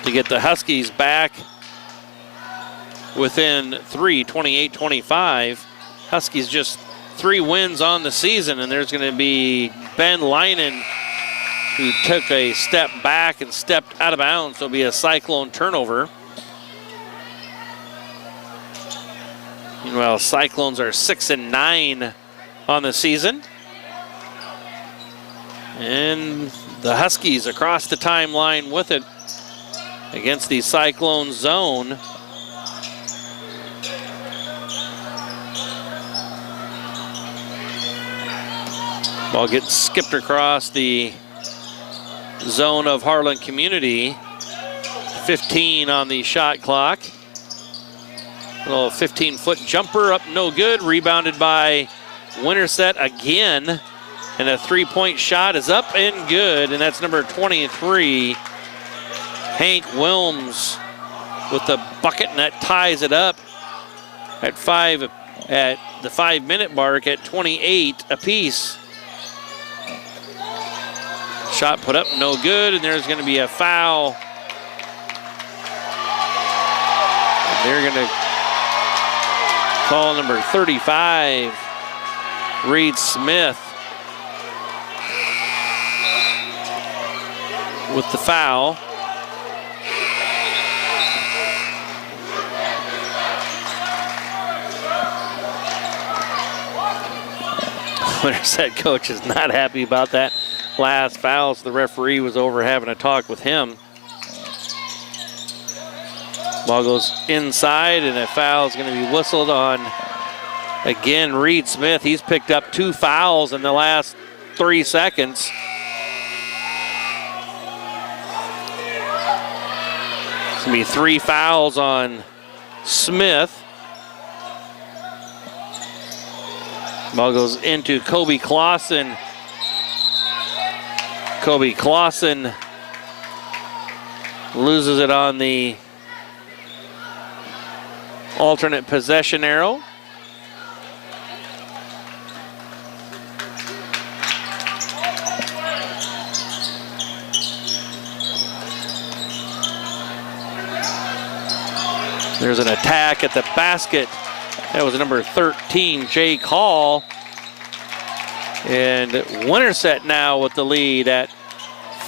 to get the Huskies back within three, 28-25. Huskies just 3 wins on the season, and there's going to be Ben Leinen, who took a step back and stepped out of bounds. There'll be a Cyclone turnover. Meanwhile, Cyclones are 6-9 on the season. And the Huskies across the timeline with it against the Cyclone zone. Ball gets skipped across the zone of Harlan Community. 15 on the shot clock. A little 15-foot jumper up, no good. Rebounded by Winterset again. And a three-point shot is up and good, and that's number 23, Hank Wilms, with the bucket, and that ties it up at the 5-minute mark at 28 apiece. Shot put up, no good, and there's going to be a foul. And they're going to call number 35, Reed Smith, with the foul. Winterset coach is not happy about that last foul, so the referee was over having a talk with him. Ball goes inside, and a foul is going to be whistled on, again, Reed Smith. He's picked up 2 fouls in the last 3 seconds. It's going to be 3 fouls on Smith. Ball goes into Kobe Clausen. Kobe Clausen loses it on the alternate possession arrow. There's an attack at the basket. That was number 13, Jake Hall. And Winterset now with the lead at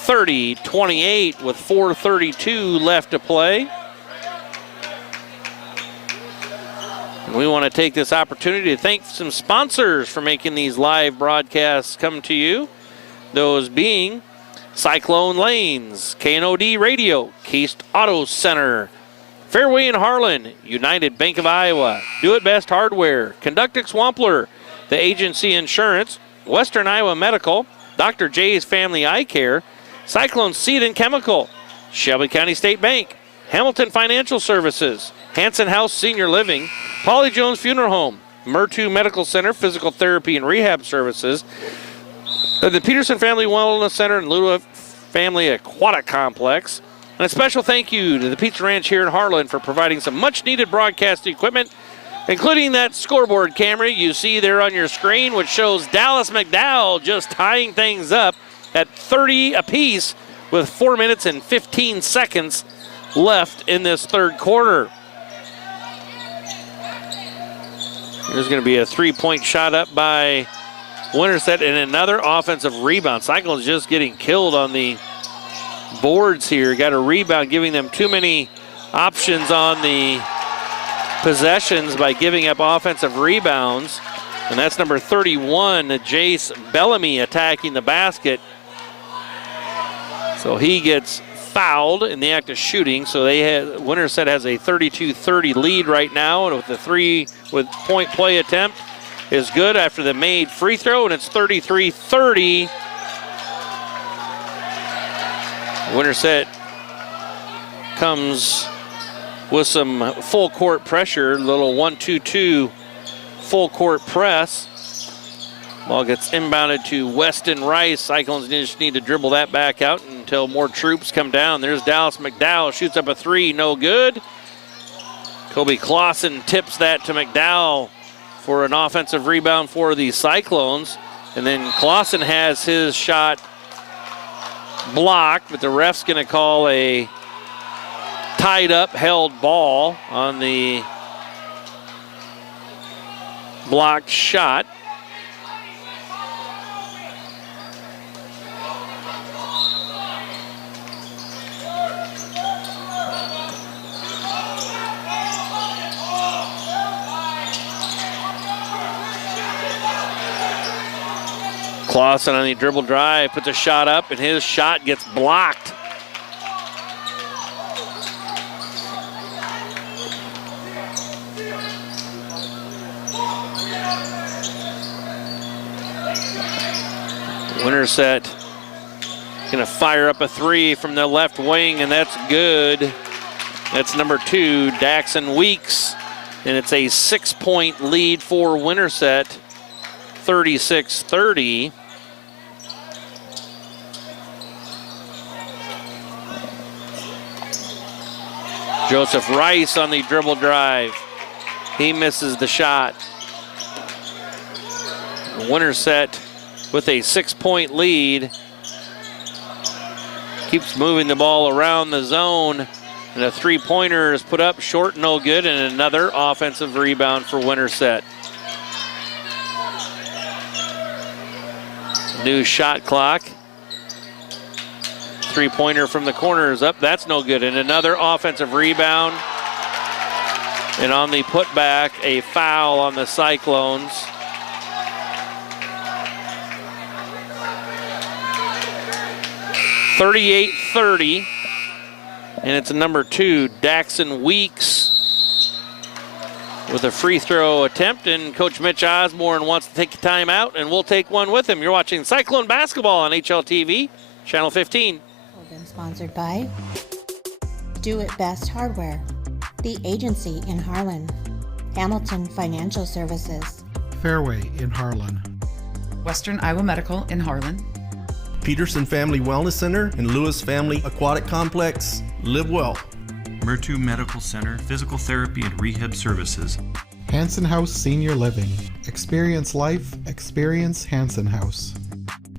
30-28 with 4:32 left to play. And we want to take this opportunity to thank some sponsors for making these live broadcasts come to you. Those being Cyclone Lanes, KNOD Radio, Keast Auto Center, Fairway in Harlan, United Bank of Iowa, Do It Best Hardware, Conductix Wampler, The Agency Insurance, Western Iowa Medical, Dr. J's Family Eye Care, Cyclone Seed and Chemical, Shelby County State Bank, Hamilton Financial Services, Hanson House Senior Living, Polly Jones Funeral Home, Murtu Medical Center, Physical Therapy and Rehab Services, the Peterson Family Wellness Center and Lula Family Aquatic Complex. And a special thank you to the Pizza Ranch here in Harlan for providing some much-needed broadcast equipment, including that scoreboard camera you see there on your screen, which shows Dallas McDowell just tying things up at 30 apiece with 4 minutes and 15 seconds left in this third quarter. There's going to be a three-point shot up by Winterset and another offensive rebound. Cyclone's just getting killed on the boards here. Got a rebound, giving them too many options on the possessions by giving up offensive rebounds. And that's number 31, Jace Bellamy, attacking the basket. So he gets fouled in the act of shooting. So Winterset has a 32-30 lead right now, and with the three-point play attempt is good after the made free throw, and it's 33-30. Winterset comes with some full court pressure, little 1-2-2 full court press. Ball gets inbounded to Weston Rice. Cyclones just need to dribble that back out until more troops come down. There's Dallas McDowell, shoots up a three, no good. Kobe Clausen tips that to McDowell for an offensive rebound for the Cyclones. And then Clausen has his shot blocked, but the ref's going to call a tied up, held ball on the blocked shot. Clausen on the dribble drive, puts a shot up, and his shot gets blocked. Winterset gonna fire up a three from the left wing, and that's good. That's number 2, Daxon Weeks, and it's a 6-point lead for Winterset, 36-30. Joseph Rice on the dribble drive. He misses the shot. Winterset with a 6-point lead. Keeps moving the ball around the zone. And a three-pointer is put up short, no good, and another offensive rebound for Winterset. New shot clock. Three-pointer from the corner is up. That's no good. And another offensive rebound. And on the putback, a foul on the Cyclones. (38-30), and it's number 2, Daxon Weeks, with a free throw attempt. And Coach Mitch Osborne wants to take a timeout, and we'll take one with him. You're watching Cyclone basketball on HLTV, Channel 15. Been sponsored by Do It Best Hardware, The Agency in Harlan, Hamilton Financial Services, Fairway in Harlan, Western Iowa Medical in Harlan, Peterson Family Wellness Center and Lewis Family Aquatic Complex. Live well. Murtu Medical Center, Physical Therapy and Rehab Services. Hanson House Senior Living. Experience life, experience Hanson House.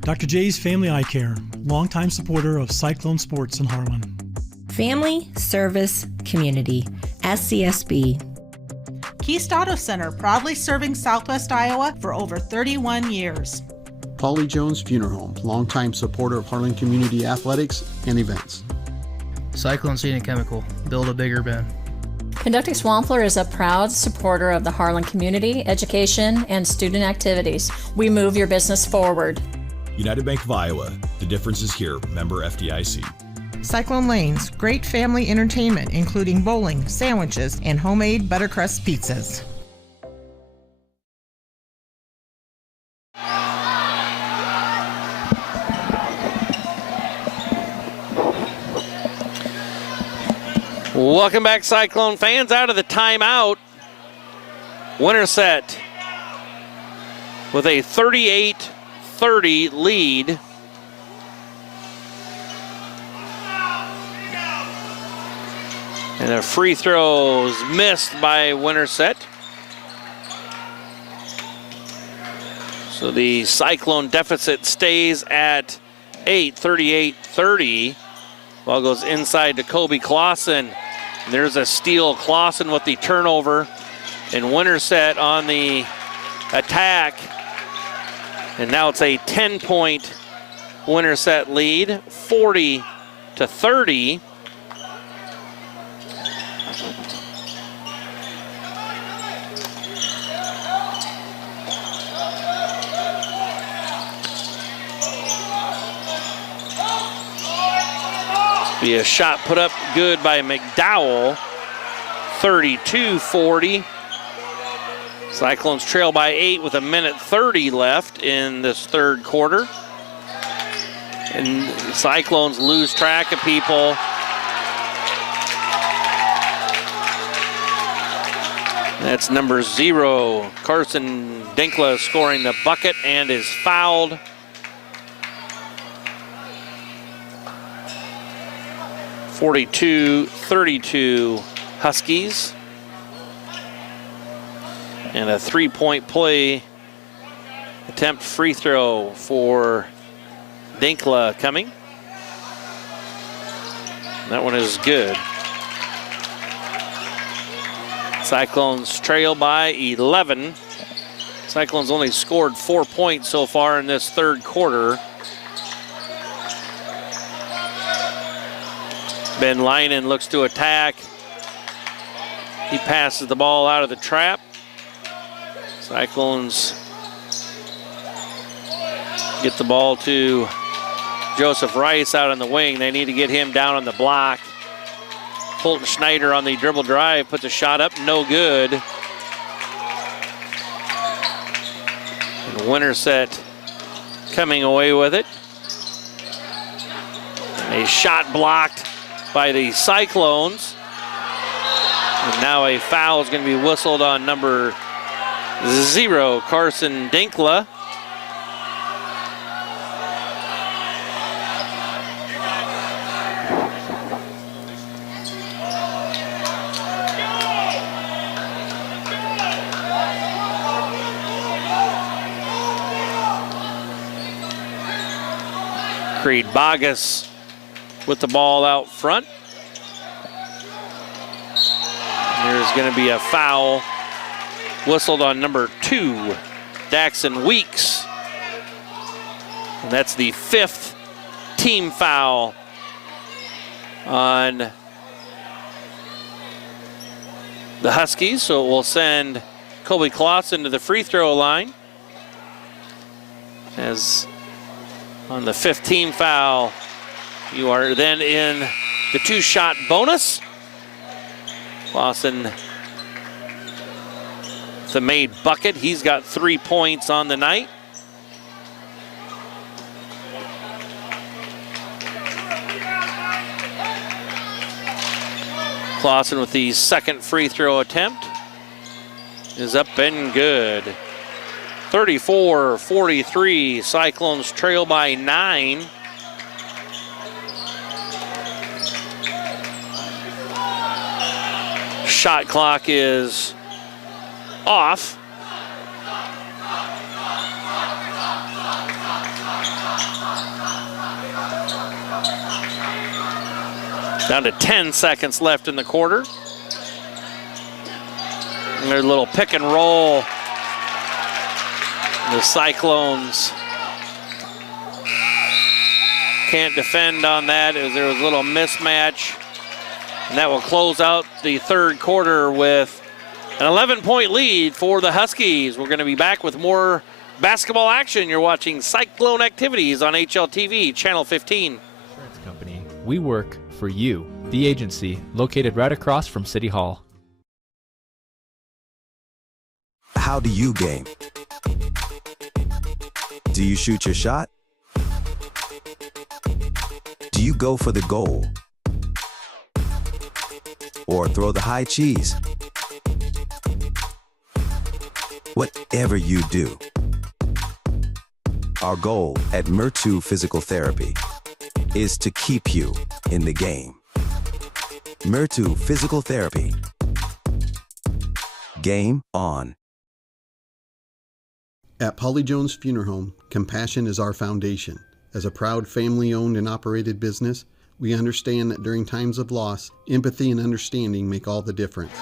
Dr. J's Family Eye Care, longtime supporter of Cyclone Sports in Harlan. Family Service Community, SCSB. Keast Auto Center, proudly serving Southwest Iowa for over 31 years. Polly Jones Funeral Home, longtime supporter of Harlan Community Athletics and events. Cyclone Seed and Chemical, build a bigger bin. Conducting Swampler is a proud supporter of the Harlan community, education, and student activities. We move your business forward. United Bank of Iowa. The difference is here. Member FDIC. Cyclone Lanes, great family entertainment, including bowling, sandwiches, and homemade buttercrust pizzas. Welcome back, Cyclone fans. Out of the timeout, Winterset with a 38-30 lead. And a free throw is missed by Winterset. So the Cyclone deficit stays at 8, 38-30. Ball goes inside to Kobe Clausen. There's a steal. Clausen with the turnover. And Winterset on the attack. And now it's a 10-point Winterset lead, 40-30. Be a shot put up good by McDowell, 32-40. Cyclones trail by 8 with 1:30 left in this third quarter. And Cyclones lose track of people. That's number 0, Carson Dinkla, scoring the bucket and is fouled. (42-32) Huskies. And a three-point play attempt free throw for Dinkla coming. That one is good. Cyclones trail by 11. Cyclones only scored 4 points so far in this third quarter. Ben Leinen looks to attack. He passes the ball out of the trap. Cyclones get the ball to Joseph Rice out on the wing. They need to get him down on the block. Fulton Schneider on the dribble drive puts a shot up, no good. And Winterset coming away with it. A shot blocked by the Cyclones. And now a foul is going to be whistled on number 0, Carson Dinkla. Creed Bogus with the ball out front. There's going to be a foul whistled on number 2, Daxon Weeks. And that's the 5th team foul on the Huskies. So it will send Colby Clausen to the free throw line. As on the 5th team foul, you are then in the 2-shot bonus. Clausen, the made bucket. He's got 3 points on the night. Clausen with the 2nd free throw attempt is up and good. 34-43, Cyclones trail by 9. Shot clock is off. Down to 10 seconds left in the quarter. And their little pick and roll. The Cyclones can't defend on that as there was a little mismatch. And that will close out the third quarter with an 11-point lead for the Huskies. We're going to be back with more basketball action. You're watching Cyclone Activities on HLTV, Channel 15. Insurance Company. We work for you, the agency located right across from City Hall. How do you game? Do you shoot your shot? Do you go for the goal? Or throw the high cheese? Whatever you do, our goal at Murtu Physical Therapy is to keep you in the game. Murtu Physical Therapy. Game on. At Polly Jones Funeral Home, compassion is our foundation. As a proud family-owned and operated business, we understand that during times of loss, empathy and understanding make all the difference.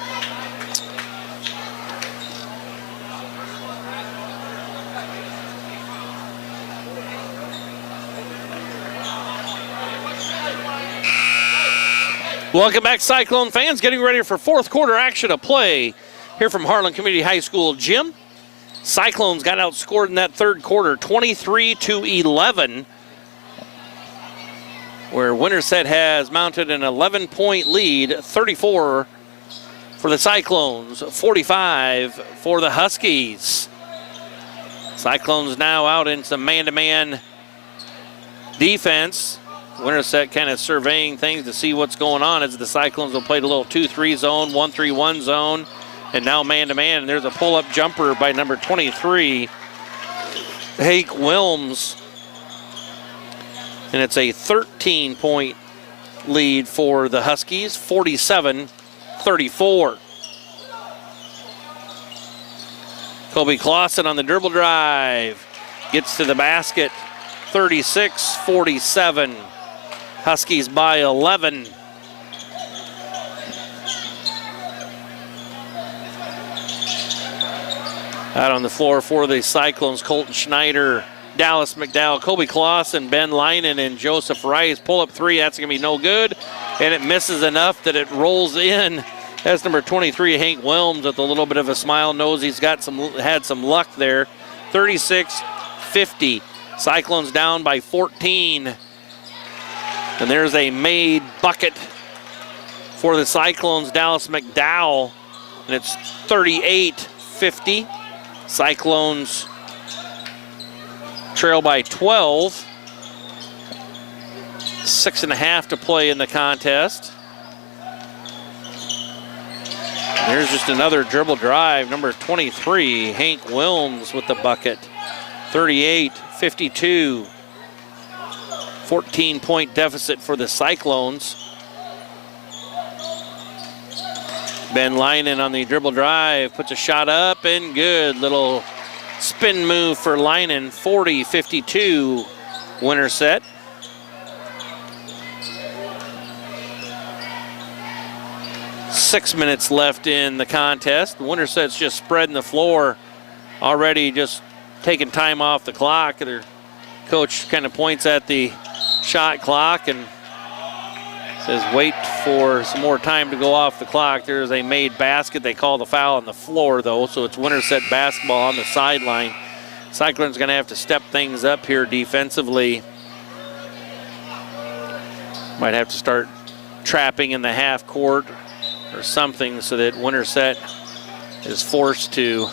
Welcome back, Cyclone fans. Getting ready for fourth quarter action of play here from Harlan Community High School gym. Cyclones got outscored in that third quarter, 23-11. Where Winterset has mounted an 11-point lead, 34 for the Cyclones, 45 for the Huskies. Cyclones now out in some man-to-man defense. Winterset kind of surveying things to see what's going on as the Cyclones will play a little 2-3 zone, 1-3-1 zone, and now man-to-man. And there's a pull-up jumper by number 23, Hank Wilms. And it's a 13-point lead for the Huskies, 47-34. Kobe Clausen on the dribble drive. Gets to the basket, 36-47. Huskies by 11. Out on the floor for the Cyclones, Colton Schneider, Dallas McDowell, Kobe Clausen, Ben Leinen, and Joseph Rice. Pull up three, that's going to be no good. And it misses enough that it rolls in. That's number 23, Hank Wilms, with a little bit of a smile. Knows he's got had some luck there. 36-50. Cyclones down by 14. And there's a made bucket for the Cyclones, Dallas McDowell. And it's 38-50. Cyclones trail by 12. 6.5 to play in the contest. There's just another dribble drive. Number 23, Hank Wilms with the bucket. 38-52. 14-point deficit for the Cyclones. Ben Leinen on the dribble drive, puts a shot up and good. Little spin move for Leinen, 40-52 Winterset. Six minutes left in the contest. Winterset's just spreading the floor, already just taking time off the clock. Their coach kind of points at the shot clock and says wait for some more time to go off the clock. There's a made basket. They call the foul on the floor though, so it's Winterset basketball on the sideline. Cyclone's going to have to step things up here defensively. Might have to start trapping in the half court or something so that Winterset is forced to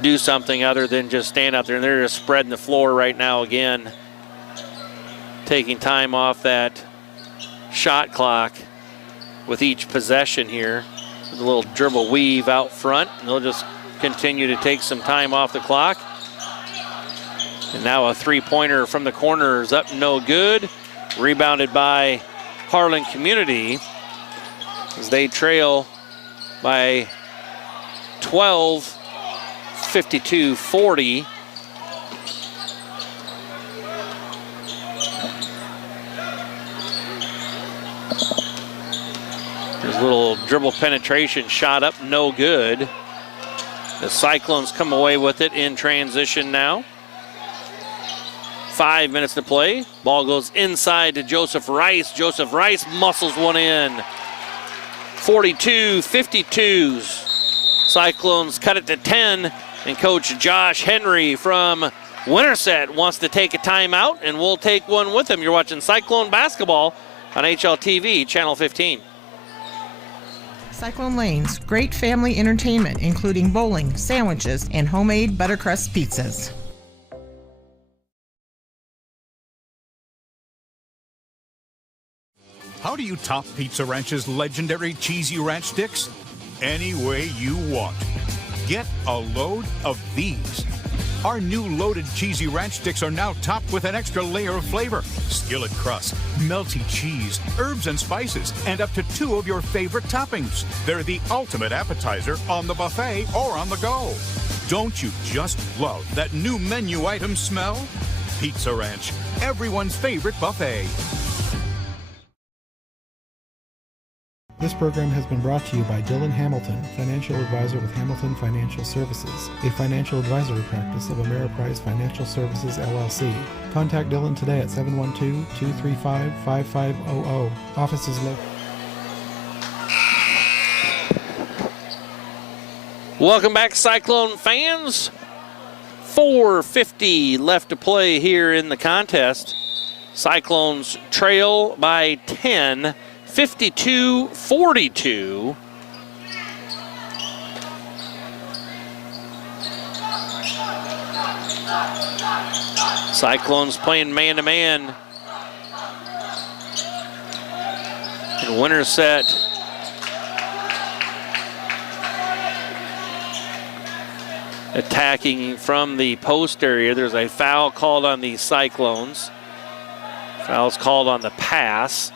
do something other than just stand out there. And they're just spreading the floor right now again, taking time off that shot clock with each possession here. With a little dribble weave out front, and they'll just continue to take some time off the clock. And now a three-pointer from the corner is up, no good. Rebounded by Harlan Community as they trail by 12, 52-40. There's a little dribble penetration shot up, no good. The Cyclones come away with it in transition now. 5 minutes to play. Ball goes inside to Joseph Rice. Joseph Rice muscles one in. 42-52. Cyclones cut it to 10, and Coach Josh Henry from Winterset wants to take a timeout, and we'll take one with him. You're watching Cyclone basketball on HLTV, Channel 15. Cyclone Lanes, great family entertainment, including bowling, sandwiches, and homemade buttercrust pizzas. How do you top Pizza Ranch's legendary cheesy ranch sticks? Any way you want. Get a load of these. Our new loaded cheesy ranch sticks are now topped with an extra layer of flavor, skillet crust, melty cheese, herbs and spices, and up to 2 of your favorite toppings. They're the ultimate appetizer on the buffet or on the go. Don't you just love that new menu item smell? Pizza Ranch, everyone's favorite buffet. This program has been brought to you by Dylan Hamilton, financial advisor with Hamilton Financial Services, a financial advisory practice of Ameriprise Financial Services, LLC. Contact Dylan today at 712-235-5500. Office is located. Welcome back, Cyclone fans. 4:50 left to play here in the contest. Cyclones trail by 10. 52-42. Cyclones playing man-to-man. And Winterset attacking from the post area. There's a foul called on the Cyclones. Foul's called on the pass.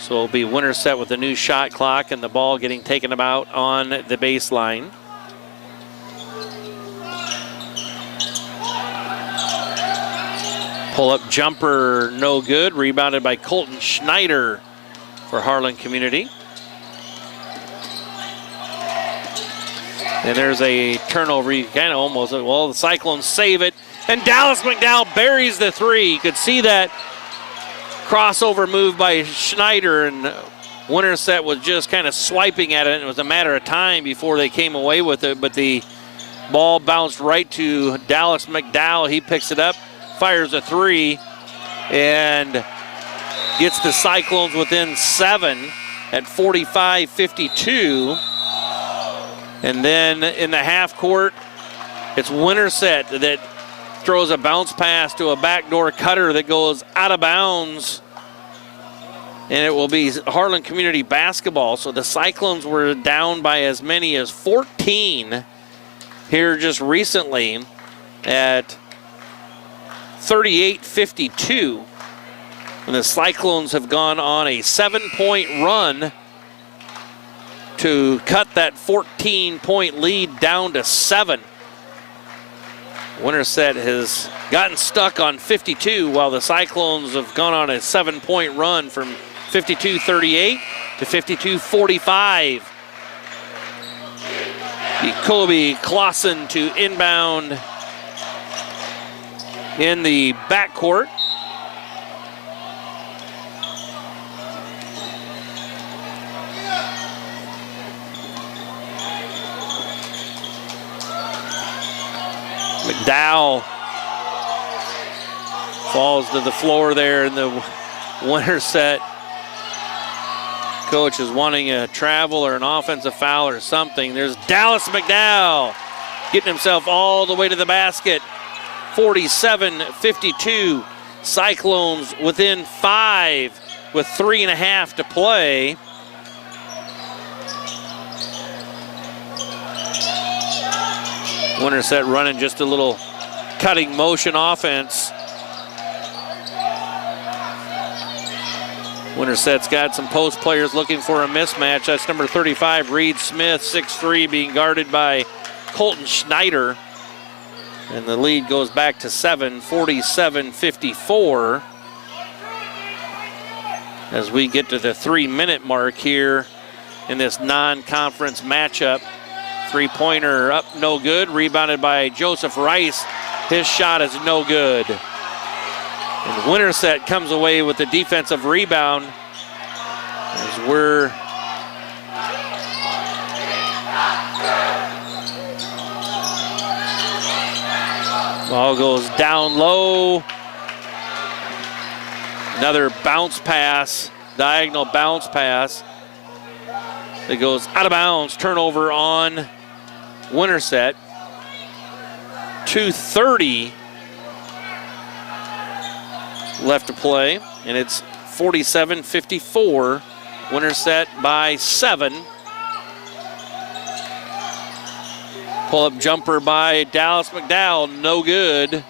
So it'll be Winterset with a new shot clock and the ball getting taken about on the baseline. Pull-up jumper, no good. Rebounded by Colton Schneider for Harlan Community. And there's a turnover, kind of almost, well, the Cyclones save it. And Dallas McDowell buries the 3. You could see that crossover move by Schneider, and Winterset was just kind of swiping at it, and it was a matter of time before they came away with it, but the ball bounced right to Dallas McDowell. He picks it up, fires a 3, and gets the Cyclones within 7 at 45-52. And then in the half court, it's Winterset that throws a bounce pass to a backdoor cutter that goes out of bounds. And it will be Harlan Community basketball. So the Cyclones were down by as many as 14 here just recently at 38-52. And the Cyclones have gone on a 7-point run to cut that 14-point lead down to 7. Winterset has gotten stuck on 52 while the Cyclones have gone on a 7-point run from 52-38 to 52-45. Kobe Clausen to inbound in the backcourt. McDowell falls to the floor there, and the Winterset coach is wanting a travel or an offensive foul or something. There's Dallas McDowell getting himself all the way to the basket. 47-52. Cyclones within 5 with 3.5 to play. Winterset running just a little cutting motion offense. Winterset's got some post players looking for a mismatch. That's number 35, Reed Smith, 6'3", being guarded by Colton Schneider. And the lead goes back to 7, 47-54. As we get to the 3-minute mark here in this non-conference matchup. Three-pointer up, no good. Rebounded by Joseph Rice. His shot is no good. And Winterset comes away with the defensive rebound as we're Ball goes down low. Another bounce pass, diagonal bounce pass. It goes out of bounds. Turnover on Winterset. 2:30 left to play, and it's 47-54. Winterset by 7. Pull-up jumper by Dallas McDowell, no good.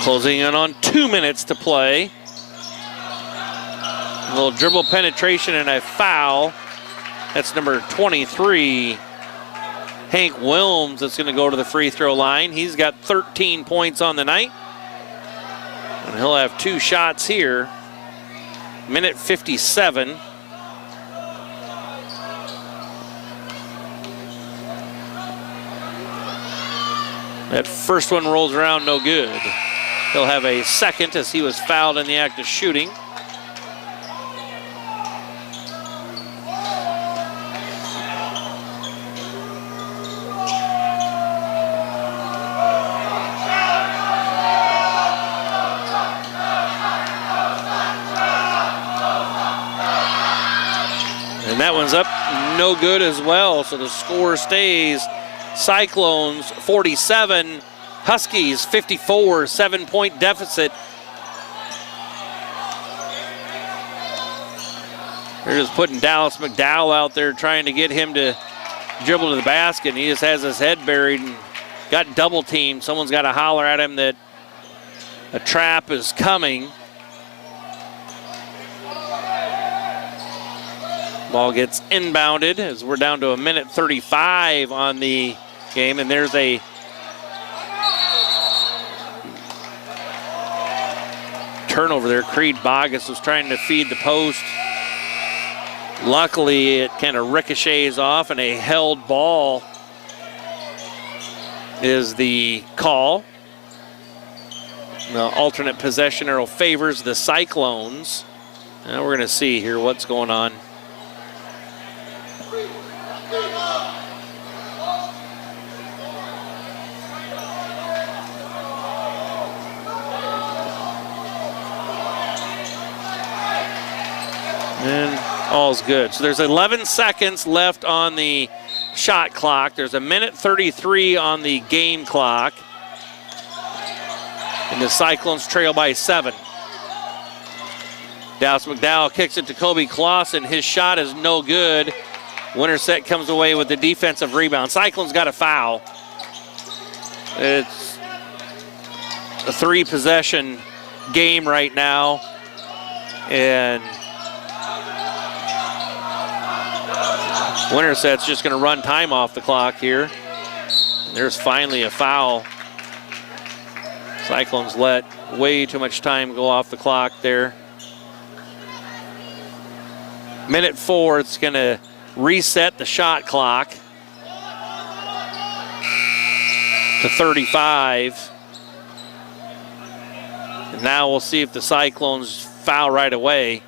Closing in on 2 minutes to play. A little dribble penetration and a foul. That's number 23, Hank Wilms, that's going to go to the free throw line. He's got 13 points on the night. And he'll have 2 shots here. Minute 57. That first one rolls around, no good. He'll have a second as he was fouled in the act of shooting. And that one's up, no good as well. So the score stays Cyclones 47, Huskies 54, 7-point deficit. They're just putting Dallas McDowell out there trying to get him to dribble to the basket. And he just has his head buried and got double teamed. Someone's got to holler at him that a trap is coming. Ball gets inbounded as we're down to a minute 35 on the game, and there's a turnover there. Creed Bogus was trying to feed the post. Luckily, it kind of ricochets off, and a held ball is the call. The alternate possession arrow favors the Cyclones. Now we're going to see here what's going on. And all's good. So there's 11 seconds left on the shot clock. There's a minute 33 on the game clock. And the Cyclones trail by 7. Dallas McDowell kicks it to Kobe Clausen. His shot is no good. Winterset comes away with the defensive rebound. Cyclones got a foul. It's a 3-possession game right now. And Winterset's just going to run time off the clock here. There's finally a foul. Cyclones let way too much time go off the clock there. Minute 4, it's going to reset the shot clock to 35. And now we'll see if the Cyclones foul right away,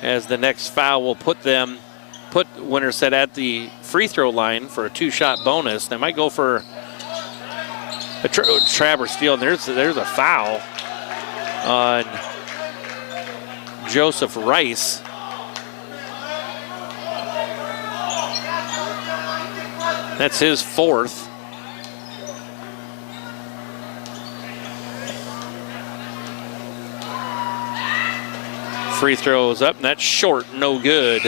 as the next foul will put Winterset at the free throw line for a 2-shot bonus. They might go for a trap or steal. And there's a foul on Joseph Rice. That's his 4th. Free throws up, and that's short, no good.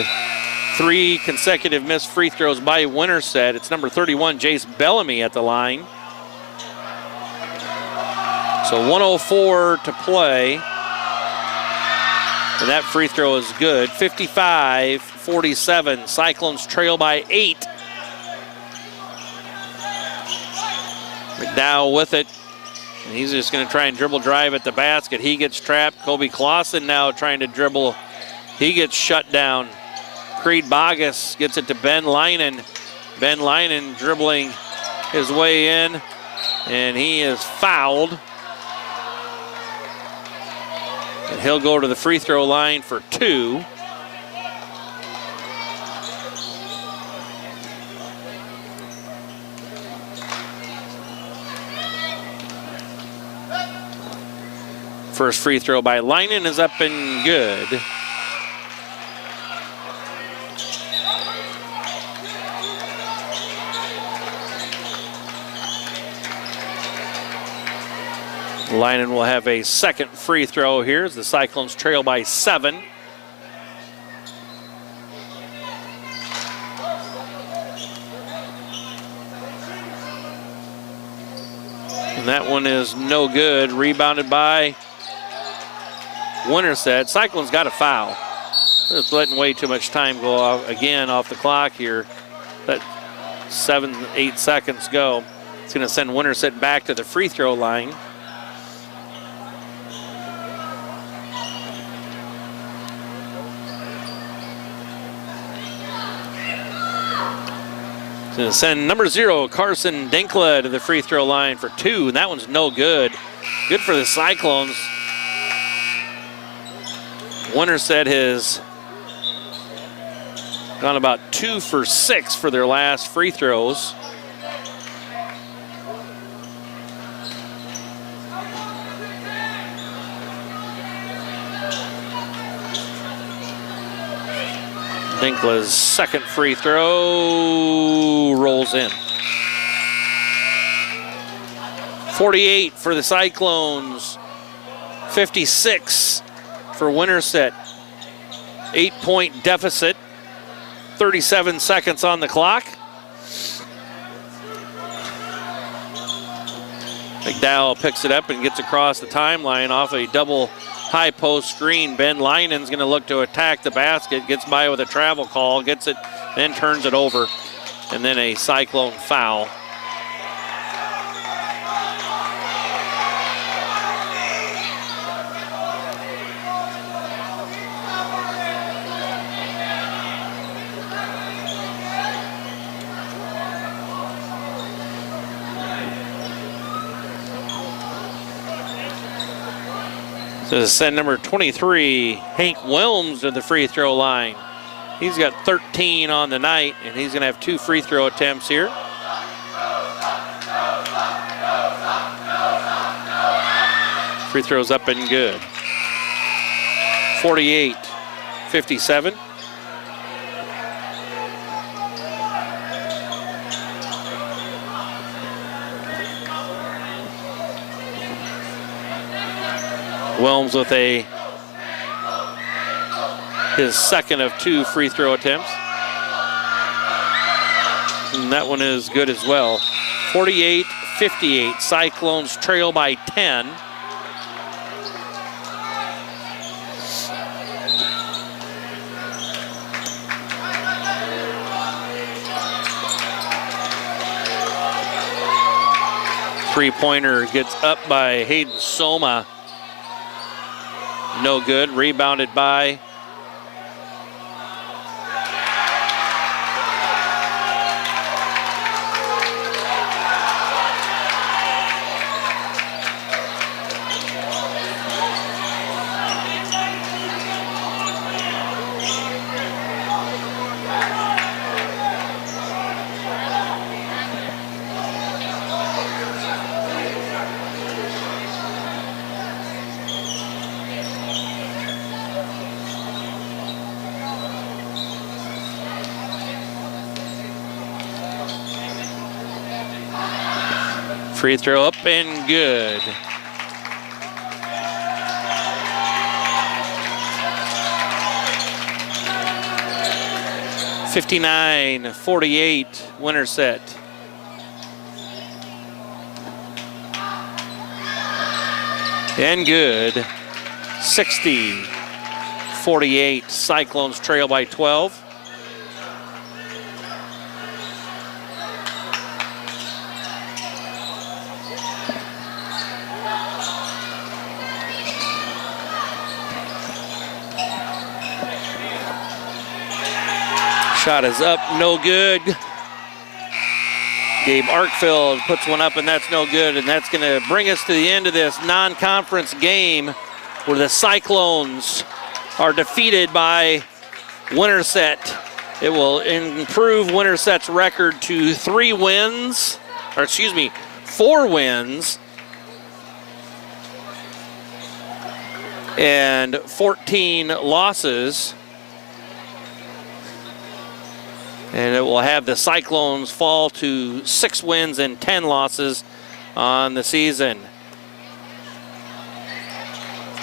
3 consecutive missed free throws by Winterset. It's number 31, Jace Bellamy, at the line. So 1:04 to play. And that free throw is good. 55-47. Cyclones trail by 8. McDowell with it. And he's just going to try and dribble drive at the basket. He gets trapped. Kobe Clausen now trying to dribble. He gets shut down. Creed Bogus gets it to Ben Linen. Ben Linen dribbling his way in. And he is fouled. And he'll go to the free throw line for 2. First free throw by Leinen is up and good. Leinen will have a second free throw here as the Cyclones trail by 7. And that one is no good. Rebounded by Winterset. Cyclones got a foul. Just letting way too much time go off again off the clock here. Let 7-8 seconds go. It's going to send Winterset back to the free throw line. It's going to send number 0, Carson Dinkla, to the free throw line for 2, and that one's no good. Good for the Cyclones. Winterset has gone about 2 for 6 for their last free throws. Dinkla's second free throw rolls in. 48 for the Cyclones, 56 for Winterset. 8-point deficit, 37 seconds on the clock. McDowell picks it up and gets across the timeline off a double high post screen. Ben Leinen's going to look to attack the basket, gets by with a travel call, gets it, then turns it over, and then a Cyclone foul. So to send number 23, Hank Wilms, to the free throw line. He's got 13 on the night, and he's going to have 2 free throw attempts here. Free throws up and good. 48-57. Wilms with his second of 2 free throw attempts. And that one is good as well. 48-58, Cyclones trail by 10. Three-pointer gets up by Hayden Soma. No good. Rebounded by free throw up and good. (59-48) Winterset. And good. 60-48. Cyclones trail by 12. Shot is up, no good. Gabe Arkfield puts one up, and that's no good, and that's going to bring us to the end of this non-conference game where the Cyclones are defeated by Winterset. It will improve Winterset's record to 4 wins, and 14 losses. And it will have the Cyclones fall to 6 wins and 10 losses on the season.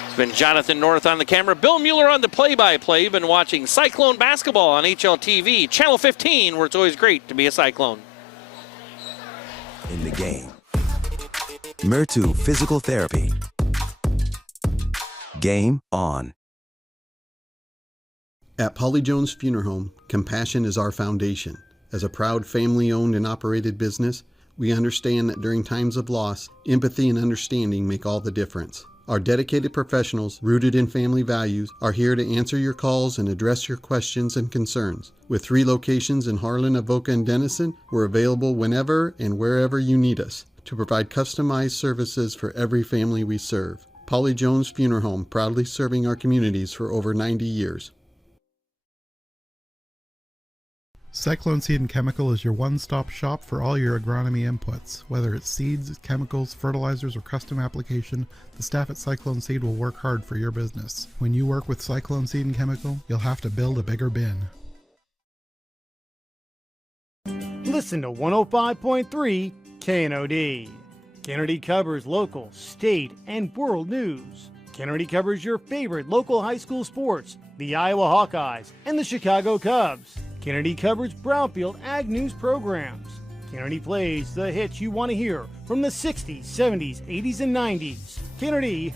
It's been Jonathan North on the camera, Bill Mueller on the play-by-play. You've been watching Cyclone basketball on HLTV, Channel 15, where it's always great to be a Cyclone. In the game. Myrtu Physical Therapy. Game on. At Polly Jones Funeral Home, compassion is our foundation. As a proud family-owned and operated business, we understand that during times of loss, empathy and understanding make all the difference. Our dedicated professionals, rooted in family values, are here to answer your calls and address your questions and concerns. With 3 locations in Harlan, Avoca, and Denison, we're available whenever and wherever you need us to provide customized services for every family we serve. Polly Jones Funeral Home, proudly serving our communities for over 90 years. Cyclone Seed and Chemical is your one-stop shop for all your agronomy inputs. Whether it's seeds, chemicals, fertilizers, or custom application, the staff at Cyclone Seed will work hard for your business. When you work with Cyclone Seed and Chemical, you'll have to build a bigger bin. Listen to 105.3 KNOD. KNOD covers local, state, and world news. KNOD covers your favorite local high school sports, the Iowa Hawkeyes and the Chicago Cubs. KNOD covers Brownfield Ag News programs. KNOD plays the hits you want to hear from the 60s, 70s, 80s, and 90s. KNOD has